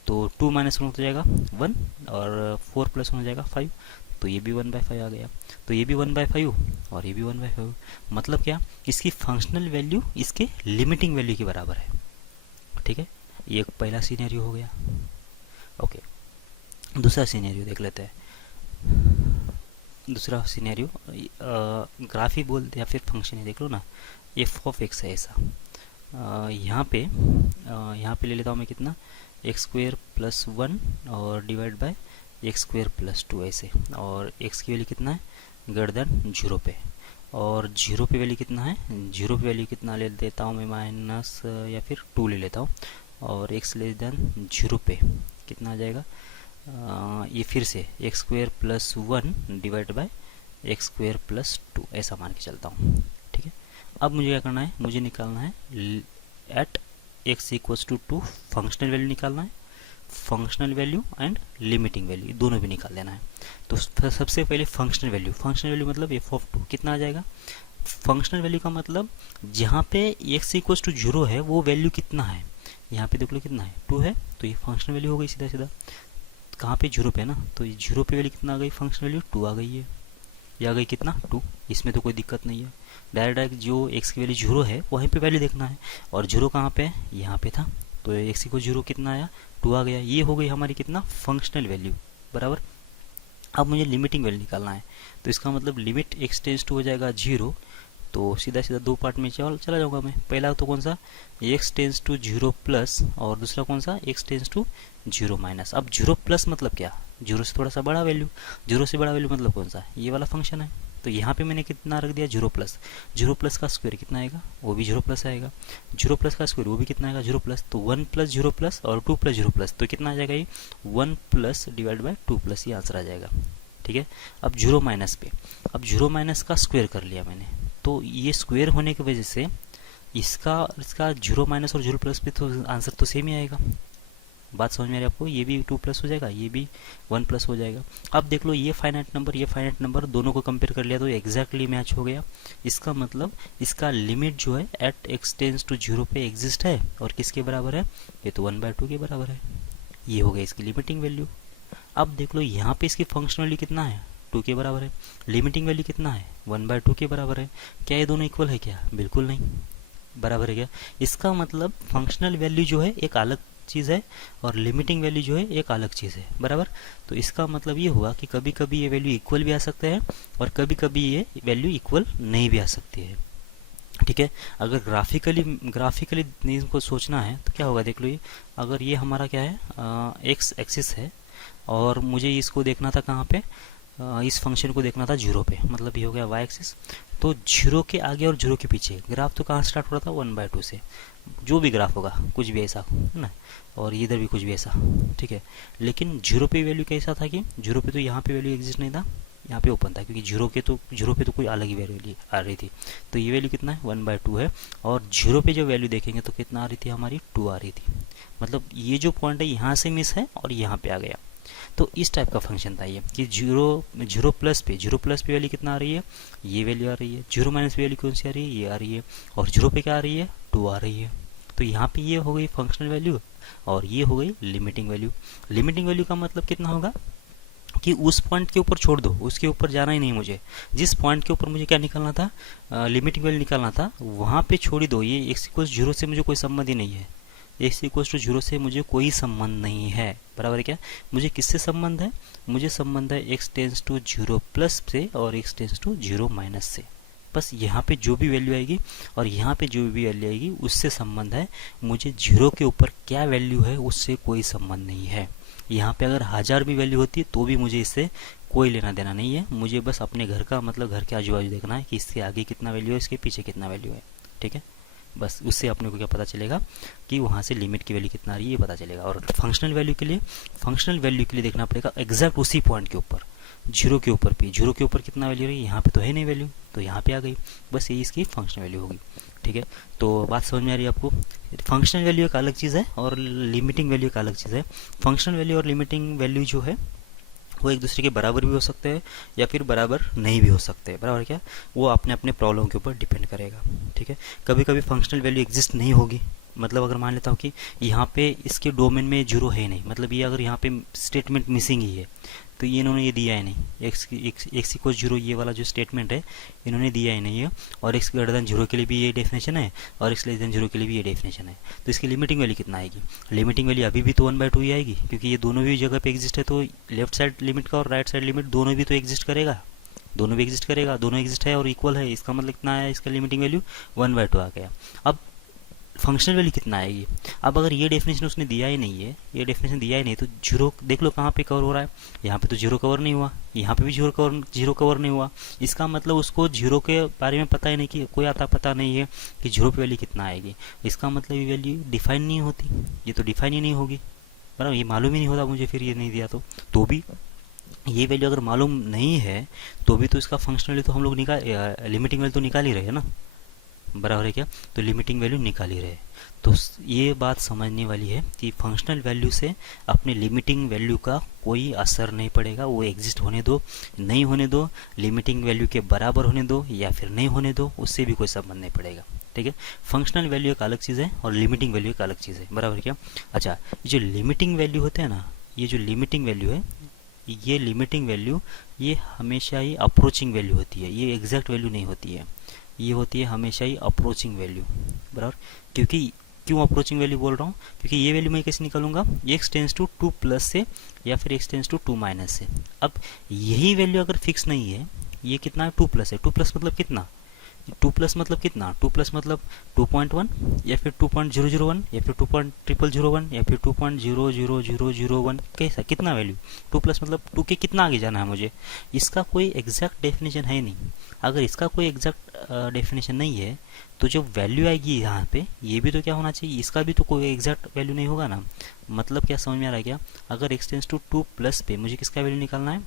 तो 2 माइनस 1 हो जाएगा 1 और 4 प्लस 1 हो जाएगा 5, तो ये भी 1/5 आ गया। तो ये भी 1/5 और ये भी 1/5, मतलब क्या, इसकी फंक्शनल वैल्यू इसके लिमिटिंग वैल्यू के बराबर है, ठीक है। ये पहला सीनेरियो हो गया। ओके, दूसरा सीनेरियो देख लेते हैं। दूसरा सीनेरियो ग्राफी बोलते या फिर फंक्शन है, देख लो ना, एफ ऑफ एक्स है ऐसा। यहाँ पे ले लेता हूँ मैं कितना, एक्स स्क्वेयर प्लस 1 और divide by x square plus 2 ऐसे, और एक्स की वैल्यू कितना है, ग्रेटर देन 0 पे, और 0 पे वैल्यू कितना है, 0 पे वैल्यू कितना ले देता हूँ मैं, माइनस या फिर 2 ले लेता हूँ, और एक्स लेस देन 0 पे कितना आ जाएगा, ये फिर से x square plus 1 divide by x square plus 2 ऐसा मान के चलता हूँ, ठीक है। अब मुझे क्या करना है, मुझे निकालना है at x equals to 2 functional value निकालना है, functional value and limiting value दोनों भी निकाल देना है। तो सबसे पहले फंक्शनल वैल्यू मतलब एफ ऑफ 2 कितना आ जाएगा। फंक्शनल वैल्यू का मतलब जहाँ पे एक्स इक्वल्स टू 0 है वो वैल्यू कितना है, यहाँ पे देख लो कितना है, 2 है, तो ये फंक्शनल वैल्यू हो गई सीधा सीधा। कहाँ पे 0 पे ना, तो 0 पे वैल्यू कितना आ गई, फंक्शनल वैल्यू 2 आ गई है, ये आ गई कितना 2, इसमें तो कोई दिक्कत नहीं है। डायरेक्ट जो एक्स की वैल्यू 0 है वहीं पे वैल्यू देखना है, और 0 कहाँ पे है, यहाँ पे था, तो एक्स को 0 कितना आया, 2 आ गया, ये हो गई हमारी कितना, फंक्शनल वैल्यू बराबर। अब मुझे लिमिटिंग वैल्यू निकालना है, तो इसका मतलब लिमिट एक्स टेंस टू हो जाएगा 0, तो सीधा सीधा दो पार्ट में चला जाऊँगा मैं। पहला तो कौन सा, एक्स टेंस टू 0 प्लस, और दूसरा कौन सा, एक्स टेंस टू 0 माइनस। अब 0 प्लस मतलब क्या, 0 से थोड़ा सा बड़ा वैल्यू, 0 से बड़ा वैल्यू मतलब कौन सा, ये वाला फंक्शन है। तो यहाँ पे मैंने कितना रख दिया, 0 प्लस, 0 प्लस का स्क्वायर कितना आएगा, वो भी 0 प्लस आएगा, 0 प्लस का स्क्वायर वो भी कितना आएगा, 0 प्लस, तो 1 प्लस 0 प्लस और 2 प्लस 0 प्लस, तो कितना आ जाएगा ये 1 प्लस डिवाइड बाय 2 प्लस, ये आंसर आ जाएगा, ठीक है। अब 0 माइनस पे, अब 0 माइनस का स्क्वायर कर लिया मैंने, तो ये स्क्वायर होने की वजह से इसका 0 माइनस और 0 प्लस पे तो आंसर तो सेम ही आएगा। बात समझ में आ रही है आपको, ये भी 2 प्लस हो जाएगा, ये भी 1 प्लस हो जाएगा। अब देख लो ये फाइनाइट नंबर दोनों को कंपेयर कर लिया तो एग्जैक्टली मैच हो गया। इसका मतलब इसका लिमिट जो है एट एक्स टेंस टू 0 पे एग्जिस्ट है, और किसके बराबर है, ये तो 1/2 के बराबर है। ये हो गया इसकी लिमिटिंग वैल्यू। अब देख लो यहाँ पे इसकी फंक्शनल वैल्यू कितना है, 2 के बराबर है, लिमिटिंग वैल्यू कितना है, 1/2 के बराबर है। क्या ये दोनों इक्वल है क्या, बिल्कुल नहीं, बराबर है क्या। इसका मतलब फंक्शनल वैल्यू जो है एक अलग चीज़ है और लिमिटिंग वैल्यू जो है एक अलग चीज़ है, बराबर। तो इसका मतलब ये हुआ कि कभी कभी ये वैल्यू इक्वल भी आ सकते हैं और कभी कभी ये वैल्यू इक्वल नहीं भी आ सकती है, ठीक है। अगर ग्राफिकली इनको सोचना है तो क्या होगा, देख लो ये, अगर ये हमारा क्या है, एक्स एक्सिस है, और मुझे इसको देखना था कहाँ पे, इस फंक्शन को देखना था 0 पे, मतलब ये हो गया वाई एक्सिस। तो 0 के आगे और 0 के पीछे ग्राफ तो कहाँ स्टार्ट हो रहा था, 1/2 से, जो भी ग्राफ होगा कुछ भी ऐसा ना, और इधर भी कुछ भी ऐसा, ठीक है। लेकिन 0 पे वैल्यू कैसा था कि 0 पे तो यहाँ पे वैल्यू एग्जिस्ट नहीं था, यहाँ पे ओपन था, क्योंकि 0 पे तो कोई अलग ही वैल्यू आ रही थी। तो ये वैल्यू कितना है, 1/2 है, और 0 पे जो वैल्यू देखेंगे तो कितना आ रही थी हमारी, 2 आ रही थी। मतलब ये जो पॉइंट है यहाँ से मिस है और यहाँ पे आ गया। तो इस टाइप का फंक्शन था ये कि 0 प्लस पे वैल्यू कितना आ रही है, ये वैल्यू आ रही है, 0 माइनस पे वैल्यू कौन सी आ रही है, ये आ रही है, और 0 पे क्या आ रही है, 2 आ रही है। तो यहाँ पे ये हो गई फंक्शनल वैल्यू और ये हो गई लिमिटिंग वैल्यू। लिमिटिंग वैल्यू का मतलब कितना होगा कि उस पॉइंट के ऊपर छोड़ दो, उसके ऊपर जाना ही नहीं मुझे, जिस पॉइंट के ऊपर मुझे क्या निकालना था, लिमिटिंग वैल्यू निकालना था, वहाँ पे छोड़ दो। ये एक्स इक्वल 0 से मुझे कोई संबंध ही नहीं है, एक्स इक्वल टू 0 से मुझे कोई संबंध नहीं है, बराबर है क्या। मुझे किससे संबंध है, मुझे संबंध है एक्स टेंस टू 0 प्लस से और एक्स टेंस टू 0 माइनस से। बस यहाँ पे जो भी वैल्यू आएगी और यहाँ पे जो भी वैल्यू आएगी उससे संबंध है। मुझे 0 के ऊपर क्या वैल्यू है उससे कोई संबंध नहीं है। यहाँ पे अगर 1000 भी वैल्यू होती तो भी मुझे इससे कोई लेना देना नहीं है, मुझे बस अपने घर का मतलब घर के आजू बाजू देखना है कि इसके आगे कितना वैल्यू है, इसके पीछे कितना वैल्यू है, ठीक है। बस उससे अपने को क्या पता चलेगा कि वहाँ से लिमिट की वैल्यू कितना आ रही है ये पता चलेगा। और फंक्शनल वैल्यू के लिए देखना पड़ेगा एग्जैक्ट उसी पॉइंट के ऊपर, जीरो के ऊपर भी, जीरो के ऊपर कितना वैल्यू रही, यहाँ पे तो है नहीं वैल्यू, तो यहाँ पे आ गई, बस यही इसकी फंक्शनल वैल्यू होगी, ठीक है। तो बात समझ में आ रही है आपको। फंक्शनल वैल्यू एक अलग चीज़ है और लिमिटिंग वैल्यू एक अलग चीज़ है। फंक्शनल वैल्यू और लिमिटिंग वैल्यू जो है वो एक दूसरे के बराबर भी हो सकते हैं या फिर बराबर नहीं भी हो सकते हैं, बराबर क्या, वो अपने अपने प्रॉब्लम के ऊपर डिपेंड करेगा, ठीक है। कभी कभी फंक्शनल वैल्यू एग्जिस्ट नहीं होगी, मतलब अगर मान लेता हूँ कि यहाँ पे इसके डोमेन में जीरो है नहीं, मतलब ये अगर यहाँ पे स्टेटमेंट मिसिंग ही है, तो ये इन्होंने ये दिया है नहीं, एक्स इक्वल जीरो ये वाला जो स्टेटमेंट है इन्होंने दिया ही नहीं है, और एक्स ग्रेटर देन जीरो के लिए भी ये डेफिनेशन है और एक्स लेस देन जीरो के लिए भी ये डेफिनेशन है, तो इसकी लिमिटिंग वैल्यू कितना आएगी, लिमिटिंग वैल्यू अभी भी तो 1/2 ही आएगी, क्योंकि ये दोनों भी जगह पे एग्जिस्ट है, तो लेफ्ट साइड लिमिट का और राइट साइड लिमिट दोनों भी तो एग्जिस्ट करेगा, दोनों भी एग्जिस्ट करेगा, दोनों एग्जिस्ट है और इक्वल है, इसका मतलब कितना आया, इसका लिमिटिंग वैल्यू 1/2 आ गया। अब फंक्शनल वैल्यू कितना आएगी, अब अगर ये डेफिनेशन उसने दिया ही नहीं है, ये डेफिनेशन दिया ही नहीं, तो जीरो देख लो कहाँ पे कवर हो रहा है, यहाँ पे तो जीरो कवर नहीं हुआ, यहाँ पे भी जीरो कवर नहीं हुआ, इसका मतलब उसको जीरो के बारे में पता ही नहीं, कि कोई आता पता नहीं है कि जीरो पे वैल्यू कितना आएगी, इसका मतलब ये वैल्यू डिफाइन नहीं होती, ये तो डिफाइन ही नहीं होगी, बराबर, ये मालूम ही नहीं होता मुझे, फिर ये नहीं दिया तो भी ये वैल्यू अगर मालूम नहीं है तो भी तो इसका फंक्शनल वैल्यू तो हम लोग लिमिटिंग वैल्यू तो निकाल ही रहे हैं ना, बराबर है क्या, तो लिमिटिंग वैल्यू निकाल ही रहे। तो ये बात समझने वाली है कि फंक्शनल वैल्यू से अपने लिमिटिंग वैल्यू का कोई असर नहीं पड़ेगा, वो एग्जिस्ट होने दो नहीं होने दो, लिमिटिंग वैल्यू के बराबर होने दो या फिर नहीं होने दो, उससे भी कोई संबंध नहीं पड़ेगा, ठीक है। फंक्शनल वैल्यू एक अलग चीज़ है और लिमिटिंग वैल्यू एक अलग चीज़ है, बराबर क्या। अच्छा, ये जो लिमिटिंग वैल्यू होते हैं ना, ये जो लिमिटिंग वैल्यू है, ये लिमिटिंग वैल्यू ये हमेशा ही अप्रोचिंग वैल्यू होती है, ये एग्जैक्ट वैल्यू नहीं होती है, ये होती है हमेशा ही अप्रोचिंग वैल्यू, बराबर। क्योंकि क्यों अप्रोचिंग वैल्यू बोल रहा हूँ, क्योंकि ये वैल्यू मैं कैसे निकालूंगा, एक्स टेंस टू 2 प्लस से या फिर एक्स टेंस टू 2 माइनस से। अब यही वैल्यू अगर फिक्स नहीं है, ये कितना है 2 प्लस है, 2 प्लस मतलब कितना, 2 प्लस मतलब कितना, 2 प्लस मतलब 2.1 या फिर 2.001 या फिर 2.0001 या फिर 2.00001, कैसा कितना वैल्यू, 2 प्लस मतलब 2 के कितना आगे जाना है मुझे, इसका कोई एग्जैक्ट डेफिनेशन है नहीं। अगर इसका कोई एग्जैक्ट डेफिनेशन नहीं है तो जो वैल्यू आएगी यहाँ पे, ये भी तो क्या होना चाहिए, इसका भी तो कोई एग्जैक्ट वैल्यू नहीं होगा ना। मतलब क्या समझ में आ रहा है क्या, अगर x टेंस टू 2 प्लस पे मुझे किसका वैल्यू निकालना है,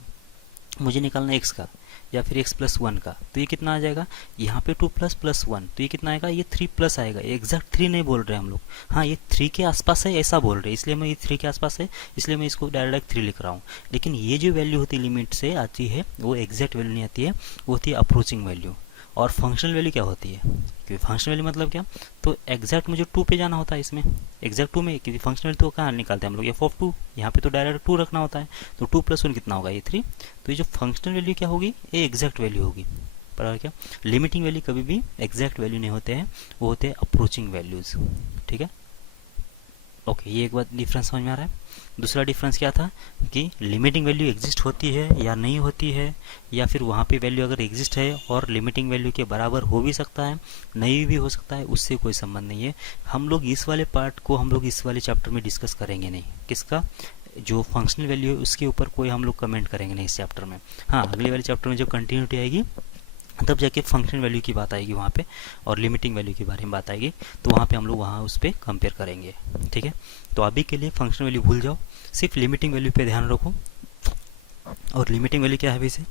मुझे निकालना है x का या फिर x प्लस 1 का, तो ये कितना आ जाएगा, यहाँ पे 2 प्लस प्लस 1, तो ये कितना आएगा, ये 3 प्लस आएगा, एग्जैक्ट 3 नहीं बोल रहे हम लोग, हाँ ये 3 के आसपास है ऐसा बोल रहे हैं, इसलिए मैं ये 3 के आसपास है इसलिए मैं इसको डायरेक्ट 3 लिख रहा हूँ। लेकिन ये जो वैल्यू होती है लिमिट से आती है वो एग्जैक्ट वैल्यू नहीं आती है, वो होती है अप्रोचिंग वैल्यू। और फंक्शनल वैल्यू क्या होती है, क्योंकि फंक्शनल वैल्यू मतलब क्या, तो एग्जैक्ट मुझे 2 पे जाना होता है, इसमें एग्जैक्ट 2 में, क्योंकि फंक्शनल वैल्यू तो कहाँ निकालते हैं हम लोग, f(2), यहाँ पे तो डायरेक्ट 2 रखना होता है, तो 2 प्लस 1 कितना होगा, ये 3। तो ये जो फंक्शनल वैल्यू क्या होगी, ये एग्जैक्ट वैल्यू होगी, बराबर क्या। लिमिटिंग वैल्यू कभी भी एग्जैक्ट वैल्यू नहीं होते हैं, वो होते हैं अप्रोचिंग वैल्यूज, ठीक है। ओके, ये एक बात डिफरेंस समझ में आ रहा है। दूसरा डिफरेंस क्या था कि लिमिटिंग वैल्यू एग्जिस्ट होती है या नहीं होती है, या फिर वहाँ पे वैल्यू अगर एग्जिस्ट है और लिमिटिंग वैल्यू के बराबर हो भी सकता है नहीं भी हो सकता है, उससे कोई संबंध नहीं है। हम लोग इस वाले पार्ट को हम लोग इस वाले चैप्टर में डिस्कस करेंगे नहीं, किसका, जो फंक्शनल वैल्यू है उसके ऊपर कोई हम लोग कमेंट करेंगे नहीं इस चैप्टर में। हाँ, अगले वाले चैप्टर में जब कंटिन्यूटी आएगी तब जाके फंक्शन वैल्यू की बात आएगी वहाँ पे, और लिमिटिंग वैल्यू के बारे में बात आएगी, तो वहाँ पे हम लोग वहाँ उस पर कंपेयर करेंगे, ठीक है। तो अभी के लिए फंक्शन वैल्यू भूल जाओ, सिर्फ लिमिटिंग वैल्यू पे ध्यान रखो। और लिमिटिंग वैल्यू क्या है वैसे,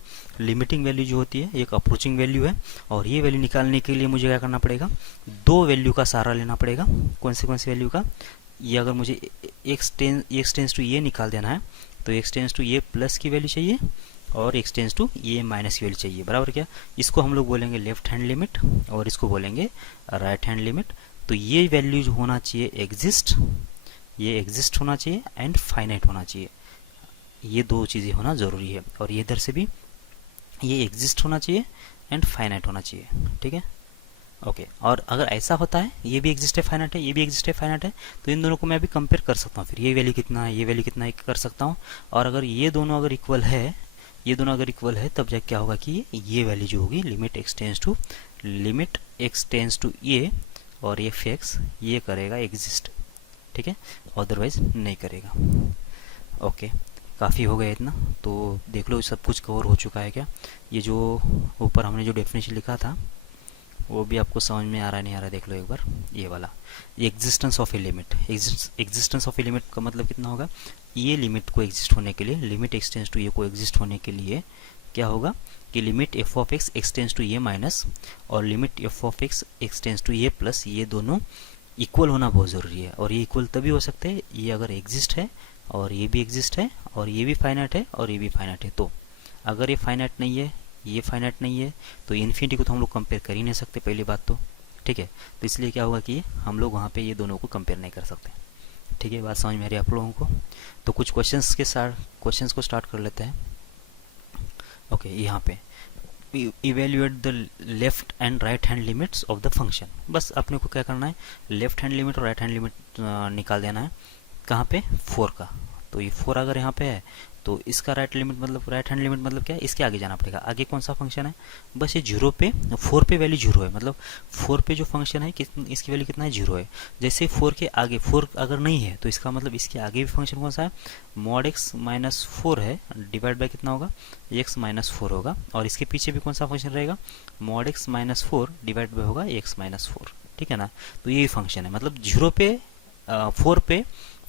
लिमिटिंग वैल्यू जो होती है एक अप्रोचिंग वैल्यू है, और ये वैल्यू निकालने के लिए मुझे क्या करना पड़ेगा, 2 वैल्यू का सहारा लेना पड़ेगा। कौन सी वैल्यू का, ये अगर मुझे एक्स टेंस टू ये निकाल देना है तो एक्स टेंस टू ये प्लस की वैल्यू चाहिए और एक्स टेंस टू ये माइनस की वैल्यू चाहिए, बराबर क्या। इसको हम लोग बोलेंगे लेफ्ट हैंड लिमिट और इसको बोलेंगे राइट हैंड लिमिट। तो ये वैल्यू जो होना चाहिए एग्जिस्ट, ये एग्जिस्ट होना चाहिए एंड फाइनाइट होना चाहिए, ये 2 चीज़ें होना ज़रूरी है। और ये इधर से भी ये एग्जिस्ट होना चाहिए एंड फाइनाइट होना चाहिए, ठीक है। ओके, और अगर ऐसा होता है, ये भी एग्जिस्ट है फाइनाइट है, ये भी एग्जिस्ट है फाइनाइट है, तो इन दोनों को मैं अभी कंपेयर कर सकता हूँ, फिर ये वैल्यू कितना है, ये वैल्यू कितना है कर सकता हूँ। और अगर ये दोनों अगर इक्वल है, ये दोनों अगर इक्वल है, तब जाके क्या होगा कि ये वैल्यू जो होगी लिमिट एक्स टेंस टू ये और ये फिक्स ये करेगा एग्जिस्ट, ठीक है, अदरवाइज नहीं करेगा। ओके, काफ़ी हो गया इतना। तो देख लो सब कुछ कवर हो चुका है क्या। ये जो ऊपर हमने जो डेफिनेशन लिखा था वो भी आपको समझ में आ रहा है नहीं आ रहा है, देख लो एक बार। ये वाला existence of a limit, existence of a limit का मतलब कितना होगा, ये लिमिट को एग्जिस्ट होने के लिए, लिमिट एक्सटेंस टू ये को एग्जिस्ट होने के लिए क्या होगा कि limit f of x x tends to ये माइनस और limit f of x x tends to ये प्लस, ये दोनों इक्वल होना बहुत ज़रूरी है। और ये इक्वल तभी हो सकते हैं ये अगर एग्जिस्ट है और ये भी एग्जिस्ट है और ये भी फाइनाइट है और ये भी फाइनाइट है। तो अगर ये फाइनाइट नहीं है, ये फाइनाइट नहीं है, तो इन्फिनिटी को तो हम लोग कंपेयर कर ही नहीं सकते पहली बात तो, ठीक है। तो इसलिए क्या होगा कि हम लोग वहाँ पे ये दोनों को कंपेयर नहीं कर सकते, ठीक है। बात समझ में आ रही है आप लोगों को। तो कुछ क्वेश्चंस के साथ क्वेश्चंस को स्टार्ट कर लेते हैं। ओके, यहाँ पे evaluate the left and right hand limits of the function. बस अपने को क्या करना है, लेफ्ट हैंड लिमिट और राइट हैंड लिमिट निकाल देना है। कहाँ पे, 4 का। तो ये 4 अगर यहाँ पे है तो इसका राइट लिमिट मतलब राइट हैंड लिमिट मतलब क्या है, इसके आगे जाना पड़ेगा। आगे कौन सा फंक्शन है, बस ये 0 पे, 4 पे वैल्यू 0 है, मतलब 4 पे जो फंक्शन है इसकी वैल्यू कितना है, 0 है। जैसे 4 के आगे 4 अगर नहीं है तो इसका मतलब इसके आगे भी फंक्शन कौन सा है, मॉड x माइनस 4 है, डिवाइड बाय कितना होगा, x माइनस 4 होगा। और इसके पीछे भी कौन सा फंक्शन रहेगा, mod x minus 4 divide by होगा x माइनस 4, ठीक है ना। तो यही फंक्शन है, मतलब 0 पे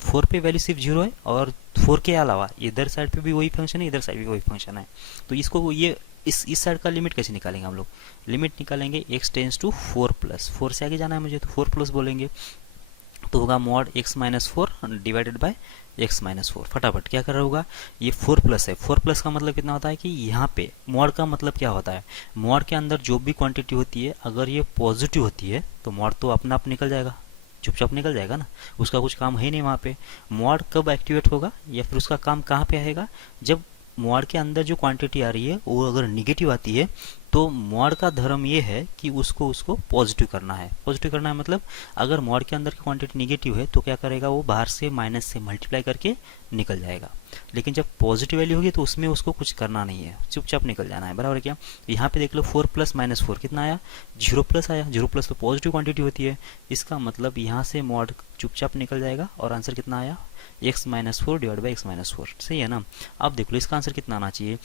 4 पे वैल्यू सिर्फ 0 है और 4 के अलावा इधर साइड पे भी वही फंक्शन है, इधर साइड भी वही फंक्शन है। तो इसको ये इस साइड का लिमिट कैसे निकालेंगे हम लोग, लिमिट निकालेंगे x टेंस टू 4 प्लस, 4 से आगे जाना है मुझे तो 4 प्लस बोलेंगे, तो होगा mod x minus 4 divided by x minus 4। फटाफट क्या कर रहा होगा, ये 4 प्लस है, 4 प्लस का मतलब कितना होता है कि यहाँ पे मॉड का मतलब क्या होता है, मॉड के अंदर जो भी क्वांटिटी होती है अगर ये पॉजिटिव होती है तो मॉड तो अपना आप निकल जाएगा, चुपचाप निकल जाएगा ना, उसका कुछ काम है नहीं वहाँ पे। मॉड कब एक्टिवेट होगा या फिर उसका काम कहाँ पे आएगा, जब मॉड के अंदर जो क्वांटिटी आ रही है वो अगर निगेटिव आती है तो मॉड का धर्म ये है कि उसको पॉजिटिव करना है। पॉजिटिव करना है मतलब अगर मॉड के अंदर की क्वांटिटी निगेटिव है तो क्या करेगा, वो बाहर से माइनस से मल्टीप्लाई करके निकल जाएगा। लेकिन जब पॉजिटिव वैल्यू होगी तो उसमें उसको कुछ करना नहीं है, चुपचाप निकल जाना है, बराबर क्या। यहाँ पे देख लो 4 प्लस माइनस 4 कितना आया, 0 प्लस आया। 0 प्लस तो पॉजिटिव क्वांटिटी होती है, इसका मतलब यहाँ से मॉड चुपचाप निकल जाएगा और आंसर कितना आया, x minus 4 divide by x minus 4, सही है ना। अब देख लो इसका आंसर कितना आना चाहिए,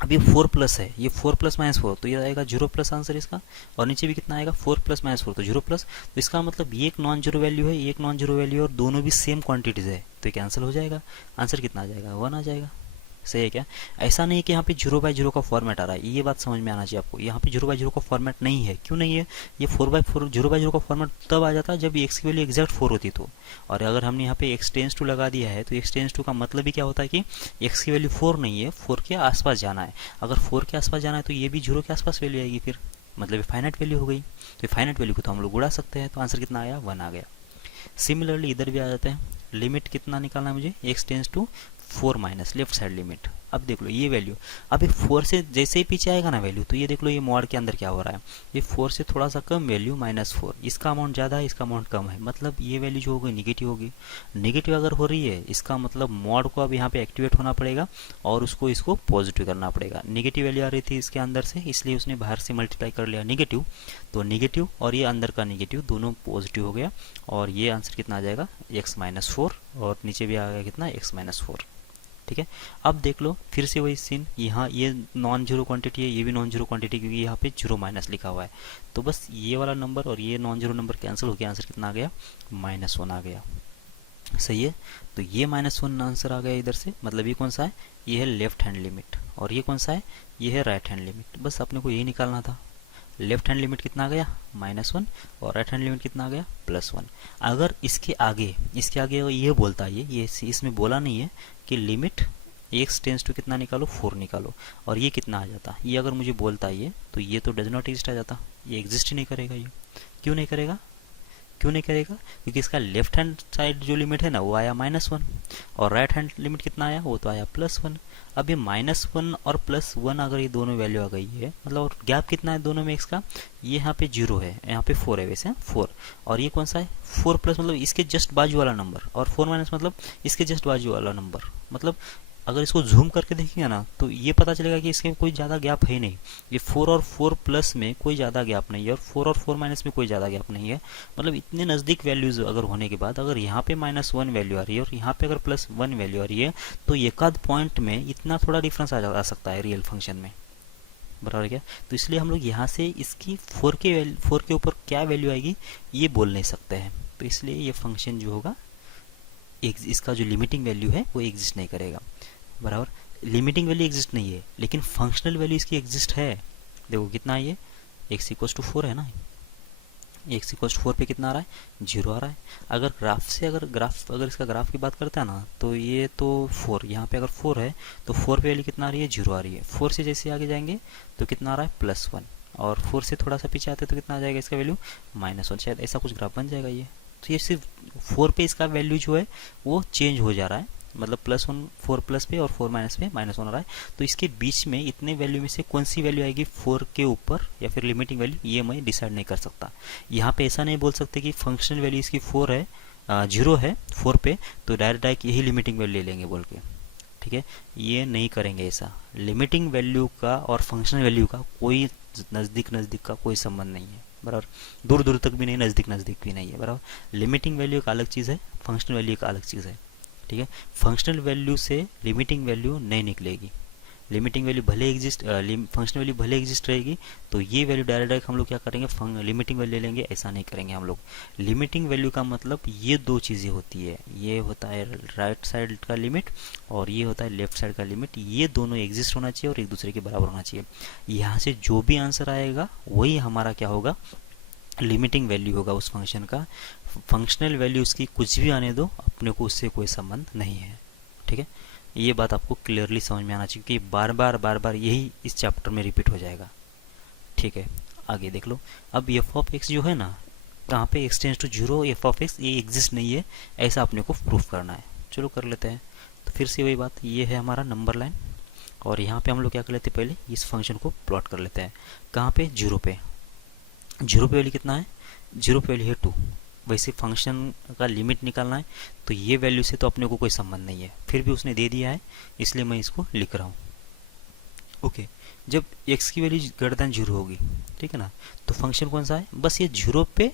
अब ये 4 प्लस है, ये 4 प्लस माइनस 4 तो ये आएगा 0 प्लस आंसर इसका, और नीचे भी कितना आएगा 4 प्लस माइनस 4 तो 0 प्लस। तो इसका मतलब ये एक नॉन जीरो वैल्यू है, ये एक नॉन जीरो वैल्यू है और दोनों भी सेम क्वांटिटीज है, तो ये कैंसिल हो जाएगा। आंसर कितना आ जाएगा, 1 आ जाएगा, सही है क्या। ऐसा नहीं है कि यहाँ पे 0/0 का फॉर्मेट आ रहा है, ये बात समझ में आना चाहिए आपको। यहाँ पे 0/0 का फॉर्मेट नहीं है, क्यों नहीं है, ये 4/4 0/0 का फॉर्मेट तब आ जाता है जब x की वैल्यू एग्जैक्ट 4 होती तो। और अगर हमने यहाँ पे x टेंस टू लगा दिया है तो x टेंस टू का मतलब ही क्या होता है कि x की वैल्यू 4 नहीं है, 4 के आसपास जाना है। अगर 4 के आसपास जाना है तो ये भी 0 के आसपास वैल्यू आएगी, फिर मतलब फाइनाइट वैल्यू हो गई। तो फाइनाइट वैल्यू को तो हम लोग उड़ा सकते हैं, तो आंसर कितना आया, 1 आ गया। सिमिलरली इधर भी आ जाते हैं, लिमिट कितना निकालना है मुझे, x tends to 4 minus left side limit. अब देख लो ये वैल्यू, अब ये 4 से जैसे ही पीछे आएगा ना वैल्यू, तो ये देख लो ये मॉड के अंदर क्या हो रहा है, ये 4 से थोड़ा सा कम वैल्यू -4, इसका अमाउंट ज़्यादा है, इसका अमाउंट कम है, मतलब ये वैल्यू जो होगी निगेटिव होगी। निगेटिव अगर हो रही है इसका मतलब मॉड को अब यहाँ पे एक्टिवेट होना पड़ेगा और इसको पॉजिटिव करना पड़ेगा। निगेटिव वैल्यू आ रही थी इसके अंदर से, इसलिए उसने बाहर से मल्टीप्लाई कर लिया निगेटिव, तो निगेटिव और ये अंदर का निगेटिव दोनों पॉजिटिव हो गया और ये आंसर कितना आ जाएगा, x माइनस 4, और नीचे भी आ गया कितना, x माइनस 4, ठीक है। अब देख लो फिर से वही सीन, यहाँ ये नॉन जीरो क्वांटिटी है, ये भी नॉन जीरो क्वांटिटी, क्योंकि यहाँ पे 0 माइनस लिखा हुआ है, तो बस ये वाला नंबर और ये नॉन जीरो नंबर कैंसिल हो गया, आंसर कितना आ गया, -1 आ गया, सही है। तो ये -1 आंसर आ गया इधर से, मतलब ये कौन सा है, ये है लेफ्ट हैंड लिमिट, और ये कौन सा है, ये है राइट हैंड लिमिट। बस अपने को यही निकालना था, लेफ्ट हैंड लिमिट कितना आ गया, -1, और राइट हैंड लिमिट कितना आ गया, +1। अगर इसके आगे ये बोलता है, ये इसमें बोला नहीं है कि लिमिट x टेंस टू कितना निकालो, 4 निकालो, और ये कितना आ जाता, ये अगर मुझे बोलता है ये, तो ये तो डज नॉट एग्जिस्ट आ जाता, ये एग्जिस्ट ही नहीं करेगा। ये क्यों नहीं करेगा, क्योंकि इसका लेफ्ट हैंड साइड जो लिमिट है ना वो आया -1, और राइट हैंड लिमिट कितना आया, वो तो आया +1। अब ये -1 और +1 अगर ये दोनों वैल्यू आ गई है, मतलब गैप कितना है दोनों में x का, ये यहाँ पे 0 है, यहाँ पे 4 है, वैसे 4, और ये कौन सा है 4 प्लस, मतलब इसके जस्ट बाजू वाला नंबर, और 4 माइनस मतलब इसके जस्ट बाजू वाला नंबर, मतलब अगर इसको जूम करके देखेंगे ना तो ये पता चलेगा कि इसके कोई ज़्यादा गैप है ही नहीं। ये 4 और 4 प्लस में कोई ज़्यादा गैप नहीं है और 4 और 4 माइनस में कोई ज़्यादा गैप नहीं है। मतलब इतने नज़दीक वैल्यूज़ अगर होने के बाद अगर यहाँ पे -1 वैल्यू आ रही है और यहाँ पे अगर +1 वैल्यू आ रही है तो एक आध पॉइंट में इतना थोड़ा डिफरेंस आ सकता है रियल फंक्शन में, बराबर क्या। तो इसलिए हम लोग यहाँ से इसकी 4 के ऊपर क्या वैल्यू आएगी ये बोल नहीं सकते हैं। तो इसलिए ये फंक्शन जो होगा इसका जो लिमिटिंग वैल्यू है वो एग्जिस्ट नहीं करेगा, बराबर। लिमिटिंग वैल्यू एग्जिस्ट नहीं है लेकिन फंक्शनल वैल्यू इसकी एग्जिस्ट है। देखो कितना है ये, x=4 है ना, x=4 पे कितना आ रहा है, 0 आ रहा है। अगर इसका ग्राफ की बात करते हैं ना तो ये तो 4, यहाँ पे अगर 4 है तो 4 पे वैल्यू कितना आ रही है, 0 आ रही है। 4 से जैसे आगे जाएंगे तो कितना आ रहा है, +1, और 4 से थोड़ा सा पीछे आते तो कितना आ जाएगा इसका वैल्यू, -1, शायद ऐसा कुछ ग्राफ बन जाएगा ये। तो ये सिर्फ 4 पे इसका वैल्यू जो है वो चेंज हो जा रहा है, मतलब +1 4 प्लस पे और 4 माइनस पे -1 आ रहा है। तो इसके बीच में इतने वैल्यू में से कौन सी वैल्यू आएगी 4 के ऊपर या फिर लिमिटिंग वैल्यू, ये मैं डिसाइड नहीं कर सकता। यहाँ पे ऐसा नहीं बोल सकते कि फंक्शनल वैल्यू इसकी 4 है, 0 है 4 पे, तो डायरेक्ट यही लिमिटिंग वैल्यू ले लेंगे बोल के, ठीक है। ये नहीं करेंगे ऐसा। लिमिटिंग वैल्यू का और फंक्शनल वैल्यू का कोई नज़दीक का कोई संबंध नहीं है, बराबर। दूर दूर तक भी नहीं, नज़दीक भी नहीं है, बराबर। लिमिटिंग वैल्यू एक अलग चीज़ है, फंक्शनल वैल्यू एक अलग चीज़ है, ठीक है। फंक्शनल वैल्यू से लिमिटिंग वैल्यू नहीं निकलेगी। लिमिटिंग वैल्यू भले एग्जिस्ट, फंक्शनल वैल्यू भले एग्जिस्ट रहेगी तो ये वैल्यू डायरेक्ट हम लोग क्या करेंगे, लिमिटिंग वैल्यू ले लेंगे, ऐसा नहीं करेंगे हम लोग। लिमिटिंग वैल्यू का मतलब ये दो चीज़ें होती है, ये होता है राइट साइड का लिमिट और ये होता है लेफ्ट साइड का लिमिट। ये दोनों एग्जिस्ट होना चाहिए और एक दूसरे के बराबर होना चाहिए। यहाँ से जो भी आंसर आएगा वही हमारा क्या होगा, लिमिटिंग वैल्यू होगा उस फंक्शन का। फंक्शनल वैल्यू उसकी कुछ भी आने दो, अपने को उससे कोई संबंध नहीं है, ठीक है। ये बात आपको क्लियरली समझ में आना चाहिए कि बार बार यही इस चैप्टर में रिपीट हो जाएगा, ठीक है। आगे देख लो। अब f(x) जो है ना, कहाँ पे x→0 f(x) ये एग्जिस्ट नहीं है, ऐसा अपने को प्रूफ करना है। चलो कर लेते हैं। तो फिर से वही बात, ये है हमारा नंबर लाइन और यहाँ पे हम लोग क्या कर लेते हैं, पहले इस फंक्शन को प्लॉट कर लेते हैं। कहाँ पे, 0 पे। 0 पे वैल्यू कितना है, 0 पे वैल्यू है 2। वैसे फंक्शन का लिमिट निकालना है तो ये वैल्यू से तो अपने को कोई संबंध नहीं है, फिर भी उसने दे दिया है इसलिए मैं इसको लिख रहा हूँ, ओके। जब x की वैल्यू ग्रेटर देन 0 होगी, ठीक है ना, तो फंक्शन कौन सा है, बस ये 0 पे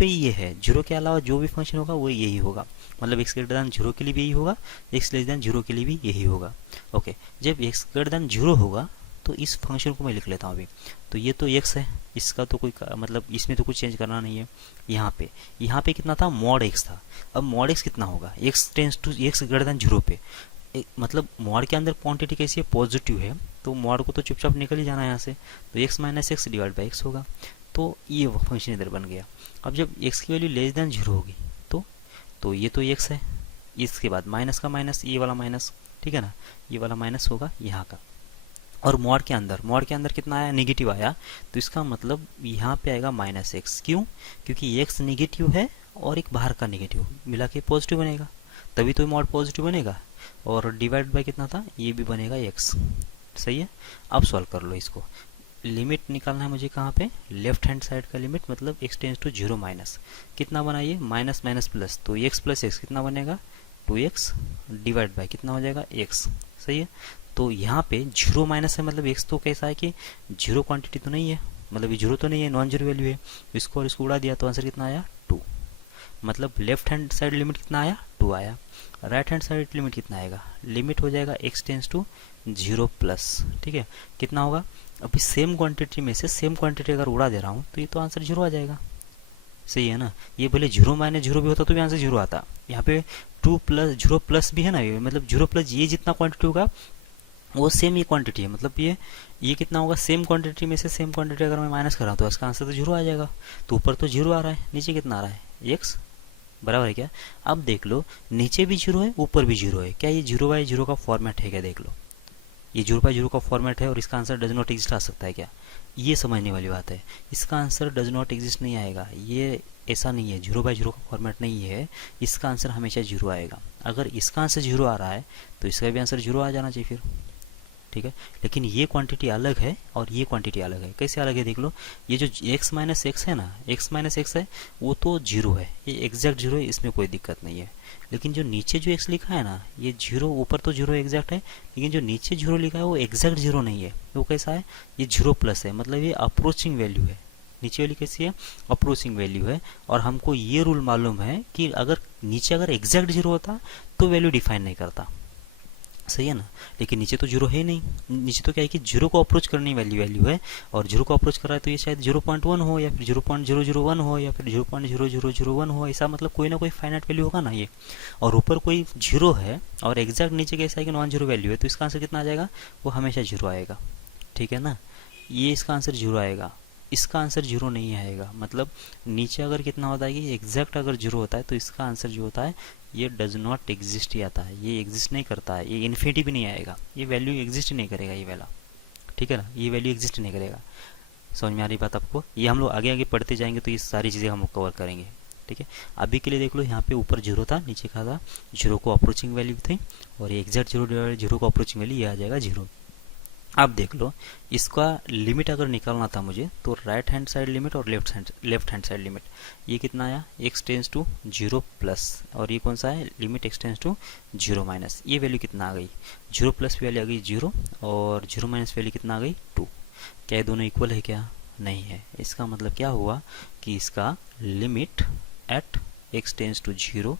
ये है। 0 के अलावा जो भी फंक्शन होगा वो यही होगा, मतलब x ग्रेटर देन 0 के लिए भी यही होगा, x लेस देन 0 के लिए भी यही होगा, ओके। जब x ग्रेटर देन 0 होगा तो इस फंक्शन को मैं लिख लेता हूँ अभी। तो ये तो x है, इसका तो कोई मतलब इसमें तो कुछ चेंज करना नहीं है। यहाँ पे कितना था, mod x था। अब mod x कितना होगा, x ग्रेटर देन 0 पे, मतलब मॉड के अंदर क्वांटिटी कैसी है, पॉजिटिव है, तो मॉड को तो चुपचाप निकल ही जाना है यहाँ से। तो x minus x divide by x होगा, तो ये फंक्शन इधर बन गया। अब जब x की वैल्यू लेस देन 0 होगी तो ये तो x है, इसके बाद माइनस का माइनस, ये वाला माइनस, ठीक है ना, ये वाला माइनस होगा यहाँ का। और मॉड के अंदर कितना आया, नेगेटिव आया, तो इसका मतलब यहाँ पे आएगा -x। क्यों, क्योंकि x नेगेटिव है और एक बाहर का नेगेटिव मिला के पॉजिटिव बनेगा, तभी तो मॉड पॉजिटिव बनेगा। और डिवाइड बाय कितना था, ये भी बनेगा x, सही है। अब सॉल्व कर लो इसको। लिमिट निकालना है मुझे कहाँ पे, लेफ्ट हैंड साइड का लिमिट, मतलब x→0 माइनस कितना बनाइए, माइनस माइनस प्लस, तो x प्लस एक्स कितना बनेगा, 2x डिवाइड बाय कितना हो जाएगा, x, सही है। तो यहाँ पे 0 माइनस है, मतलब x तो कैसा है कि 0 क्वांटिटी तो नहीं है, मतलब ये 0 तो नहीं है, नॉन जीरो वैल्यू है। इसको और इसको उड़ा दिया तो आंसर कितना आया, 2। मतलब लेफ्ट हैंड साइड लिमिट कितना आया, 2 आया। राइट हैंड साइड लिमिट कितना आएगा, लिमिट हो जाएगा x→0 प्लस, ठीक है। कितना होगा, अभी सेम क्वांटिटी में से सेम क्वांटिटी अगर उड़ा दे रहा हूँ तो ये तो आंसर 0 आ जाएगा, सही है ना। ये भले 0 माइनस 0 भी होता तो भी आंसर 0 आता। यहाँ पे 2 प्लस 0 प्लस भी है ना, ये मतलब 0 प्लस ये जितना क्वांटिटी होगा वो सेम ही क्वांटिटी है, मतलब ये कितना होगा, सेम क्वांटिटी में से सेम क्वांटिटी अगर मैं माइनस कर रहा हूँ तो इसका आंसर तो 0 आ जाएगा। तो ऊपर तो 0 आ रहा है, नीचे कितना आ रहा है, x, बराबर है क्या। अब देख लो, नीचे भी 0 है, ऊपर भी 0 है, क्या ये 0/0 का फॉर्मेट है क्या, देख लो, ये 0/0 का फॉर्मेट है और इसका आंसर डज नॉट एग्जिस्ट आ सकता है क्या, ये समझने वाली बात है। इसका आंसर डज नॉट एग्जिस्ट नहीं आएगा, ये ऐसा नहीं है, 0/0 का फॉर्मेट नहीं है, इसका आंसर हमेशा 0 आएगा। अगर इसका आंसर 0 आ रहा है तो इसका भी आंसर 0 आ जाना चाहिए फिर, ठीक है। लेकिन ये क्वांटिटी अलग है और ये क्वांटिटी अलग है। कैसे अलग है देख लो, ये जो x माइनस एक्स है ना, x माइनस एक्स है वो तो जीरो है, ये एग्जैक्ट जीरो है, इसमें कोई दिक्कत नहीं है। लेकिन जो नीचे जो x लिखा है ना, ये जीरो, ऊपर तो जीरो एग्जैक्ट है, लेकिन जो नीचे जीरो लिखा है वो एग्जैक्ट जीरो नहीं है। वो कैसा है, ये जीरो प्लस है, मतलब ये अप्रोचिंग वैल्यू है। नीचे वाली कैसी है, अप्रोचिंग वैल्यू है। और हमको ये रूल मालूम है कि अगर नीचे अगर एग्जैक्ट जीरो होता तो वैल्यू डिफाइन नहीं करता, सही है ना। लेकिन नीचे तो जीरो है ही नहीं, नीचे तो क्या है कि जीरो को अप्रोच करने वाली वैल्यू है, और जीरो को अप्रोच कर रहा है तो ये शायद 0.1 हो, या फिर 0.001 हो, या फिर 0.0001 हो, ऐसा मतलब कोई ना कोई फाइनाइट वैल्यू होगा ना ये। और ऊपर कोई जीरो है और एग्जैक्ट नीचे कैसा है कि नॉन जीरो वैल्यू है, तो इसका आंसर कितना आ जाएगा, वो हमेशा जीरो आएगा, ठीक है ना। ये इसका आंसर जीरो आएगा, इसका आंसर जीरो नहीं आएगा। मतलब नीचे अगर कितना होता है कि एग्जैक्ट अगर जीरो होता है तो इसका आंसर जो होता है ये डज नॉट एग्जिस्ट ही आता है, ये एग्जिस्ट नहीं करता है, ये इन्फिनिटी भी नहीं आएगा, ये वैल्यू एग्जिस्ट ही नहीं करेगा ये वाला, ठीक है ना, ये वैल्यू एग्जिस्ट नहीं करेगा। समझ में आ रही बात आपको। ये हम लोग आगे आगे पढ़ते जाएंगे तो ये सारी चीज़ें हम कवर करेंगे, ठीक है। अभी के लिए देख लो, यहाँ पे ऊपर जीरो था, नीचे का था जीरो को अप्रोचिंग वैल्यू थी, और ये एग्जैक्ट जीरो डिवाइड जीरो को अप्रोचिंग वैल्यू ये आ जाएगा जीरो। आप देख लो, इसका लिमिट अगर निकालना था मुझे तो राइट हैंड साइड लिमिट और लेफ्ट हैंड साइड लिमिट, ये कितना आया, x tends to zero plus, और ये कौन सा है, limit x tends to zero minus, ये वैल्यू कितना आ गई, जीरो प्लस की वैल्यू आ गई जीरो, और जीरो माइनस वैल्यू कितना आ गई 2। क्या ये दोनों इक्वल है, क्या नहीं है। इसका मतलब क्या हुआ कि इसका limit at x tends to zero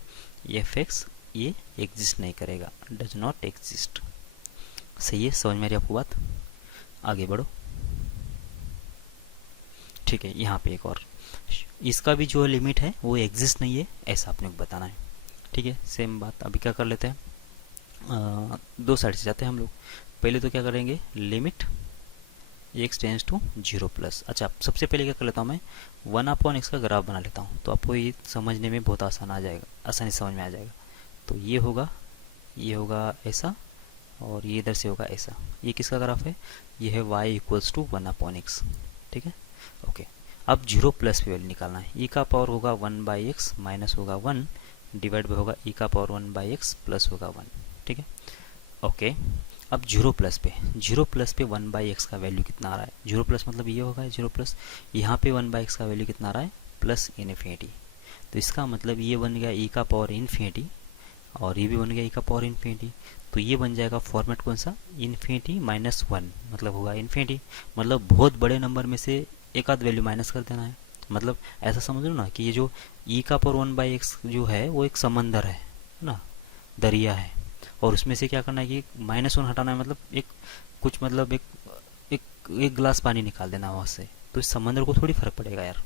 f(x) ये एग्जिस्ट नहीं करेगा, डज नॉट एग्जिस्ट। सही है, समझ में आ रही आपको बात। आगे बढ़ो, ठीक है। यहाँ पे एक और, इसका भी जो लिमिट है वो एग्जिस्ट नहीं है, ऐसा आपने को बताना है, ठीक है। सेम बात अभी क्या कर लेते हैं, दो साइड से जाते हैं हम लोग। पहले तो क्या करेंगे, limit x tends to zero plus. अच्छा, सबसे पहले क्या कर लेता हूँ मैं, 1/x का ग्राफ बना लेता हूँ, तो आपको ये समझने में बहुत आसान आ जाएगा, आसानी समझ में आ जाएगा। तो ये होगा ऐसा, और ये इधर से होगा ऐसा। ये किसका ग्राफ है, ये है y इक्वल्स टू 1/x, ठीक है, ओके। अब जीरो प्लस पे वैल्यू निकालना है, e का पावर होगा 1/x माइनस होगा 1 डिवाइड बाय होगा e का पावर 1/x प्लस होगा 1, ठीक है, ओके। अब जीरो प्लस पे 1/x का वैल्यू कितना आ रहा है, जीरो प्लस मतलब ये होगा जीरो प्लस, यहाँ पे 1/x का वैल्यू कितना आ रहा है, प्लस इन्फिनिटी। तो इसका मतलब ये बन गया e का पावर इन्फिनिटी, और ये भी बन गया e का पावर इन्फिनिटी। तो ये बन जाएगा फॉर्मेट कौन सा, इन्फिनिटी माइनस 1, मतलब होगा इन्फिनिटी। मतलब बहुत बड़े नंबर में से एक आध वैल्यू माइनस कर देना है। मतलब ऐसा समझ लो ना कि ये जो e का पावर 1/x जो है वो एक समंदर है ना, दरिया है, और उसमें से क्या करना है कि -1 हटाना है, मतलब एक कुछ मतलब एक गिलास पानी निकाल देना वहाँ से, तो इस समंदर को थोड़ी फर्क पड़ेगा यार,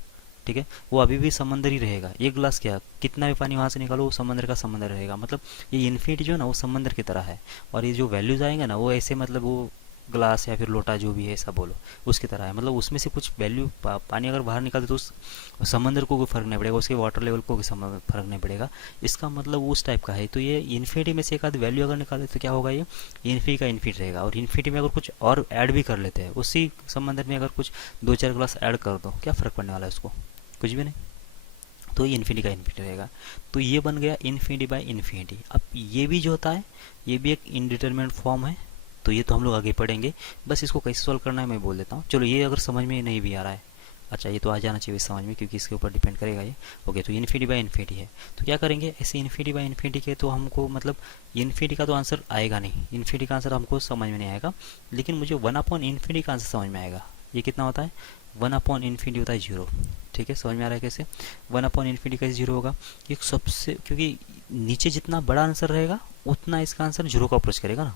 ठीक है। वो अभी भी समंदर ही रहेगा, एक गिलास क्या, कितना भी पानी वहाँ से निकालो वो समंदर का समंदर रहेगा। मतलब ये इन्फिनिटी जो है ना वो समंदर की तरह है, और ये जो वैल्यूज आएंगे ना वो ऐसे, मतलब वो ग्लास या फिर लोटा जो भी है ऐसा बोलो उसकी तरह है। मतलब उसमें से कुछ वैल्यू पानी अगर बाहर निकालते तो उस समंदर को कोई फर्क नहीं पड़ेगा, उसके वाटर लेवल को कोई फर्क नहीं पड़ेगा। इसका मतलब उस टाइप का है। तो ये इन्फिनिटी में से एक आध वैल्यू अगर निकाले तो क्या होगा, ये इन्फिनिटी का इन्फिनिटी रहेगा। और इन्फिनिटी में अगर कुछ और ऐड भी कर लेते हैं, उसी समंदर में अगर कुछ 2-4 ग्लास ऐड कर दो, क्या फ़र्क पड़ने वाला है उसको, कुछ भी नहीं। तो ये इन्फिनिटी का इन्फिनिटी रहेगा। तो ये बन गया इन्फिनिटी बाय इन्फिनिटी। अब ये भी जो होता है ये भी एक इनडिटरमिनेट फॉर्म है, तो ये तो हम लोग आगे पढ़ेंगे। बस इसको कैसे सॉल्व करना है मैं बोल देता हूँ। चलो ये अगर समझ में नहीं भी आ रहा है, अच्छा ये तो आ जाना चाहिए समझ में, क्योंकि इसके ऊपर डिपेंड करेगा ये। ओके, तो इन्फिनिटी बाय इन्फिनिटी है, तो क्या करेंगे, ऐसे इन्फिनिटी बाय इन्फिनिटी के तो हमको मतलब इन्फिनिटी का तो आंसर आएगा नहीं, इन्फिनिटी का आंसर हमको समझ में नहीं आएगा, लेकिन मुझे 1/इन्फिनिटी का आंसर समझ में आएगा। ये कितना होता है, 1/इन्फिनिटी होता है 0, ठीक है। समझ में आ रहा है कैसे, 1/इन्फिनिटी कैसे 0 होगा, ये सबसे, क्योंकि नीचे जितना बड़ा आंसर रहेगा उतना इसका आंसर 0 को अप्रोच करेगा ना,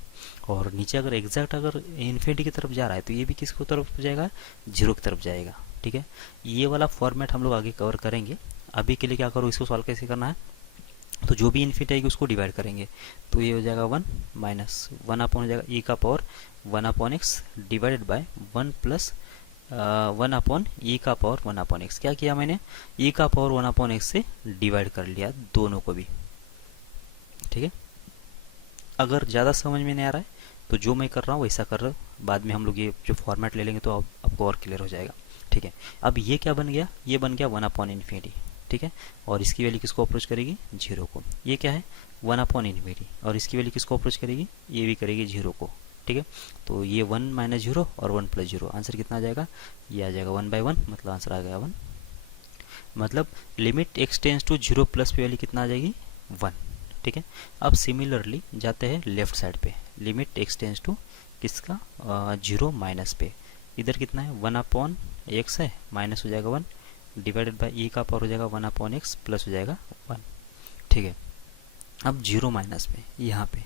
और नीचे अगर एग्जैक्ट अगर इन्फिनिटी की तरफ जा रहा है तो ये भी किसकी तरफ जाएगा, 0 की तरफ जाएगा, ठीक है। ये वाला फॉर्मेट हम लोग आगे कवर करेंगे। अभी के लिए क्या करो, इसको सॉल्व कैसे करना है, तो जो भी इन्फिनिटी आएगी उसको डिवाइड करेंगे, तो ये हो जाएगा 1 माइनस 1 हो जाएगा e का power 1/x divided by 1 plus 1/e का पावर 1/x। क्या किया मैंने, e का पावर 1/x से डिवाइड कर लिया दोनों को भी, ठीक है। अगर ज़्यादा समझ में नहीं आ रहा है तो जो मैं कर रहा हूँ वैसा कर रहा हूँ, बाद में हम लोग ये जो फॉर्मेट ले लेंगे तो आपको और क्लियर हो जाएगा, ठीक है। अब ये क्या बन गया, ये बन गया 1/इन्फिनिटी, ठीक है, और इसकी वैल्यू किसको अप्रोच करेगी, 0 को। ये क्या है 1/इन्फिनिटी, और इसकी वैल्यू किसको अप्रोच करेगी, ये भी करेगी 0 को, ठीक है। तो ये 1 माइनस जीरो और 1 प्लस जीरो, आंसर कितना आ जाएगा, ये आ जाएगा 1/1, मतलब आंसर आ गया 1। मतलब limit x tends to zero plus पे वाली कितना आ जाएगी, 1। ठीक है। अब सिमिलरली जाते हैं लेफ्ट साइड पे, लिमिट एक्स टेंस टू किसका, जीरो माइनस पे, इधर कितना है 1/x है, माइनस हो जाएगा 1, डिवाइडेड बाई ई का पावर हो जाएगा 1/x प्लस हो जाएगा 1। ठीक है। अब जीरो माइनस पे यहाँ पे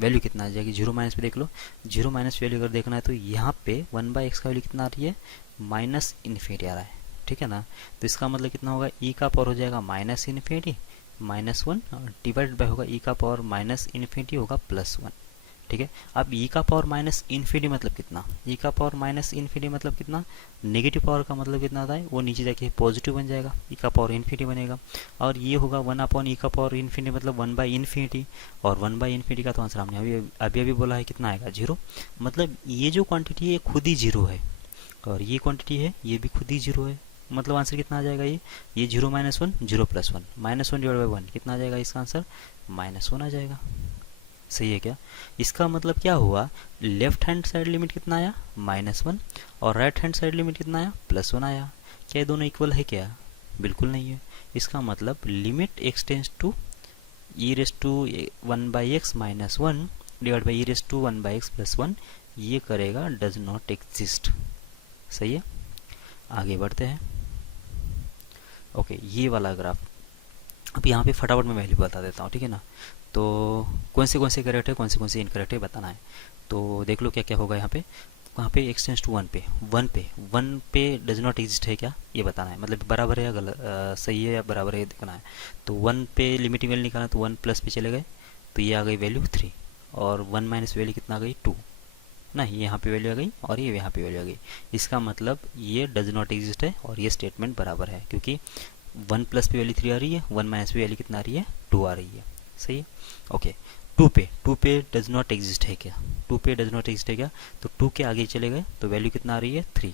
वैल्यू कितना आ जाएगी, जीरो माइनस पे देख लो, जीरो माइनस वैल्यू अगर देखना है तो यहाँ पे 1/x का वैल्यू कितना आ रही है, माइनस इन्फिनिटी आ रहा है। ठीक है ना। तो इसका मतलब कितना होगा, ई का पावर हो जाएगा माइनस इन्फिनिटी -1 डिवाइडेड बाय होगा ई का पावर माइनस इन्फिनिटी होगा +1। ठीक है। अब ई का पावर माइनस इन्फिनिटी मतलब कितना, ई का पावर माइनस इन्फिनिटी मतलब कितना, नेगेटिव पावर का मतलब कितना आता है, वो नीचे जाके पॉजिटिव बन जाएगा, ई का पावर इन्फिनिटी बनेगा। और ये होगा 1/ई का पावर इन्फिनिटी मतलब 1/इन्फिनिटी, और 1/इन्फिनिटी का तो आंसर हमने अभी बोला है कितना आएगा, 0। मतलब ये जो क्वांटिटी है खुद ही 0 है, और ये क्वांटिटी है ये भी खुद ही 0 है। मतलब आंसर कितना आ जाएगा, ये 0 - 1 0 + 1 -1 डिवाइड बाई 1 कितना आ जाएगा, इसका आंसर -1 आ जाएगा। सही है क्या। इसका मतलब क्या हुआ, लेफ्ट हैंड साइड लिमिट कितना आया, -1, और राइट हैंड साइड लिमिट कितना आया, +1 आया। क्या ये दोनों इक्वल है क्या, बिल्कुल नहीं है। इसका मतलब limit x tends to e raise to 1/x - 1 divide by e raise to 1/x + 1 ये करेगा डज नॉट एग्जिस्ट। सही है। आगे बढ़ते हैं। ओके, ये वाला ग्राफ अब यहाँ पे फटाफट मैं वैल्यू बता देता हूँ, ठीक है ना। तो कौन से करेक्ट है, कौन से इनकरेक्ट है बताना है। तो देख लो क्या क्या होगा यहाँ पे, वहाँ पे एक्स टेंस टू 1 पे डज नॉट एग्जिस्ट है क्या, ये बताना है। मतलब बराबर है या गलत, सही है या बराबर है, देखना है। तो 1 पे लिमिटिंग वैल्यू निकालना, तो 1 प्लस पे चले गए तो ये आ गई वैल्यू 3, और 1 माइनस वैल्यू कितना आ गई 2 ना, ये यहाँ पे वैल्यू आ गई और ये यहाँ पे वैल्यू आ गई। इसका मतलब ये डज नॉट एग्जिस्ट है, और ये स्टेटमेंट बराबर है, क्योंकि 1 प्लस पे वैल्यू 3 आ रही है, 1 माइनस पे वैल्यू कितना आ रही है, 2 आ रही है। सही है। ओके, 2 पे डज नॉट एग्जिस्ट है क्या, 2 पे डज नॉट एग्जिस्ट है क्या, तो 2 के आगे चले गए तो वैल्यू कितना आ रही है 3,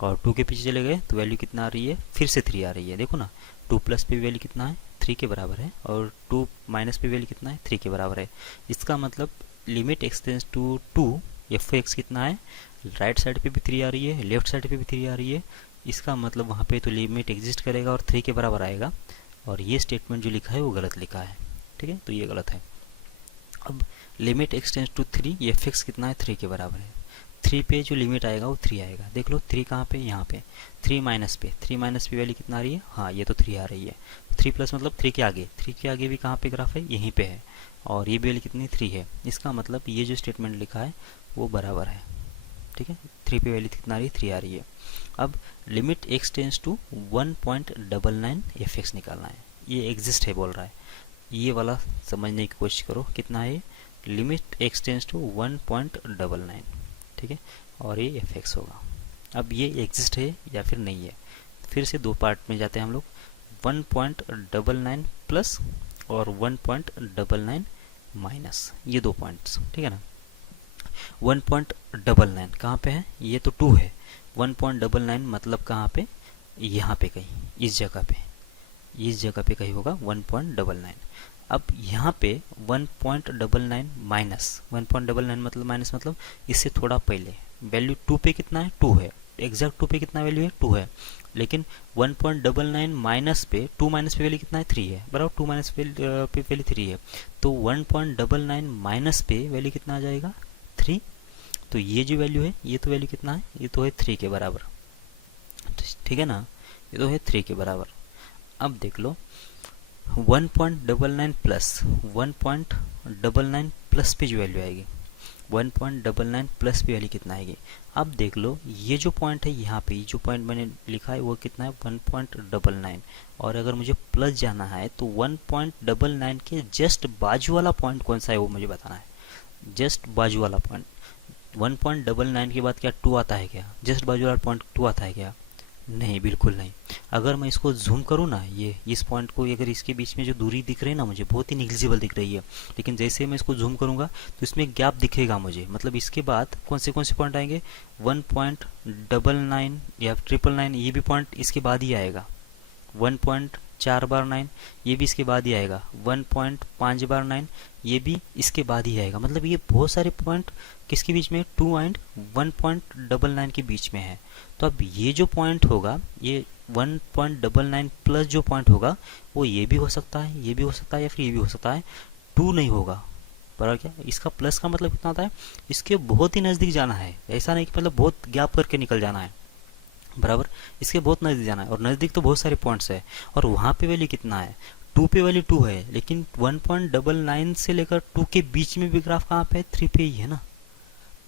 और 2 के पीछे चले गए तो वैल्यू कितना आ रही है, फिर से 3 आ रही है। देखो ना, 2 प्लस पे वैल्यू कितना है, 3 के बराबर है, और 2 माइनस पे वैल्यू कितना है, 3 के बराबर है। इसका मतलब limit x tends to 2 f(x) कितना है, राइट साइड पे भी 3 आ रही है, लेफ्ट साइड पे भी 3 आ रही है। इसका मतलब वहाँ पे तो लिमिट एग्जिस्ट करेगा और 3 के बराबर आएगा, और ये स्टेटमेंट जो लिखा है वो गलत लिखा है। ठीक है, तो ये गलत है। अब limit x tends to 3 f(x) कितना है, 3 के बराबर है। 3 पे जो लिमिट आएगा वो 3 आएगा। देख लो 3 कहाँ पे, यहाँ पे 3 माइनस पे वैल्यू कितना आ रही है, हाँ ये तो 3 आ रही है। 3 प्लस मतलब 3 के आगे भी कहाँ पे ग्राफ है, यहीं पे है, और ये वैल्यू कितनी 3 है। इसका मतलब ये जो स्टेटमेंट लिखा है वो बराबर है। ठीक है, 3 पे वैल्यू कितना आ रही है, 3 आ रही है। अब limit x tends to 1.99 f(x) निकालना है, ये एग्जिस्ट है बोल रहा है। ये वाला समझने की कोशिश करो, कितना है, लिमिट एक्स टेंस टू 1.99। ठीक है, और ये f(x) होगा। अब ये एग्जिस्ट है या फिर नहीं है, फिर से दो पार्ट में जाते हैं हम लोग, 1.99 प्लस और 1.99 माइनस, ये दो पॉइंट्स। ठीक है ना। 1.99 कहाँ पे है, ये तो 2 है। 1.99 मतलब कहाँ पे, यहाँ पे कहीं, इस जगह पे कहीं होगा 1.99। अब यहाँ पे 1.99 माइनस 1.99 मतलब माइनस मतलब इससे थोड़ा पहले वैल्यू 2 पे कितना है, 2 है। एग्जैक्ट 2 पे कितना वैल्यू है, 2 है। लेकिन 1.99 माइनस पे 2 माइनस पे वैल्यू कितना है, 3 है, बराबर। 2 माइनस पे वैल्यू 3 है, तो 1.99 माइनस पे वैल्यू कितना आ जाएगा, 3। तो ये जो वैल्यू है, ये तो वैल्यू कितना है, ये तो है 3 के बराबर। ठीक है ना, ये तो है 3 के बराबर। अब देख लो 1.99 प्लस 1.99 प्लस पे जो वैल्यू आएगी, 1.99 प्लस पे वैल्यू कितना आएगी। अब देख लो ये जो पॉइंट है, यहाँ पे जो पॉइंट मैंने लिखा है वो कितना है, 1.99। और अगर मुझे प्लस जाना है तो 1.99 के जस्ट बाजू वाला पॉइंट कौन सा है वो मुझे बताना है। जस्ट बाजू वाला पॉइंट 1.99 के बाद क्या 2 आता है क्या, जस्ट बाजू वाला पॉइंट 2 आता है क्या, नहीं, बिल्कुल नहीं। अगर मैं इसको जूम करूँ ना, ये इस पॉइंट को, अगर इसके बीच में जो दूरी दिख रही है ना मुझे, बहुत ही निग्लिजिबल दिख रही है, लेकिन जैसे मैं इसको जूम करूँगा तो इसमें गैप दिखेगा मुझे। मतलब इसके बाद कौन से पॉइंट आएंगे, 1.99 या 999, ये भी पॉइंट इसके बाद ही आएगा। 4 बार 9, ये भी इसके बाद ही आएगा। 1.5 बार 9, ये भी इसके बाद ही आएगा। मतलब ये बहुत सारे पॉइंट किसके बीच में, 2 एंड 1.99 के बीच में है। तो अब ये जो पॉइंट होगा, ये 1.99 प्लस जो पॉइंट होगा वो ये भी हो सकता है, ये भी हो सकता है, या फिर ये भी हो सकता है। 2 नहीं होगा। बराबर क्या, इसका प्लस का मतलब कितना होता है, इसके बहुत ही नज़दीक जाना है। ऐसा नहीं कि मतलब बहुत गैप करके निकल जाना है, बराबर, इसके बहुत नज़दीक जाना है। और नज़दीक तो बहुत सारे पॉइंट्स है, और वहाँ पे वैल्यू कितना है, 2 पे वैल्यू 2 है, लेकिन 1.99 से लेकर 2 के बीच में भी ग्राफ कहाँ पे है, 3 पे ही है ना।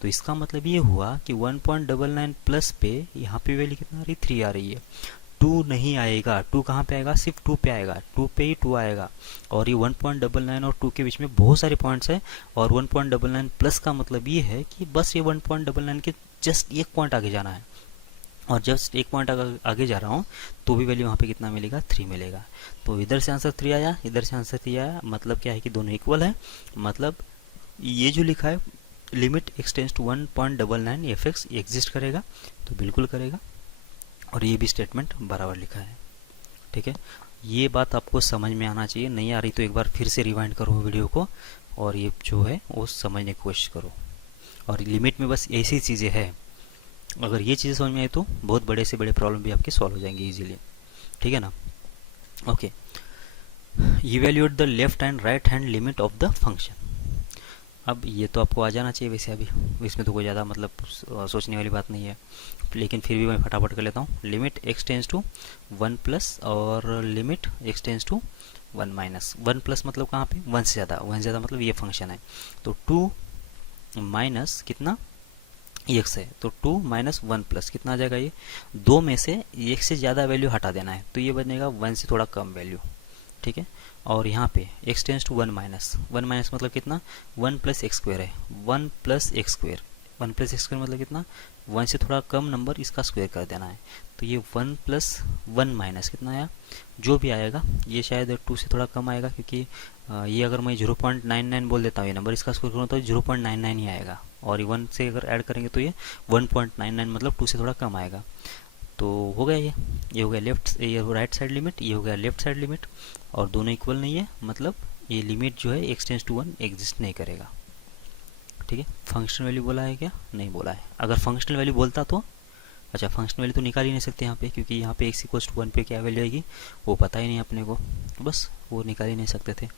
तो इसका मतलब ये हुआ कि 1.99 प्लस पे यहाँ पे वैल्यू कितना आ रही, 3 आ रही है। 2 नहीं आएगा, 2 कहाँ पे आएगा, सिर्फ 2 पे आएगा, 2 पे ही 2 आएगा। और ये 1.99 और 2 के बीच में बहुत सारे पॉइंट्स है, और 1.99 प्लस का मतलब ये है कि बस ये 1.99 के जस्ट एक पॉइंट आगे जाना है। और जस्ट एक पॉइंट आगे जा रहा हूँ तो भी वैल्यू वहाँ पे कितना मिलेगा, 3 मिलेगा। तो इधर से आंसर 3 आया, इधर से आंसर 3 आया। मतलब क्या है कि दोनों इक्वल है। मतलब ये जो लिखा है limit x tends to 1.99 f exist करेगा, तो बिल्कुल करेगा। और ये भी स्टेटमेंट बराबर लिखा है। ठीक है, ये बात आपको समझ में आना चाहिए। नहीं आ रही तो एक बार फिर से रिवाइंड करो वीडियो को, और ये जो है वो समझने की कोशिश करो। और लिमिट में बस ऐसी चीज़ें हैं, अगर ये चीज़ें समझ में आए तो बहुत बड़े से बड़े प्रॉब्लम भी आपके सॉल्व हो जाएंगे इजीली। ठीक है ना। Okay, evaluate the left and right hand limit of the function. अब ये तो आपको आ जाना चाहिए वैसे, अभी इसमें तो कोई ज़्यादा मतलब सोचने वाली बात नहीं है, लेकिन फिर भी मैं फटाफट कर लेता हूँ। Limit x tends to 1 plus और limit x tends to 1 minus. 1 plus मतलब कहाँ पे, 1 से ज़्यादा, 1 से ज़्यादा मतलब ये फंक्शन है। तो 2 माइनस कितना, एक्स है, तो 2 माइनस 1 प्लस कितना आ जाएगा, ये 2 में से एक से ज़्यादा वैल्यू हटा देना है, तो ये बनेगा 1 से थोड़ा कम वैल्यू। ठीक है, और यहाँ पे x tends to 1 minus, 1 minus मतलब कितना, 1 प्लस एक्स स्क्वेयर है, 1 plus x square, 1 plus x square मतलब कितना, 1 से थोड़ा कम नंबर इसका स्क्वेयर कर देना है। तो ये 1 प्लस 1 माइनस कितना आया, जो भी आएगा ये शायद 2 से थोड़ा कम आएगा, क्योंकि ये अगर मैं 0.99 बोल देता हूँ ये नंबर, इसका स्क्वेयर करूँ तो 0.99 ही आएगा। और 1 से अगर ऐड करेंगे तो ये 1.99 मतलब 2 से थोड़ा कम आएगा। तो हो गया ये हो गया लेफ्ट, ये राइट साइड लिमिट, ये हो गया लेफ्ट साइड लिमिट, और दोनों इक्वल नहीं है, मतलब ये लिमिट जो है एक्स टेंस टू 1 एग्जिस्ट नहीं करेगा। ठीक है, फंक्शनल वैल्यू बोला है क्या, नहीं बोला है। अगर फंक्शनल वैल्यू बोलता तो अच्छा, फंक्शनल वैल्यू तो निकाल ही नहीं सकते यहाँ पे, क्योंकि यहाँ पे एक्स इक्वल्स टू 1 पे क्या वैल्यू आएगी वो पता ही नहीं अपने को, बस वो निकाल ही नहीं सकते थे।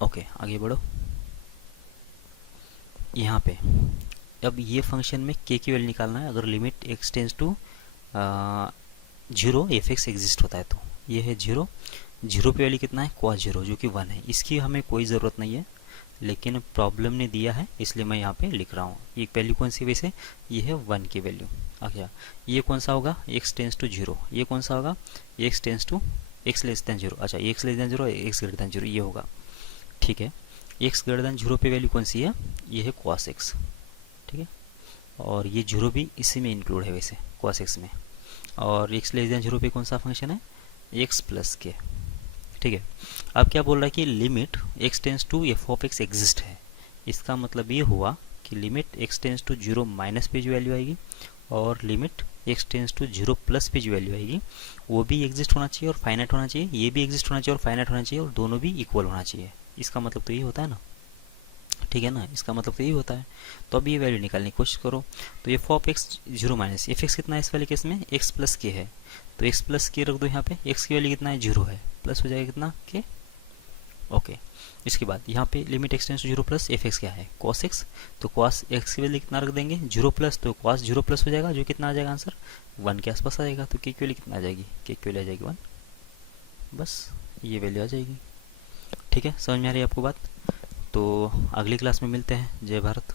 ओके, आगे बढ़ो। यहाँ पे अब ये फंक्शन में के की वैल्यू निकालना है। अगर limit x tends to 0 f x exist होता है तो ये है 0, 0 पे वैल्यू कितना है, cos 0 जो कि 1 है। इसकी हमें कोई ज़रूरत नहीं है, लेकिन प्रॉब्लम ने दिया है इसलिए मैं यहाँ पे लिख रहा हूँ। ये वैल्यू कौन सी वैसे, ये है 1 की वैल्यू। अच्छा, ये कौन सा होगा, एक्स टेंस टू 0, ये कौन सा होगा, x tends to x less than 0। अच्छा, x less than 0, x greater than 0 ये होगा। ठीक है, एक्स ग्रेटर देन 0 पे वैल्यू कौन सी है, ये है cos x। ठीक है, और ये 0 भी इसी में इंक्लूड है वैसे cos x में। और एक्स लेस देन 0 पे कौन सा फंक्शन है, एक्स प्लस के। ठीक है, अब क्या बोल रहा है कि limit x tends to f of x exist है। इसका मतलब ये हुआ कि limit x tends to 0 minus पे जो वैल्यू आएगी, और limit x tends to 0 plus पे जो वैल्यू आएगी वो भी एग्जिस्ट होना चाहिए और फाइनाइट होना चाहिए, ये भी एग्जिस्ट होना चाहिए और फाइनाइट होना चाहिए, और दोनों भी इक्वल होना चाहिए। इसका मतलब तो ये होता है ना। ठीक है ना, इसका मतलब तो यही होता है। तो अब ये वैल्यू निकालने की कोशिश करो। तो F of x 0 minus f x कितना है इस वाले केस में, एक्स प्लस के है, तो एक्स प्लस के रख दो यहाँ पे, एक्स की वैल्यू कितना है, 0 है, प्लस हो जाएगा कितना के। ओके, इसके बाद यहाँ पे limit x tends to 0 plus f x क्या है, कॉस एक्स, तो कॉस एक्स की वैल्यू कितना रख देंगे, 0 प्लस, तो कॉस 0 प्लस हो जाएगा, जो कितना आ जाएगा आंसर 1 के आसपास आएगा। तो के की वैल्यू कितना आ जाएगी, के की वैल्यू आ जाएगी 1, बस ये वैल्यू आ जाएगी। ठीक है, समझ में आ रही है आपको बात। तो अगली क्लास में मिलते हैं। जय भारत।